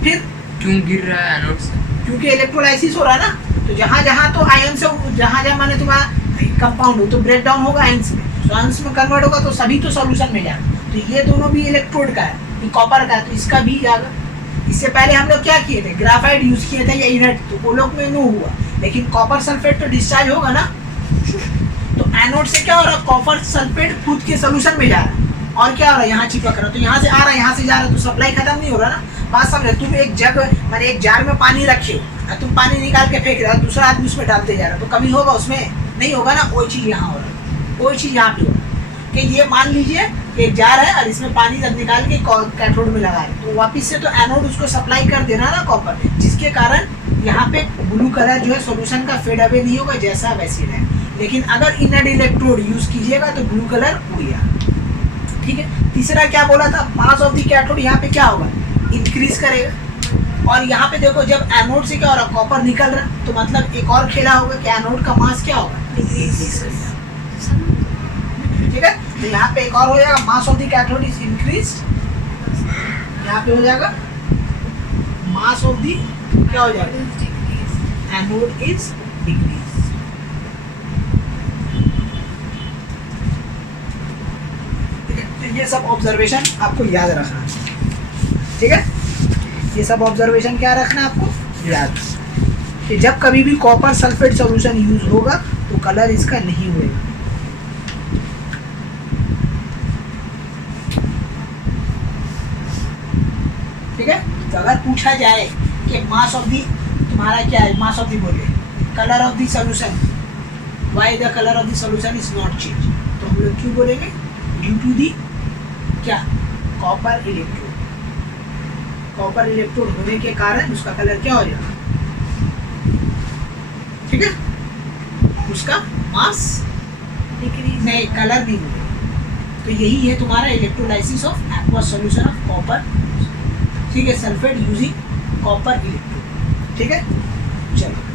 फिर क्यों गिर रहा है एनोड से? क्योंकि इलेक्ट्रोलाइसिस हो रहा है ना, तो जहाँ जहाँ तो आयन से, जहाँ जहाँ माने तुम्हारा कंपाउंड हो तो ब्रेक डाउन होगा आयंस में, तो आयंस में कन्वर्ट होगा, तो सभी तो सॉल्यूशन में जाएगा। तो ये दोनों भी इलेक्ट्रोड का है, ये कॉपर का है, तो इसका भी जाएगा। इससे पहले हम लोग क्या किए थे, ग्राफाइट यूज किए थे या इनर्ट, तो वो लोग में नो हुआ, लेकिन कॉपर सल्फेट तो डिस्चार्ज होगा ना, तो एनोड से क्या हो रहा है, कॉपर सल्फेट खुद के सॉल्यूशन में जा रहा है, और क्या हो रहा है, यहाँ चिपक रहा है, तो यहाँ से आ रहा है, यहाँ से जा रहा है, तो सप्लाई खत्म नहीं हो रहा ना। बात समझ, तुम एक जग मैंने एक जार में पानी रखे और तुम पानी निकाल के फेंक रहे हो, दूसरा आदमी उसमें डालते जा रहा है, तो कमी होगा उसमें, नहीं होगा ना। वही चीज़ यहाँ हो रहा है, वही चीज़ यहाँ पे हो रहा है कि ये मान लीजिए एक जार है और इसमें पानी निकाल के कैथोड में लगा रहे, तो वापस से तो एनोड उसको सप्लाई कर देना ना कॉपर, जिसके कारण यहाँ पे ब्लू कलर जो है सोल्यूशन का फेड अवे नहीं होगा, जैसा वैसे रहे। लेकिन अगर इनर्ट इलेक्ट्रोड यूज कीजिएगा तो ब्लू कलर उड़ गया, ठीक है। तीसरा क्या बोला था, मास ऑफ द कैथोड यहाँ पे क्या होगा, इंक्रीज करेगा। और यहाँ पे देखो, जब एनोड से क्या हो रहा है, कॉपर निकल रहा है, तो मतलब एक और खेला होगा कि एनोड का मास क्या होगा, इंक्रीज करेगा, ठीक है। तो यहाँ पे एक और हो जाएगा, mass of the cathode is increase, यहाँ पे हो जाएगा मास ऑफ द, क्या हो जाएगा, एनोड इज डिक्रीज। ये सब ऑब्जर्वेशन आपको याद रखना है, ठीक है। ये सब ऑब्जर्वेशन क्या रखना है आपको याद, कि जब कभी भी कॉपर सल्फेट सॉल्यूशन यूज होगा तो कलर इसका नहीं उड़ेगा। ठीक है। तो अगर पूछा जाए कि मास ऑफ दी, तुम्हारा क्या है मास ऑफ दी, बोले colour of the solution, why the colour of the solution is not change, तो हम लोग क्यों बोलेंगे, ड्यू टू दी क्या, कॉपर इलेक्ट्रोड। कॉपर इलेक्ट्रोड होने के कारण उसका कलर क्या हो जाएगा, ठीक है, उसका मास डिक्रीज नहीं, कलर नहीं होगा। तो यही है तुम्हारा electrolysis of aqua solution of copper, ठीक है, सल्फेट यूजिंग कॉपर इलेक्ट्रोड। ठीक है, चलो।